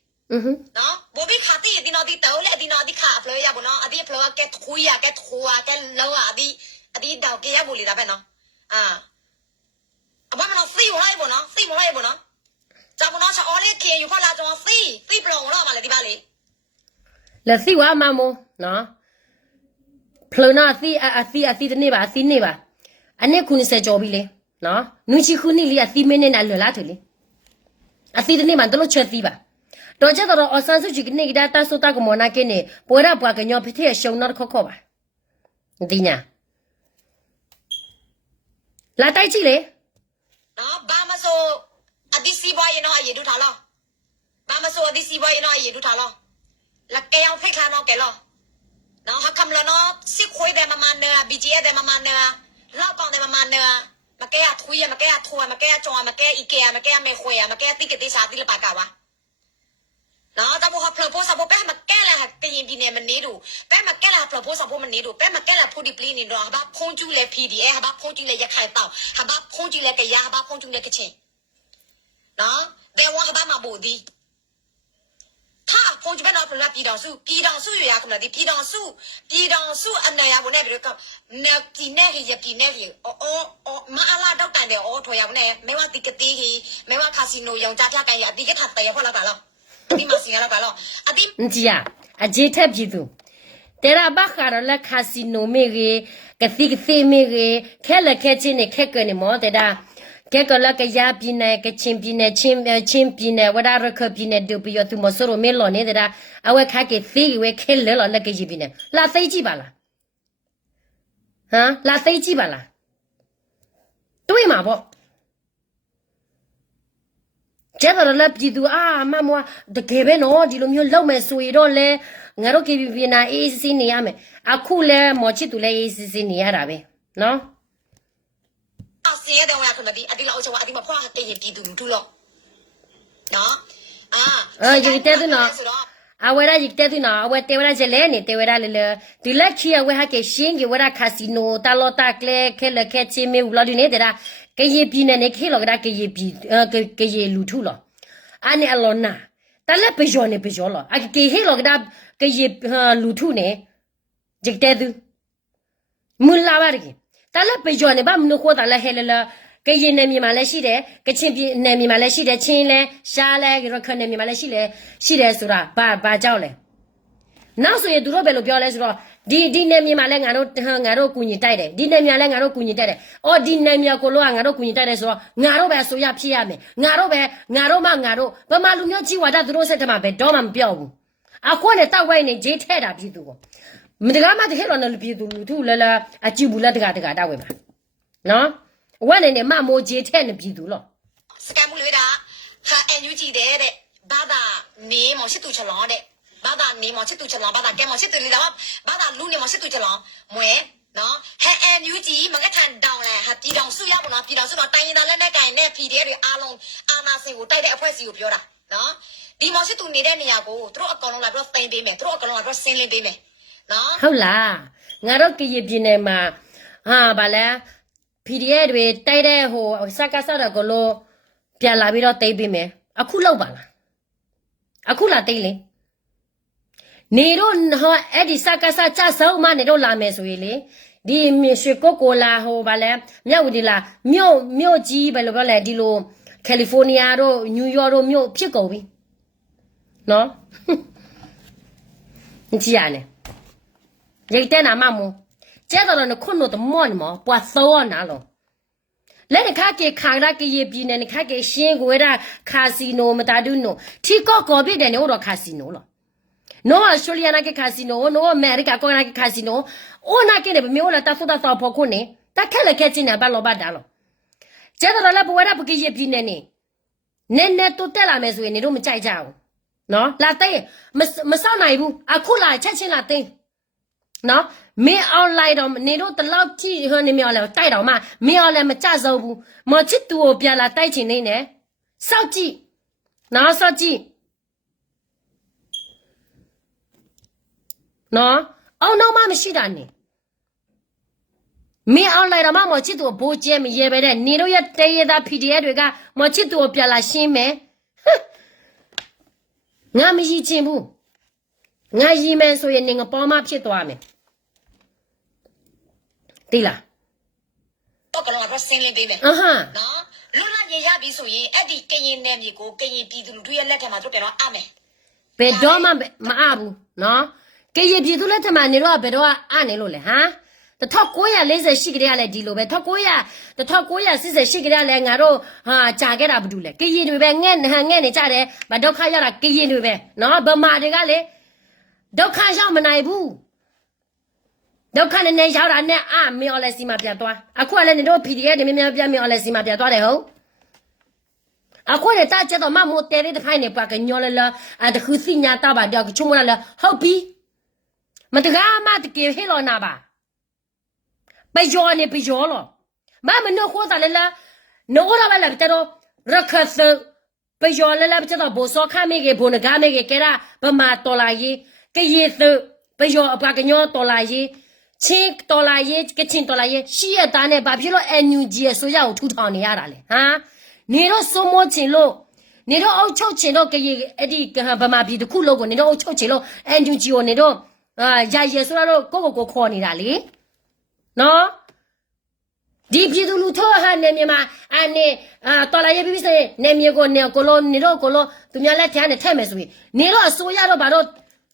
နော်ဘိုဘီခါတိဒီနော်ဒီတောလေဒီနော်ဒီခါအဖလောရပါနော်အဒီအဖလောကဲထွေးရကဲထွာကဲလောအဒီတောက်ကရဘူးလေဒါပဲနော်အဘမနော်စီဝလိုက်ပါနော်စီမလိုက်ပါနော်ဂျာပနော်ချောလေးခင်ယူဖလာတော့စီပလုံတော့မလဲဒီပါလေလက်စီဝါမမို့နော်ဖလိုနာစီတနေ့ပါစီနေပါအနေခုန်စကြောပြီလေနော်နူချီခုနီလီအစီမင်းနဲ့လာလွယ်လာတယ်လေအစီတနေ့မှာတို့ချက်စီပါတော့ကြတော့အဆန်းစုကြည့်ကနေဒါတဆုတာကမနာကင်းနေပေါ်ရပွားကညောဖတဲ့ရှုံတော့ခေါပါဒီညာလာတိုက်ကြည့်လေနော်ဘာမဆိုအဒီစီဘွားရနော်အရေတို့ထားလောဘာမဆိုအဒီစီဘွားရနော်အရေတို့ထားလောလက်ကယောဖိတ်ခါနော်ကဲလောနော်ဟာကမ်လနော်စစ်ခွေးတယ်မမနဲ BGA တယ်မမနဲလောက်ကောင်းတယ်မမနဲမကဲရထွေးရမကဲရထွားမကဲရကြောမကဲ IKEA မကဲရမေခွေရမကဲတိကတိစာတိလပါကဝါနော်တဘောဟာ propose ဘောပဲမကဲလာကရင်ပြည်နယ်မနေတို့ပဲမကဲလာ propose ဘောမနေတို့ပဲမကဲလာဖူဒီပလီနေတော့ဟာဖုံးကျူးလေ PDA ဟာဖုံးကျူးလေရခိုင်တောက်ဟာဖုံးကျူးလေကရဟာဖုံးကျူးလေကချင်းနော်ဘယ်ဝါဟာမဘူဒီ他碰见那朋友ပြည်တော်စုရရကမလားဒီပြည်တော်စုအနေရဘုနဲ့ပြီးတော့နေပြည်နေရပြည်နေရအော်မအလာတော့ကန်တယ်အော်ထွေရဘုနဲ့မဲဝတိကတိဟီမဲဝကာစီနိုရောင်ကြပြကန်ရအတိကထတ်တယ်ဖော်လာပါလားဒီမစင်ရတော့ပါလားအတိကြည့်ရအဂျေထက်ပြည်သူတဲရာဘခါရလက်ကာစီနိုမေရေကတိမေရေခဲလက်ခဲချင်းနဲ့ခဲကနေမောတဲ့ဒါကဲကလကရပြည်နယ်ကချင်းပြည်နယ်ချင်းပြည်နယ်ဝဒါရခပြည်နယ်ဒူပီယသူမဆိုရမဲလောနေတာအဝဲခါကေသေးဝဲခဲလဲလောလက်ကကြီးပြည်နယ်လာသိကြည့်ပါလားဟမ်လာသိကြည့်ပါလားတွေးမှာပေါ့ ကျတော့လည်းပြည်သူမမွားတကယ်ပဲနော်ဒီလိုမျိုးလောက်မယ်ဆိုရင်တော့လေငါတို့ KPP နာအေးစစ်နေရမယ်အခုလဲမော်ချစ်သူလဲအေးစစ်နေရတာပဲနော် စီရဲတဲ့ဝါကမဒီအတိလောက်ချဝအတိမဖွားတဲ့ပြည်သူထူလို့နော်ဒီတဲ့သူနော်အဝရကြီးတဲ့သူနော်အဝတဲဝရကျလဲနေတဲဝရလေလေဒီလက်ချီအဝဟာကရှင်းကြီးဝရခါစီနိုတာလောတာကလေခဲလခဲချီမေဝလာဒီနေတာကရေပြည်နေခဲလောကကရေပြည်ကရေလူထုလောအနေအလောနာတလက်ပကြောနေပကြောလောအကေဟေလောကကရေလူထုနေဂျက်တဲ့သူမူလာပါရကြီးတလက်ပကြောနေဘာမနခေါ်တာလဲဟဲလကရင်နယ်မြေမှာလည်းရှိတယ်ကချင်ပြည်နယ်မြေမှာလည်းရှိတယ်ချင်းလဲရှားလဲရခိုင်နယ်မြေမှာလည်းရှိတယ်ဆိုတာဘာကြောက်လဲနောက်ဆိုရင်သူတို့ဘယ်လိုပြောလဲဆိုတော့ဒီနယ်မြေမှာလည်းငါတို့ကူညီတိုက်တယ်ဒီနယ်မြေလည်းငါတို့ကူညီတိုက်တယ်အော်ဒီနယ်မြေကိုလို့ကငါတို့ကူညီတိုက်တယ်ဆိုတော့ငါတို့ပဲဆိုရဖြစ်ရမယ်ငါတို့မှငါတို့ဗမာလူမျိုးကြီးဝါဒသူတို့စက်တမှာပဲတော့မှမပြောဘူးအခုနဲ့တောက်ဝိုင်းနေဂျေးထဲတာပြည်သူကိုမတကားမတခဲတော့လည်းပြည်သူလူထုလဲအကြည့်ဘူးလားတကာတောက်ဝဲပါနော်ဝက်နေမမိုးဂျေးထဲနေပြည်သူလို့စကန်မူလေတာဟာအန်ယူဂျီတဲ့ဘာသာနေမရှိတူချလောတဲ့ဘာသာနေမရှိတူချလောဘာသာကဲမရှိတူလေတာဘာသာလူနေမရှိတူချလောမွဲနော်ဟန်အန်ယူဂျီမကထန်တောင်းလဲဟာပြည်တော်စုရပါတော့ပြည်တော်စုတော့တိုင်းရင်တော်လက်နဲ့ကင်နဲ့ပြည်တွေအားလုံးအာနာစင်ကိုတိုက်တဲ့အဖွဲ့အစည်းကိုပြောတာနော်ဒီမရှိတူနေတဲ့နေရာကိုသူတို့အကောင်လုံးလာပြီးတော့တင်ပေးမယ်သူတို့အကောင်လုံးလာပြီးတော့ဆင်းလင်းပေးမယ်နော်ဟုတ်လားငါတို့ကရပြည်နယ်မှာဗာလဲPDF တွေတိုက်တဲ့ဟိုစကားစတော့ကလို့ပြန်လာပြီးတော့တိတ်ပေးမယ်အခုလောက်ပါလားအခုလာတိတ်လေနေတော့အဲ့ဒီစကားစကြဆုံးမနေတော့လာမယ်ဆိုရင်လေဒီရွှေကိုလာဟိုဗာလဲမြောက်ဦးဒီလာမြို့ကြီးဘယ်လိုပြောလဲဒီလိုကယ်လီဖိုးနီးယားတို့နယူးယောက်တို့မြို့ဖြစ်ကုန်ပြီနော်ကြည့်ရနေရိတ်တဲ့နာမမို့ကျတော့နခုနိုတမောနမောပွာသောနာလောလဲနခါကေခါရကေပြည်နေနခါကေရှင်းကိုရခါစီနိုမတာဒုနိုထီကောပြတဲ့နော်ခါစီနိုလောနော်အရှူလီယာနာကေခါစီနိုနော်အမေရိကကောနာကေခါစီနိုအိုနာကေနေမျိုးလာတဆုတာသောဖို့ခုနေတခက်လက်ခဲချင်းနေဘာလောဘာဒါလောကျတော့လည်းဘဝရပကေပြည်နေနေတူတက်လာမယ်ဆိုရင်နေတို့မကြိုက်ကြဘူးနော်လာသိမစောင့်နိုင်ဘူးအခုလာချက်ချင်းလာသိနော်မင်းအောင်လိုက်တော့နေတော့တလောက်ကြည့်ဟိုနေမြော်လဲတိုက်တော့မှမင်းအောင်လဲမကြစုံဘူးမော်ချစ်သူကိုပြန်လာတိုက်ချင်နေနဲ့စောက်ကြည့်နော်စောက်ကြည့်နော်အောင်တော့မှမရှိတာနေမင်းအောင်လိုက်တော့မှမော်ချစ်သူကိုဘိုးကျဲမရေပဲတဲ့နေတော့ရတရေသား PDF တွေကမော်ချစ်သူကိုပြန်လာရှင်းမယ်ငါမရည်ချင်ဘူးငါရည်မယ်ဆိုရင်နေငပေါ်မှဖြစ်သွားမယ်တိလားတော့ကလည်းဆင်းလင်းပေးမယ်နော်လွတ်လပ်ရရပြီဆိုရင်အဲ့ဒီကရင်နယ်မြေကိုကရင်ပြည်သူလူထုရဲ့လက်ထက်မှာတို့ပြန်တော့အမယ်ဘယ်တော့မှမအဘူးနော်ကရင်ပြည်သူလက်ထက်မှာနေတော့ဘယ်တော့အနေလို့လဲ1940ရှိကြရလဲဒီလိုပဲ1980ကြရလဲငါတို့ကြာခဲ့တာဘာလို့လဲကရင်တွေပဲငဲ့နေကြတယ်ဗဒုက္ခရတာကရင်တွေပဲနော်ဗမာတွေကလေဒုက္ခရောက်မနိုင်ဘူးဒုက္ခနဲ့ရောက်တာနဲ့မင်းအောင်လဲစီမပြတ်သွားအခုကလည်းနေတို့ PDF တွေမြင်ပြမင်းအောင်လဲစီမပြတ်သွားတယ်ဟုတ်အခုလည်းတာကျတော့မမိုတဲတဲ့ခိုင်းနေပါကညောလဲတခုစီညာတာပါတော့ချုံမလားဟုတ်ပြီမတကားမတကယ်ဟဲလောနာပါပကြောနေပကြောလောမနခေါ်တာလဲနိုးရပါလားတော့ရခတ်ပကြောလဲကျတော့ဘောစောခမေကေဘုန်ကာမေကေကဲရာဗမာတော်လာကြီးကရေသပကြောအပကညောတော်လာကြီးချင်းတော်လာရေးကချင်းတော်လာရေးရှိရသားနဲ့ဘာဖြစ်လို့ NUG ရဲ့ဆိုရကိုထူထောင်နေရတာလဲနေတော့စိုးမိုးချင်လို့နေတော့အုတ်ချုပ်ချင်တော့ကရေအဲ့ဒီဗမာပြည်တစ်ခုလုံးကိုနေတော့အုတ်ချုပ်ချင်လို့ NUG ကိုနေတော့ရရဆိုတော့ကိုခေါ်နေတာလေနော်ဒီပြည်သူလူထုဟာနေမြန်မာအနေတော်လာရေးပြီးစေနေမြေကိုနေကိုလိုနေတော့ကိုလိုသူများလက်ထမ်းနဲ့ထက်မယ်ဆိုရင်နေတော့အစိုးရတော့ဘာတော့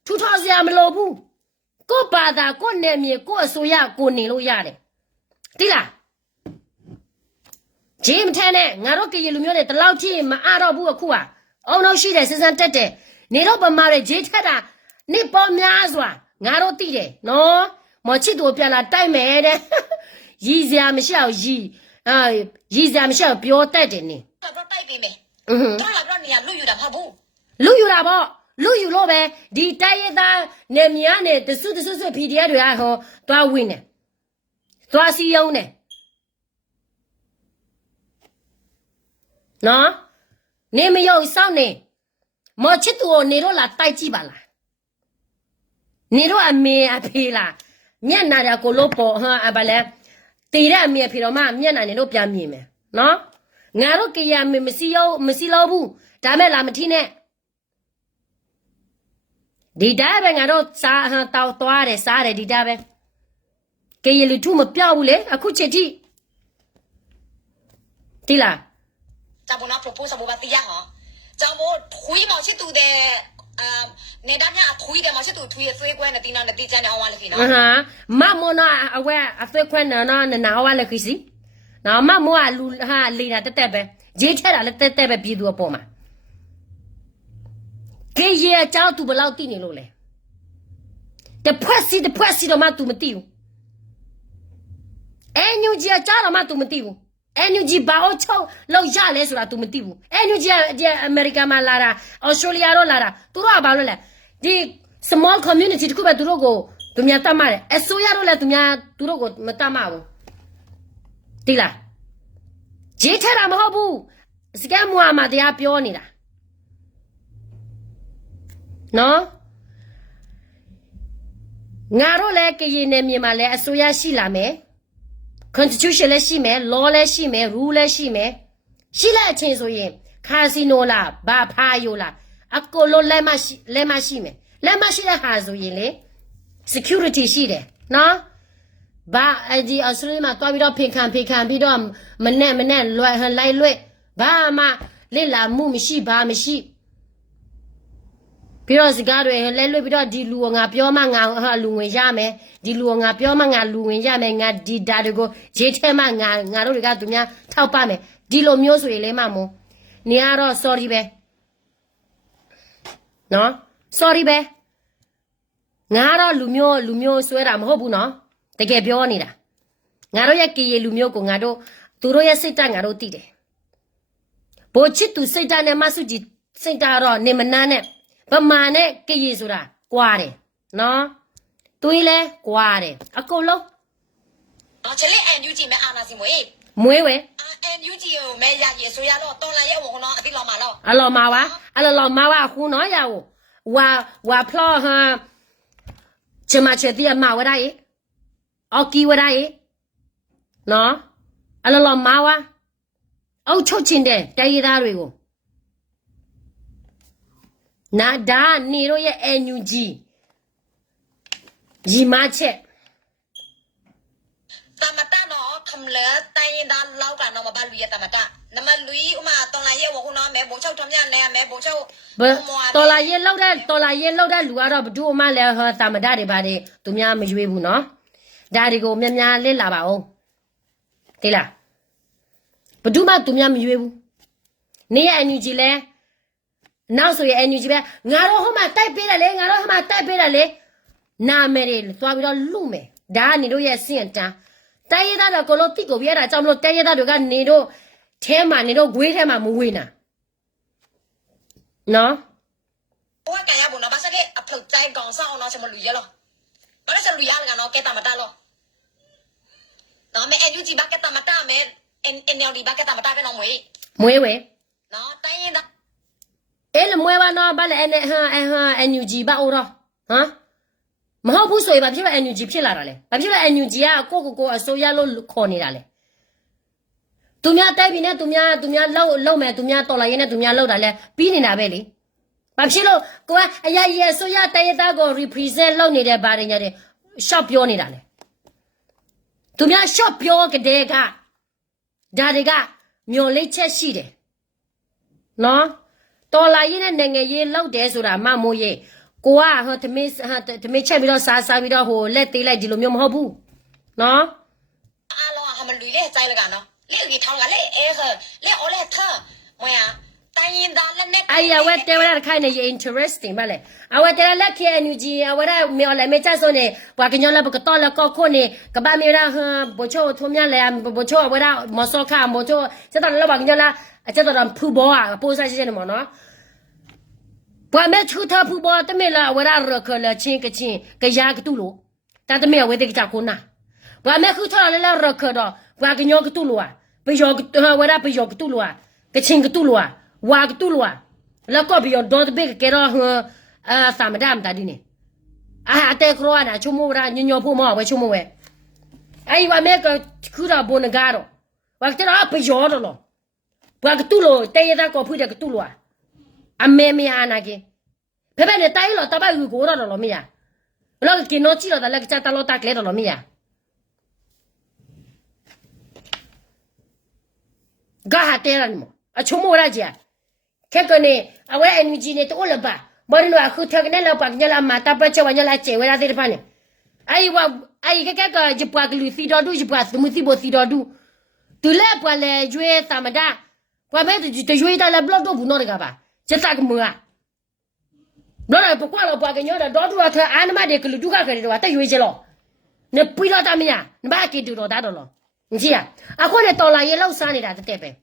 ထူထောင်စရာမလိုဘူးကိုဘာသာကိုနေမြေကိုအစိုးရကိုနေလို့ရတယ်တိလားဂျင်းထဲနဲ့ငါတို့ကရေလူမျိုးတွေတလောက်ထိမအားတော့ဘူးအခုအောင်တော့ရှိတယ်စစမ်းတက်တယ်နေတော့ဗမာတွေဂျင်းထက်တာနှစ်ပေါ်များစွာငါတို့သိတယ်နော်မော်ချစ်တို့ပြန်လာတိုက်မယ်တဲ့ရည်စရာမရှိအောင်ရည်စရာမရှိအောင်ပြောတတ်တယ်နေတော့တိုက်ပေးမယ် တို့လာတော့နေရလွတ်ယူတာမဟုတ်ဘူး လူယူတာပေါ့လူယူလို့ပဲဒီတိုင်းရသားနေမြားနဲ့တဆုဆွ PDF တွေကဟောသွားဝင်တယ်သွားစီယုံတယ်နော်နေမယုံစောင့်နေမော်ချစ်သူကိုနေတော့လာတိုက်ကြည့်ပါလားနေတော့အမေအဖေလားမျက်နာရကိုလို့ပေါ်ဟာအဘလဲတည်တဲ့အမေအဖေတော့မှမျက်နာနေတော့ပြန်မြင်မယ်နော်ငါတို့ကြရမေမရှိလို့ဘူးဒါမဲ့လာမထီးနဲ့ဒီတားပဲငါတို့စားတောက်သွားတယ်စားတယ်ဒီတားပဲကြရလူထုမပြောက်ဘူးလေအခုချက်ထိတိလား จะบอกนะ propose สมมุติว่าตียะฮะจะบอกถุยหมอชิตูแต่ในด้านเนี้ยถุยแต่หมอชิตูถุยซื้อกล้วยนะตีนอนตีจันเนี่ยเอาวันเลยสิเนาะ မမောနာအဝဲအသွေးခွဲနော်နာဝါလက်ခစီနော်မမောကလူဟာလေတာတက်ပဲဂျေးချဲတာလည်းတက်ပဲပြည်သူအပေါ်မှာကြေးရအကြောင်းသူဘယ်လောက်သိနေလို့လဲတဖွဲ့စီတော့မှ तू မသိဘူးအန်ယူဂျီအကြောင်းတော့မှ तू မသိဘူးအန်ယူဂျီဘာအောင်ချုပ်လောက်ရလဲဆိုတာ तू မသိဘူးအန်ယူဂျီအမေရိကန်မှာလာတာဩစတြေးလျတော့လာတာသူတို့ကဘာလို့လဲဒီ small community တခုပဲသူတို့ကိုသူများတတ်မှတယ်အစိုးရတော့လည်းသူတို့ကိုမတတ်မှဘူးတိလားဂျေးထတာမဟုတ်ဘူးစကမ်မွာမှာတရားပြောနေတာနော်ငါတို့လည်းကရင်နယ်မြေမှာလည်းအစိုးရရှိလာမယ် constitution လည်းရှိမယ် law လည်းရှိမယ် rule လည်းရှိမယ်ရှိလိုက်အချင်းဆိုရင်คาစီနိုလားဘာဖာယိုလားအကိုလိုလက်မရှိမယ်လက်မရှိတဲ့ဟာဆိုရင်လေ security ရှိတယ်နော်ဘာဒီအစရိမှာတွားပြီးတော့ဖိခံပြီးတော့မနဲ့လွယ်လိုက်လွဲ့ဘာမှလက်လာမှုမရှိဘာမရှိပြီးတော့စကားတွေလဲလွဲ့ပြီးတော့ဒီလူကငါပြောမှငါလူဝင်ရမယ်ဒီလူကငါပြောမှငါလူဝင်ရမယ်ငါဒီဒါတွေကိုဂျေးထဲမှငါတို့တွေကသူများထောက်ပမယ်ဒီလိုမျိုးဆိုရင်လေမမို့နေရတော့ sorry ပဲနော် sorry ပဲငါတော့လူမျိုးဆွဲတာမဟုတ်ဘူးနော်တကယ်ပြောနေတာငါတို့ရဲ့ကေရလူမျိုးကိုငါတို့သူတို့ရဲ့စိတ်ဓာတ်ငါတို့သိတယ်ဘိုချစ်သူစိတ်ဓာတ်နဲ့မဆုကြီးစိတ်ဓာတ်တော့နေမနာနဲ့ဗမာနဲ့ကေရဆိုတာကွာတယ်နော်သူကြီးလဲကွာတယ်အကုန်လုံး နော်ချလေ NUG မဲအာနာစီမွေး မွေးဝဲ NUG ကိုမဲရရဆိုရတော့တော်လန်ရဲ့ဝန်ကတော့အတိလောမှာတော့ အလော်မာဝါအလော်မာဝါခုနော်ရဝါဖလောဟာချမချတိအမဝဒရေအော်ကီဝဒရေနော်အလော်မာဝါအောက်ချုပ်ချင်တဲ့တိုင်ရသားတွေကိုနာဒါနေတို့ရဲ့ NUG ဂျီမချက် ตามตาเนาะทำแล้วไตดานเล่ากันเนาะมาบ้านลุยตามตาน้ำมันลุยอุมาตอนไรเย่ว่าคุณน้องแม่โบเช่าทำยังไงแม่โบเช่า တော်လာရင်လောက်တဲ့လူကတော့ဘဒူအမလဲဟောတာမဒတွေပါတွေသူများမရွေးဘူးနော်ဒါတွေကိုများလစ်လာပါအောင်တိလားဘဒူမှသူများမရွေးဘူးနေရ NUG လဲနောက်ဆိုရင် NUG ပဲငါတို့ဟိုမှာတိုက်ပေးတယ်လေနာမယ်တွေသွားပြီးတော့လူမယ်ဒါကနေတို့ရဲ့စင့်တန်းတိုင်းရသားတော့ကိုလိုတိကိုပြရတာကြောင့်မလို့တိုင်းရသားတွေကနေတို့ထဲမှာနေတို့ဂွေးထဲမှာမဝေးနာနော် ว่าการยาบุญเนาะบ้านสักแค่อภัยใจกองซ่าเอาเนาะจะมาลุยเนาะบ้านจะลุยอะไรกันเนาะแกตามมาตาเนาะเนาะแม่NUG บ้านแกตามมาตาแม่NLD บ้านแกตามมาตาเป็นน้องมวย မွေးဝဲ เนาะไตดา အဲ့လမွဲပါနော်ဘာလဲNUG ပါဦးတော့ဟမ်မဟုတ်ဘူးဆိုရင်ဘာဖြစ်လို့ NUG ဖြစ်လာတာလဲဘာဖြစ်လို့ NUG ကကိုအစိုးရလို့ခေါ်နေတာလဲသူများတိုက်ပြီးနဲ့သူများလောက်မယ်သူများတော်လာရင်နဲ့သူများလောက်တာလဲပြီးနေတာပဲလေဘာဖြစ်လို့ကိုကအရာကြီးအစိုးရတိုက်ရသားကို represent လုပ်နေတဲ့ဘာတွေညာတွေ shop ပြောနေတာလဲသူများ shop ပြောကြတဲ့ကဒါတွေကမျော်လင့်ချက်ရှိတယ်နော်တော်လာရင်နဲ့နိုင်ငံရေးလောက်တယ်ဆိုတာမမိုးရေးကိုကဟိုတမေချက်ပြီးတော့စားပြီးတော့ဟိုလက်သေးလိုက်ဒီလိုမျိုးမဟုတ်ဘူးနော် အားလုံးကဟာမလူလေใจเลยกันเนาะလေကြီးထောင်းကလေအဲလေအော်လေထမွေอ่ะไต တိုင်းရင်းသားလက်နဲ့ 哎呀，我带我来看那些 interesting 嘛嘞，啊，我带来看牛鸡，啊，我来苗来没再说呢，我跟人家不个到了高考呢，个把苗来和不错，出面来不错，我来没少看，没错，这到了把跟人家这到了铺包啊，铺啥些的嘛喏，我没抽他铺包，都没了，我来热课了，请个牙个堵路，但都没有我这个家伙呢，我没后头来热课的，我跟人家个堵路啊，不要个我来不要个堵路啊，个请个堵路啊，我个堵路啊。แล้วก็ไปยอดดอดเบกแกรอฮสามดามตาดินี่แต่ครัวน่ะชั่วโมงละญญอผู้หมอไว้ชั่วโมงเว้ไอ้ว่าแม่ก็คือเราบนกาดว่าจะเราไปยอดหรอว่าก็ตุโลเตยตาก็พูดก็ตุโลอ่ะแม่ไม่อานาเกเพ่เนี่ยตายหรอตาบ้าอยู่กูรอหรอไม่อ่ะแล้วกินนอจิหรอแต่แล้วจะตาโลตาเกลหรอไม่อ่ะก็หาเตรันมั้งชั่วโมงละจ้ะแค่คนนี้เอาไว้เอ็นวีจีเนี่ยตัวละบ้าบริษัทคือทางนั้นเราปักเนี่ยละมาตาประชาชนเนี่ยละเจ๋งเวลาเดินผ่านเนี่ยไอ้ว่าไอ้แค่ก็จะปักลุยสีดอดูจะปักสมุทรสีบสีดอดูตัวเล็กปักเลยช่วยสามดาปักไม่จะช่วยได้แล้วบล็อกตัวบุญนอร์กับบ้าจะสักมือนั่นแหละพวกเราปักเนี่ยละดอดูว่าเธออ่านมาเด็กลุดูกันเลยว่าแต่ช่วยเจล่ะเนี่ยปีละตามีอ่ะเนี่ยบ้าคิดดูได้หรอนี่อ่ะคนเนี่ยตอนละยี่เราสานนี่ได้แต่เป๊ะ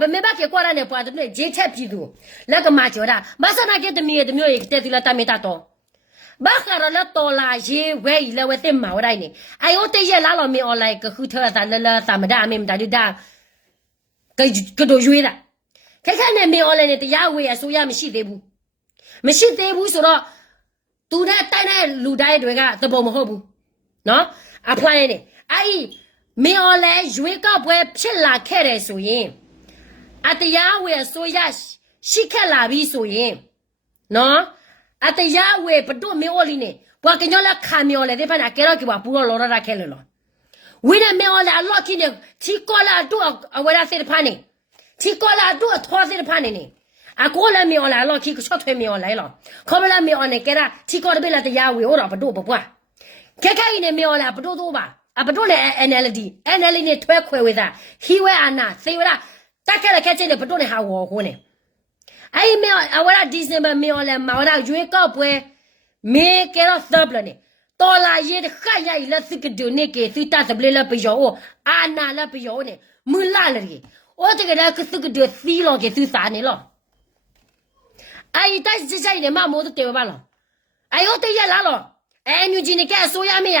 บะเมบะเกกว่าละเนี่ยปะตะเนี่ยเจแช่ปีดูแล้วก็มาจ่อดาบาสนาเกตมีเดมีเอกเตติละตาเมตาโตบาคาระละตอลาเยเวอีละเวเตมาว่าได้นี่ไอ้โอเตเยละละมีออนไลน์ก็คือเธอซะละสามดาเมมตาดิดาก็โดยุยละแค่ๆเนี่ยมีออนไลน์เนี่ยตะยาเวอ่ะဆိုရမရှိသေးဘူးမရှိသေးဘူးဆိုတော့သူနဲ့တိုက်တဲ့လူတိုင်းတွေကသဘောမဟုတ်ဘူးเนาะအဖလိုက်နေအဲ့มีออนไลน์ရွေးကောက်ပွဲဖြစ်လာခဲ့တယ်ဆိုရင်အတရားဝယ်ဆိုရရှိခက်လာပြီဆိုရင်နော်အတရားဝယ်ဘတို့မေအိုလီနေဘွာကညောလာခါမျောလေဒီဖနာကဲတော့ကဘာပူတော့လောရခဲလေလောဝိနေမေအိုလာအလော့ခိနေချီကောလာတို့အဝရစေဖာနေချီကောလာတို့အထောစေဖာနေနေအကောလာမေအိုလာအလော့ခိကချော့ထွေမေအိုလာလောခေါ်မလာမေအိုနေကဲတာချီကောတပိလာတရားဝယ်ဟောတော့ဘတို့ဘွာခဲခဲနေမေအိုလာဘတို့တော့ပါဘတို့လေ NLD နဲ့ထွဲခွဲဝေတာခီဝဲအာနာစေဝရတက်ကလည်းခက်ချင်းနဲ့ဘတို့နဲ့ဟာဝေါ်ခွန်းနေအဲ့မေအဝရဒီဇင်ဘာမေလည်းမဝရရွေးကောက်ပွဲမေကဲတော့သပ်လနေတော်လာရဲ့ခါရိုက်လက်စကဒုန်နေကေသီတာသပလေလပယောအာနာလပယောနေမူလာလေဩတကယ်ကစကဒသီလောကေသီစာနေလောအဲ့တိုက်စချိုင်နေမမိုးတေပါလောအဲ့ဟိုတရလာလောအဲ့ညူဂျီနေကဲဆိုရမေး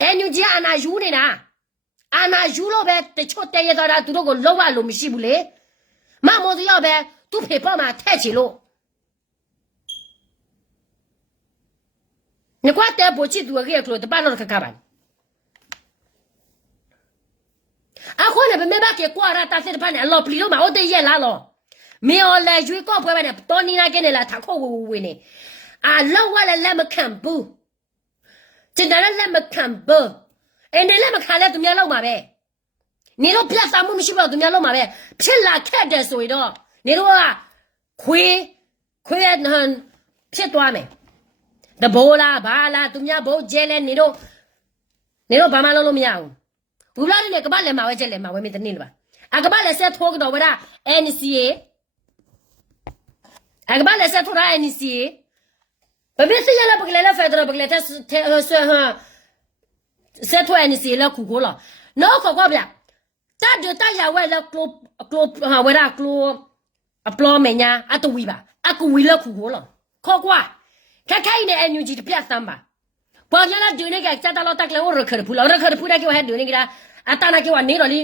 အဲ့ညူဂျီအနာယူနေတာအာနာယူလို့ပဲတချို့တရရတာသူတို့ကိုလောက်ရလို့မရှိဘူးလေမမိုးစရောက်ပဲသူ့ဖေပေါ်မှာထက်ချီလို့你快点不去做这个，都办了看看吧。后来没把给挂了，但是把那老皮肉嘛，我得也拿了。没有来追搞不完的，当年那个呢了，他靠我呢。老我来那么看不，真的那么看不。你那么看了都没老嘛呗？你都别啥么没事吧，都没老嘛呗？偏拉看的所以的，你说亏那偏多没？တဘောလားဘာလားသူများဘိုးကျဲလဲနေတော့ဘာမှလုပ်လို့မရဘူးဘူးလားနေကဘာလဲမှာဝဲကျဲလဲမှာဝဲမတနေလို့ပါကဘာလဲဆက်ထိုးကတော့ဝရ NCA ကဘာလဲဆက်ထိုးရ NCA ဘယ်စရလာပကလဲဖက်ဒရယ်ပကလဲဆက်ထိုး NCA လောက်ခုကိုလားနော်ခေါ်ဗျတာဒတာရဝဲလောက်ကလိုဟာဝရကလိုအပလောမညာအတူဝီပါအကူဝီလောက်ခုကိုလားခေါ်ကွာခက်ခိုင်နဲ့အန်ယူဂျီတပြတ်စမ်းပါပေါ်ကြလာဒူနေကစတာလောက်တက်လဲဝရခရဖူလာရခရဖူတဲ့ကဟဲဒူနေကအတနာကနေတော့လေ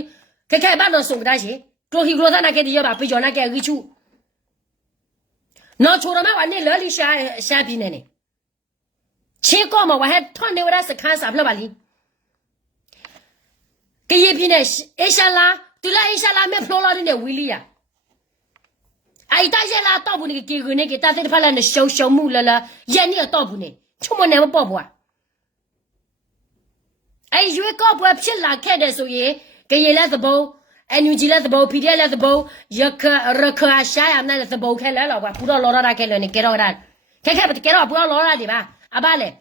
ခက်ခိုင်ဘာလို့ဆုံးကြရှိကလိုဟီကလိုသနာကတည်းကပါပြကြောနာကရီချူနော်ချိုရမဝနေလော်လီရှာပြနေနေချေကောမဝဟဲထွန်နေဝရစခန်းစာဖလပါလီကရီပြနေအရှာလာတူလာအရှာလာမေဖလိုလာနေဝီလီယာ哎，大家啦，倒不那个给个那个，但是怕那小木了啦，眼里倒不呢，出门那么包不啊？哎，因为搞不偏拉开的所以，给人来是包，哎，牛鸡来是包，皮带来是包，热壳啊，啥呀那是包开来了吧？不知道老大开了，你给到他，开不给到不要老大的吧？阿爸嘞，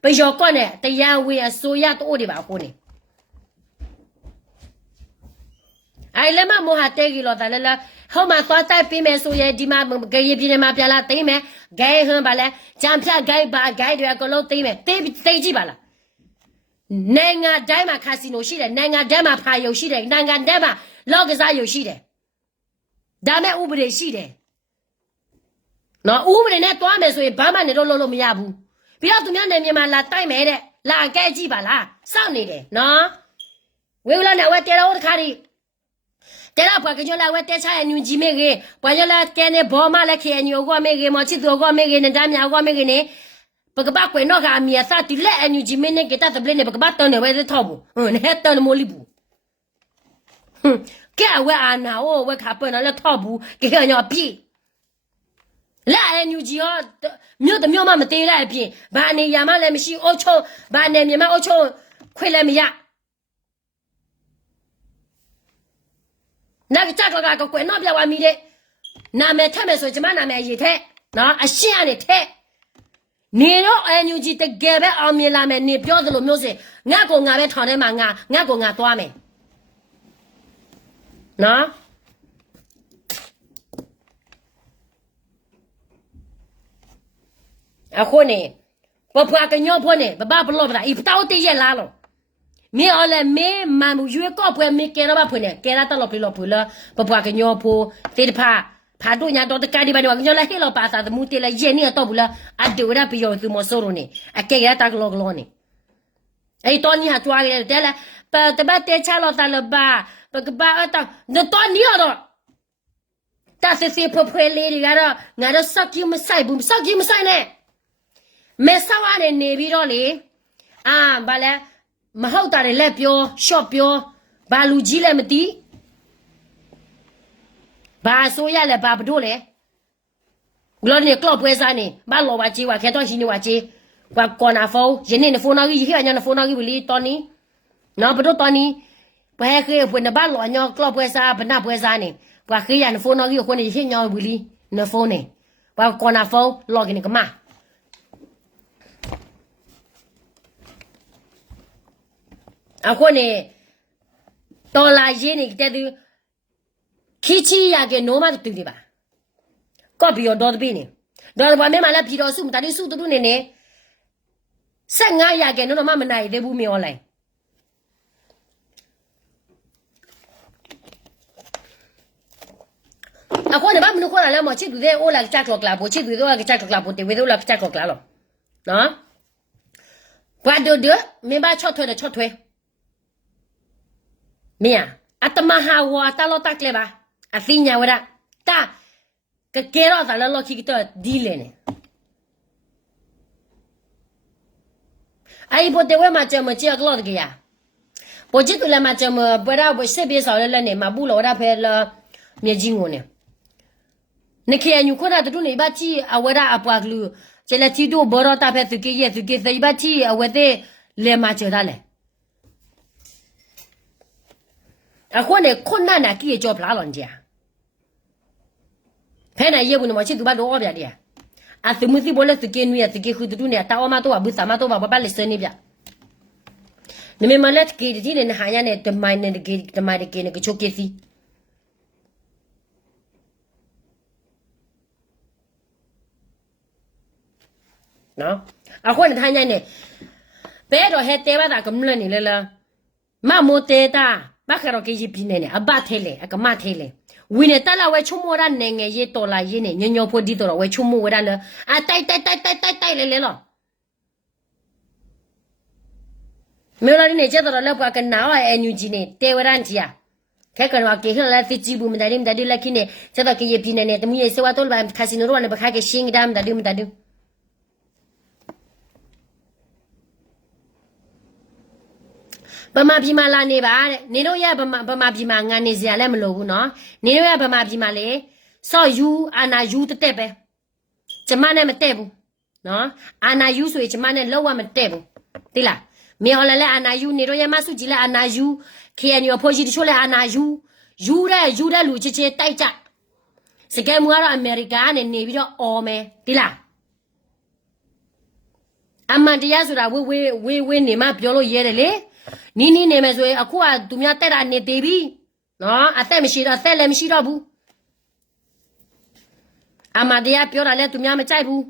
被小干呢，在烟味啊，所以都的吧，货呢。ai le ma mo ha te gi lo ta le la ho ma twa tai pi me so ye di ma ge ye pi ne ma pya la tai me gai han ba le jam phya gai ba gai de ko lo tai me tai ji ba la နိုင်ငံတိုင်းမှာခါစီနိုရှိတယ်နိုင်ငံတိုင်းမှာဖာယုံရှိတယ်နိုင်ငံတိုင်းမှာလောက်ကစားယုံရှိတယ်ဒါမဲ့ဥပဒေရှိတယ်နော်ဥပဒေနဲ့တွားမယ်ဆိုရင်ဘာမှနေတော့လို့မရဘူးပြီးတော့သူများနေမြန်မာလာတိုက်မယ်တဲ့လာကဲကြည့်ပါလားစောင့်နေတယ်နော်ဝေဝလာနဲ့ဝဲတဲတော့တခါဒီတဲတော့ဘာကကြလာဝဲတဲချာညူဂျီမေကေဘာကြလာကဲနေဘောမလက်ခေညိုကောမေကေမချစ်တော်ကောမေကေနဲ့တမ်းမြောက်ကောမေကေနဲ့ပကပကွေနောကမီယာသတိလက်အညူဂျီမေနဲ့ကတတပလနဲ့ပကပတန်နေဝဲထောက်ဘူးနဲ့တန်မိုလီဘူးကဲဝဲအာနာဝဲခါပန်လည်းထောက်ဘူးကဲညောပြီလက်အညူဂျီဟောမြို့တမြို့မှမသေးတဲ့အပြင်ဘာနေရမှလည်းမရှိအိုးချုံဘာနေမြန်မာအိုးချုံခွေလည်းမရနာကတက်ကကွယ်တော့ပြဝမီတဲ့နာမည်ထက်မယ်ဆိုကျမနာမည်ရေးထက်နော်အရှင်းအနေထက်နေတော့အန်ယူဂျီတကယ်ပဲအောင်မြင်လာမယ်နေပြောသလိုမျိုးစင်ငါကိုငါပဲထောင်ထဲမှာငါကိုငါသွားမယ်နော်အခုနေပပွားကညောဖို့နေဘဘဘလော့ဗလာအီတောက်တည့်ရလာလို့မင်းအော်လေမင်းမမရွေးကော့ပွဲမင်းကဲတော့ဘာဖွနေကဲလာတော့လို့ပြလို့ဖူလာပပွားကညောဖို့တေတဖာဖာတို့ညာတော့တကဒီဘာတော့ညောလာဟဲလို့ပါသာသမူတေလာယေနေတော့ဘူးလားအဒူရပြယောသူမဆိုးလို့နေအကဲရတာကလောကလောနေအဲ့တော့ညဟာတွားရတယ်တဲလာတပတ်တဲချလို့တလဘာပကဘာတော့တော့ညတော့တာစီဖွဖွလေးတွေကတော့ငါတော့စောက်ကြီးမဆိုင်ဘူးစောက်ကြီးမဆိုင်နဲ့မဲဆောက်ရနေပြီးတော့လေဘာလဲမဟုတ်တာတွေလက်ပြောရှော့ပြောဘာလူကြီးလည်းမသိဘာဆိုရလဲဘာဘတို့လဲဂလော်နေကလော့ပွဲစားနေဘာလော်ပါကြီးဝါခဲတော့ရှိနေဝါကြီးကွာကော်နာဖုန်းယနေ့ဖုန်းနာကြီးခေညာဖုန်းနာကြီးဘလီတော်နီနော်ဘတို့တော်နီဘယ်ခေဖွင့်နဘာလော်ညောကလော့ပွဲစားဘနာပွဲစားနေကွာခေရဖုန်းနာကြီးခွနေခေညာဘလီနဖုန်းနေကွာကော်နာဖုန်းလော်ကနေကမအခုနေတော်လာရင်းနေတဲ့သူခီချီရကနိုမတူတယ်ပါကော့ပီရောဒေါ်တပင်းနေဒေါ်ဘာမဲမလာပြည်တော်စုမတတိစုတူနေနေ15ရကနိုမမနိုင်သေးဘူးမြော်လိုက်အခုနေဘာမနခေါ်လာမချစ်သူတဲ့အိုလာချက်ကလောကလာပိုချစ်သူတော့ချက်ကလာပိုတေဝေတော့လာချက်ကောကလာလောနော်ဘာဒိုဒမင်းဘာချော့ထွဲချော့ထွဲမင်းအတမဟာဝါတလောတက်လေပါအသိညာဝရတာကကဲတော့တလောခိကတော့ဒီလေနေအိုင်ပိုတေဝဲမှာချမချက်ကလော့တကရပိုချစ်တူလည်းမှာချမဘရဘဆက်ပြေဆော်လည်းနေမှာဘူးလောရဖဲလမြေကြီးငုံနေနခေညူခေါ်တာတူနေပါချီအဝရအပွားကလူကျလက်တီတို့ဘောရတာဖဲသူကေရဲ့သူကေသိပါချီအဝတဲ့လေမှာချတာလေအခုနေခွန်နာကီကြောပလာလွန်ကြဖဲနိုင်ရေဘူးနမချစ်သူဘာတော့ဗျာတဲ့အသမှုစီဘောလက်စကင်းနွေစကေခုတူနေတာအမတော့ဘူးစမတော့ဘာလဲစနေဗျနမေမလက်ကေဒီနေဟာရနဲ့တမိုင်းနဲ့ကေတမိုင်းကေနဲ့ကချိုကေစီနော်အခုနေထိုင်နေဘဲတော့ဟဲတဲပါတာကမလနေလေလားမမိုတေတာဘာခရောကေဂျီပီနေအဘထဲလေအကမထဲလေဝင်းနေတာလာဝဲချုံမောရနေငယ်ရေတော်လာရင်းနေညညဖို့ဒီတော်ဝဲချုံမောဝဲလာအတိုက်လေလေလောမေလာနေကျတော့လောက်ပါကနာဝဲညူဂျီနေတေဝရန်ကြီးခဲကတော့ကေခလာတိချီဘူးမဒါဒီလက်ခိနေကျတော့ကေဂျီပီနေတမီစေဝတော်ဘာခါစီနိုရနေဘခါကေရှင်းဒမ်ဒါဒီဗမာပြည်မှာလာနေပါတဲ့နေတို့ရဗမာပြည်မှာငါနေစရာလည်းမလိုဘူးနော်နေတို့ရဗမာပြည်မှာလေစော့ယူအာနာယူတက်ပဲကျမနဲ့မတက်ဘူးနော်အာနာယူဆိုရင်ကျမနဲ့လောက်ဝမတက်ဘူးသိလားမေဟော်လည်းအာနာယူနေတို့ရမဆုကြည်လည်းအာနာယူခေအန်ယူဖိုဂျီတချို့လည်းအာနာယူယူတဲ့လူချစ်တိုက်ကြစကဲမူကတော့အမေရိကန်နဲ့နေပြီးတော့အော်မယ်သိလားအမှန်တရားဆိုတာဝေးနေမှပြောလို့ရဲတယ်လေနီးနေမယ်ဆိုရင်အခုကသူများတက်တာနေသေးပြီ နော်အသက်မရှိတော့သက်လည်းမရှိတော့ဘူးအမတရားပြောတာလဲသူများမကြိုက်ဘူး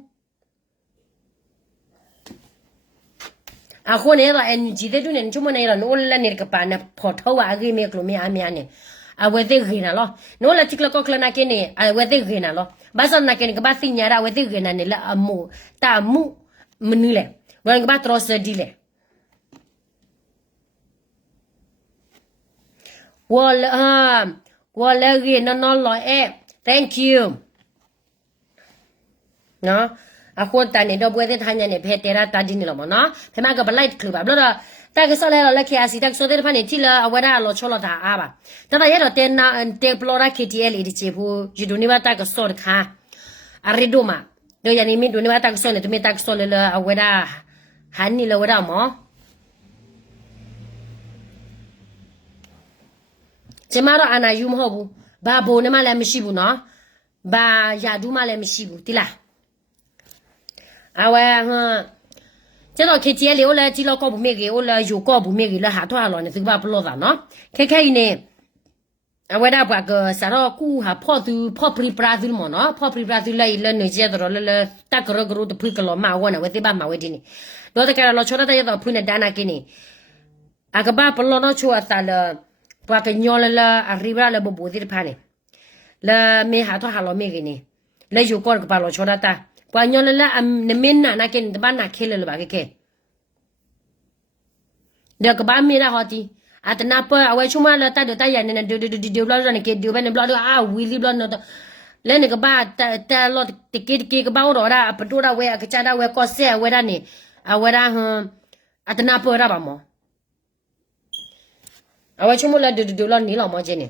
အခုနေတော့အန်ဂျီတဲ့တူနေချုံမနေရနိုးလည်းနေကပါနဲ့ဖော်ထုတ်အကြီးမေကလိုမြအများနဲ့အဝဲသိခေနာလောနိုးလည်းချစ်လကောကလနာကင်းနေအဝဲသိခေနာလောဘာစနာကင်းကဘာသိညာရဝဲသိခေနာနေလာအမှုတာမှုမနူးလေဝဲကဘာထရစဒီလေဝါလာရီနော်လောအဲ thank you နော်အခုတန်နေတော့ပွဲတဲ့ထိုင်းနေဖဲတဲရာတာဒီနေလောမနော်ဖဲမကဘလိုက်ခလပါဘလို့တက်ဆောလဲလက်ခရစီတက်ဆောတဲ့ဖာနေတီလာအဝရလောချောလတာအားပါတတရတော့တဲနာတဲပလောရာ KTL ဒီချေဖို့ယူဒိုနေပါတက်ဆောခါအရီဒိုမာတို့ယနီမင်းဒိုနေပါတက်ဆောနေတမေတက်ဆောလဲအဝရဟန်နီလောဝရမောကျမတော့အနာယူမဟုတ်ဘူးဘာဘိုနေမှလည်းမရှိဘူးနော်ဘာယာဒူးမှလည်းမရှိဘူးတိလားအဝဲဟာကျတော့ခေကြီးလေိုလာကြီးလောက်ကောဘူးမေကြီးိုလာယူကောဘူးမေကြီးလာဟာထွားလောနေစကဘာပလောတာနော်ခဲနေအဝဲဒါဘကစားတော့ကူဟာဖော့သူဖော့ပရီပရာဇီးမနော်ဖော့ပရီပရာဇီးလိုက်လနေကြတော့လတက်ဂရဂရတဖိကလောမဝနဝတိဘာမဝဒီနေတော့တကယ်လောချောရတဲ့တော့ဖွနေဒါနာကင်းနေအကဘာပလောနော်ချူအတာလဘကညောလလာအရိဘာလဘဘူဒီဖာနေလာမေဟာတော့ဟာလောမေကြီးနေလေယူကောကဘာလောချောရတာပွာညောလလာနမင်းနာကင်းတဘာနာခဲလလဘာကဲဒါကဘာမီရာဟောတီအတနာပအဝဲချုံမလာတတ်တရနေဒီဘလောရနေကေဒီဘနေဘလောအာဝီလီဘလောနော်လဲနေကဘာတလောတကေကဘာရောရာပတူရာဝဲကချာရာဝဲကောဆဲဝဲရနေအဝဲရာဟအတနာပရပါမောအဝဲချုံမလာဒီလောနီလောမောချင်းနေ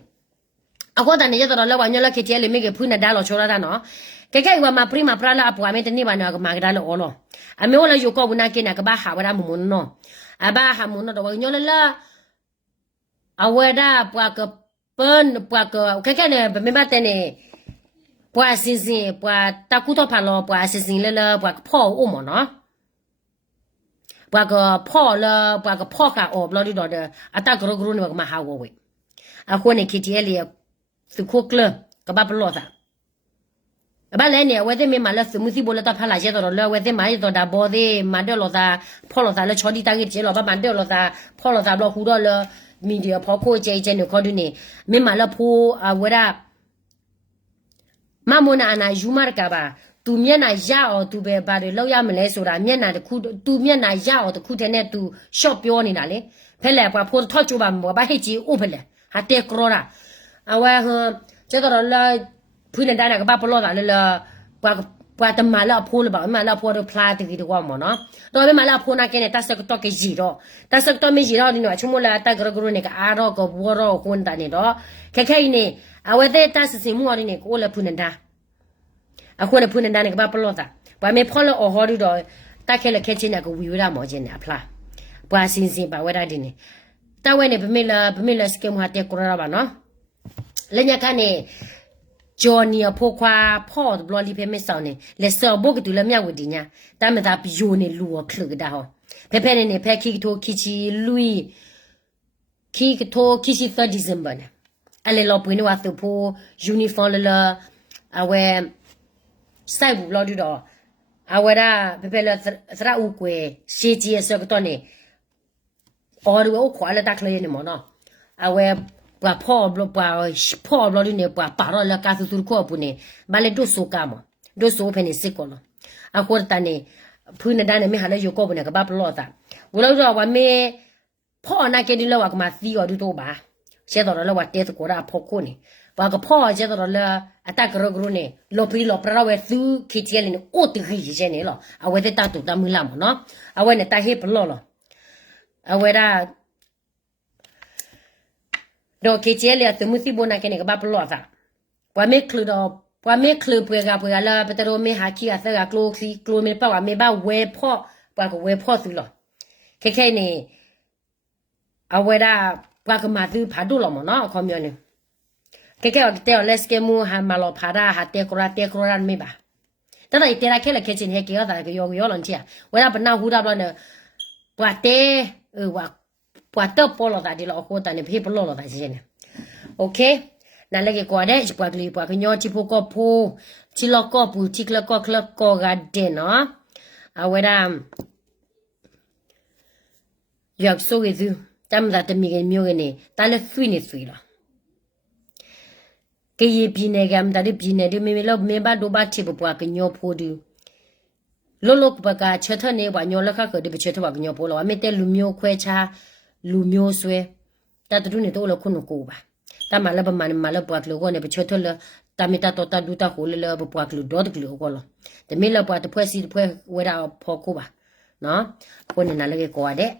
အခုတန်နေရတော့လောဝညောလခေတီလေမေကဖူးနေဒါလောချောရတာနော်ကဲဝါမပရိမပရလာအပွားမေတနေပါနော်ကမာကဒါလောအောလောအမေဝလာယိုကောဘနာကေနာကဘာဟာဝရမမွန်းနော်အဘာဟာမွန်းတော့ညောလလာအဝဒါပွားကပန်ပွားကကဲနေဘမေမတဲ့နေပွားစင်စင်ပွားတကူတော့ဖာလောပွားစင်စင်လလပွားကဖောအုံမနော်ပွားကဖောလပွားကဖောကအောဘလော်ဒီတော့အတကရဂရုနေကမဟာဝဝေအခုနေ KTL စခုကလကဘာပလောတာဘာလဲနေဝဲတဲ့မေမလာစမှုစီဘလတာဖလာကျတော့လောဝဲတဲ့မိုင်းတော့ဒါဘောသေးမန်တယ်လို့သာဖောလို့သာလဲချောဒီတန်းကြီးလောဘာမန်တယ်လို့သာဖောလို့သာဘလို့ဟူတော့လမီဒီယာဖောကိုကျဲကျဲနေခေါ်ဒနေမေမလာဖိုးအဝရမမနာနာယူမာကဘာသူမျက်နှာရအောင်သူပဲဘာတွေလောက်ရမလဲဆိုတာမျက်နှာတစ်ခုသူမျက်နှာရအောင်တစ်ခုတည်းနဲ့သူရှော့ပြောနေတာလေဖဲလဲပွားဖိုးထော့ချိုပါမောဘာဟိကြီးဥဖလဲဟာတဲကရောရာအဝဲဟကျတော့လာဖွင့်နေတာကဘာပလောတာလဲပွာတမလာဖိုးလပါမလာဖိုးတော့ဖလာတီတော့မနော်တော့မလာဖိုးနာကနဲ့တဆကတော့ကကြီးတော့တဆကတော့မကြီးတော့ဒီနော်ချုံမလာတကရဂရုနေကအာတော့ကဘောတော့ခွန်တနေတော့ခဲနေအဝဲတဲ့တဆစင်မှုရနေကိုလည်းဖွင့်နေတာအခုလည်းဖွင့်နေတာနေကဘာပလောတာဘာမေဖော်လို့ဟော်ဒီတော့တက်ခဲလက်ခဲချင်းကဝီဝရမောချင်းနေအဖလားပွာစင်စင်ပါဝဲတာဒီနေတဝဲနေဗမေလာစကေမဟာတဲ့ကရပါနော်လက်ညကနေဂျော်နီဖိုခွာဖော့ဘလော်လီဖေမဆောင်နေလက်စောဘုတ်တူလမြောက်ဝဒီညာတမတာပီယိုနေလူခလကဒါဟောဖဲနေဖဲခီတိုခီချီလူီခီတိုခီချီ3 December နေအလေလောပွင်းဝတ်ဖိုယူနီဖောင်းလာအဝဲစိုက်ဘူးလော်ဒီတော့အဝဲဒါဖဲလာသရအူကွေရှေကြီးဆောကတော့နေအော်ရူခွာလာတက်လေနေမနော်အဝဲပွာพ่อบลပွာพ่อบลดิเนี่ยပွာปารอละกาสุสุko pu ne ba le do so ka mo do so phe ne sit ko lo akho ta ne phu ne da ne me ha le yo ko pu ne ka ba blo ta wo lo so wa meพ่อna ke di lo wa ka ma si yo du to ba che do lo wa te ko ra pho ko ne ba kaพ่อche do lo ata gro gro ne lo pri lo pra we su ki che le ne o ti ri je ne lo a we de ta tu ta mu la mo no a we ne ta he blo lo a we daတော့ကေချဲလေတမှုစီဘနာကနေကဘာပလောတာပွာမေခလူတော့ပွာမေခလူပွေကလာပတရိုမေဟာချီအသကကလိုခလီကလိုမေပါဝမေဘာဝဲဖော့ပွာကဝဲဖော့သူလောခဲနေအဝဲတာပွာကမာသူဖာဒူလောမနော်ခေါမျိုးနေခဲတဲ့လက်စကေမူဟာမလောဖာဒါဟာတေကရာမေပါတတဲ့တေရာခဲလေခဲချင်းဟဲကေရတာကယောလန်ချီဝဲတာပနာဟူတာဘလနပွာတေဝါပွာတော့ပေါ်လာတာဒီလောဟိုတန်နေဖေးပလောလာတာရှင်းနေ OK 那那个过的就把个把个鸟去破个破去了个不去了个个的喏啊为了要说个就咱们在米个苗个呢但是水了cái gì bị này cái mà đi bị này đi mình bắt đồ bắt thì bỏ cái nhau phô đi lúc bắt cái chơi thằng này vào nhau là khác đi bị chơi thằng vào cái nhau phô là mình tên lumio khoe cha lumio xuê ta tụi này tôi là con cô ba ta mà là bỏ cái lỗ này bị chơi thằng là ta mình ta đu ta hồ là bỏ cái lỗ đó cái lỗ đó thì mình là bỏ cái phơi xí phơi quay ra phô cô ba nó con này là cái quả đấy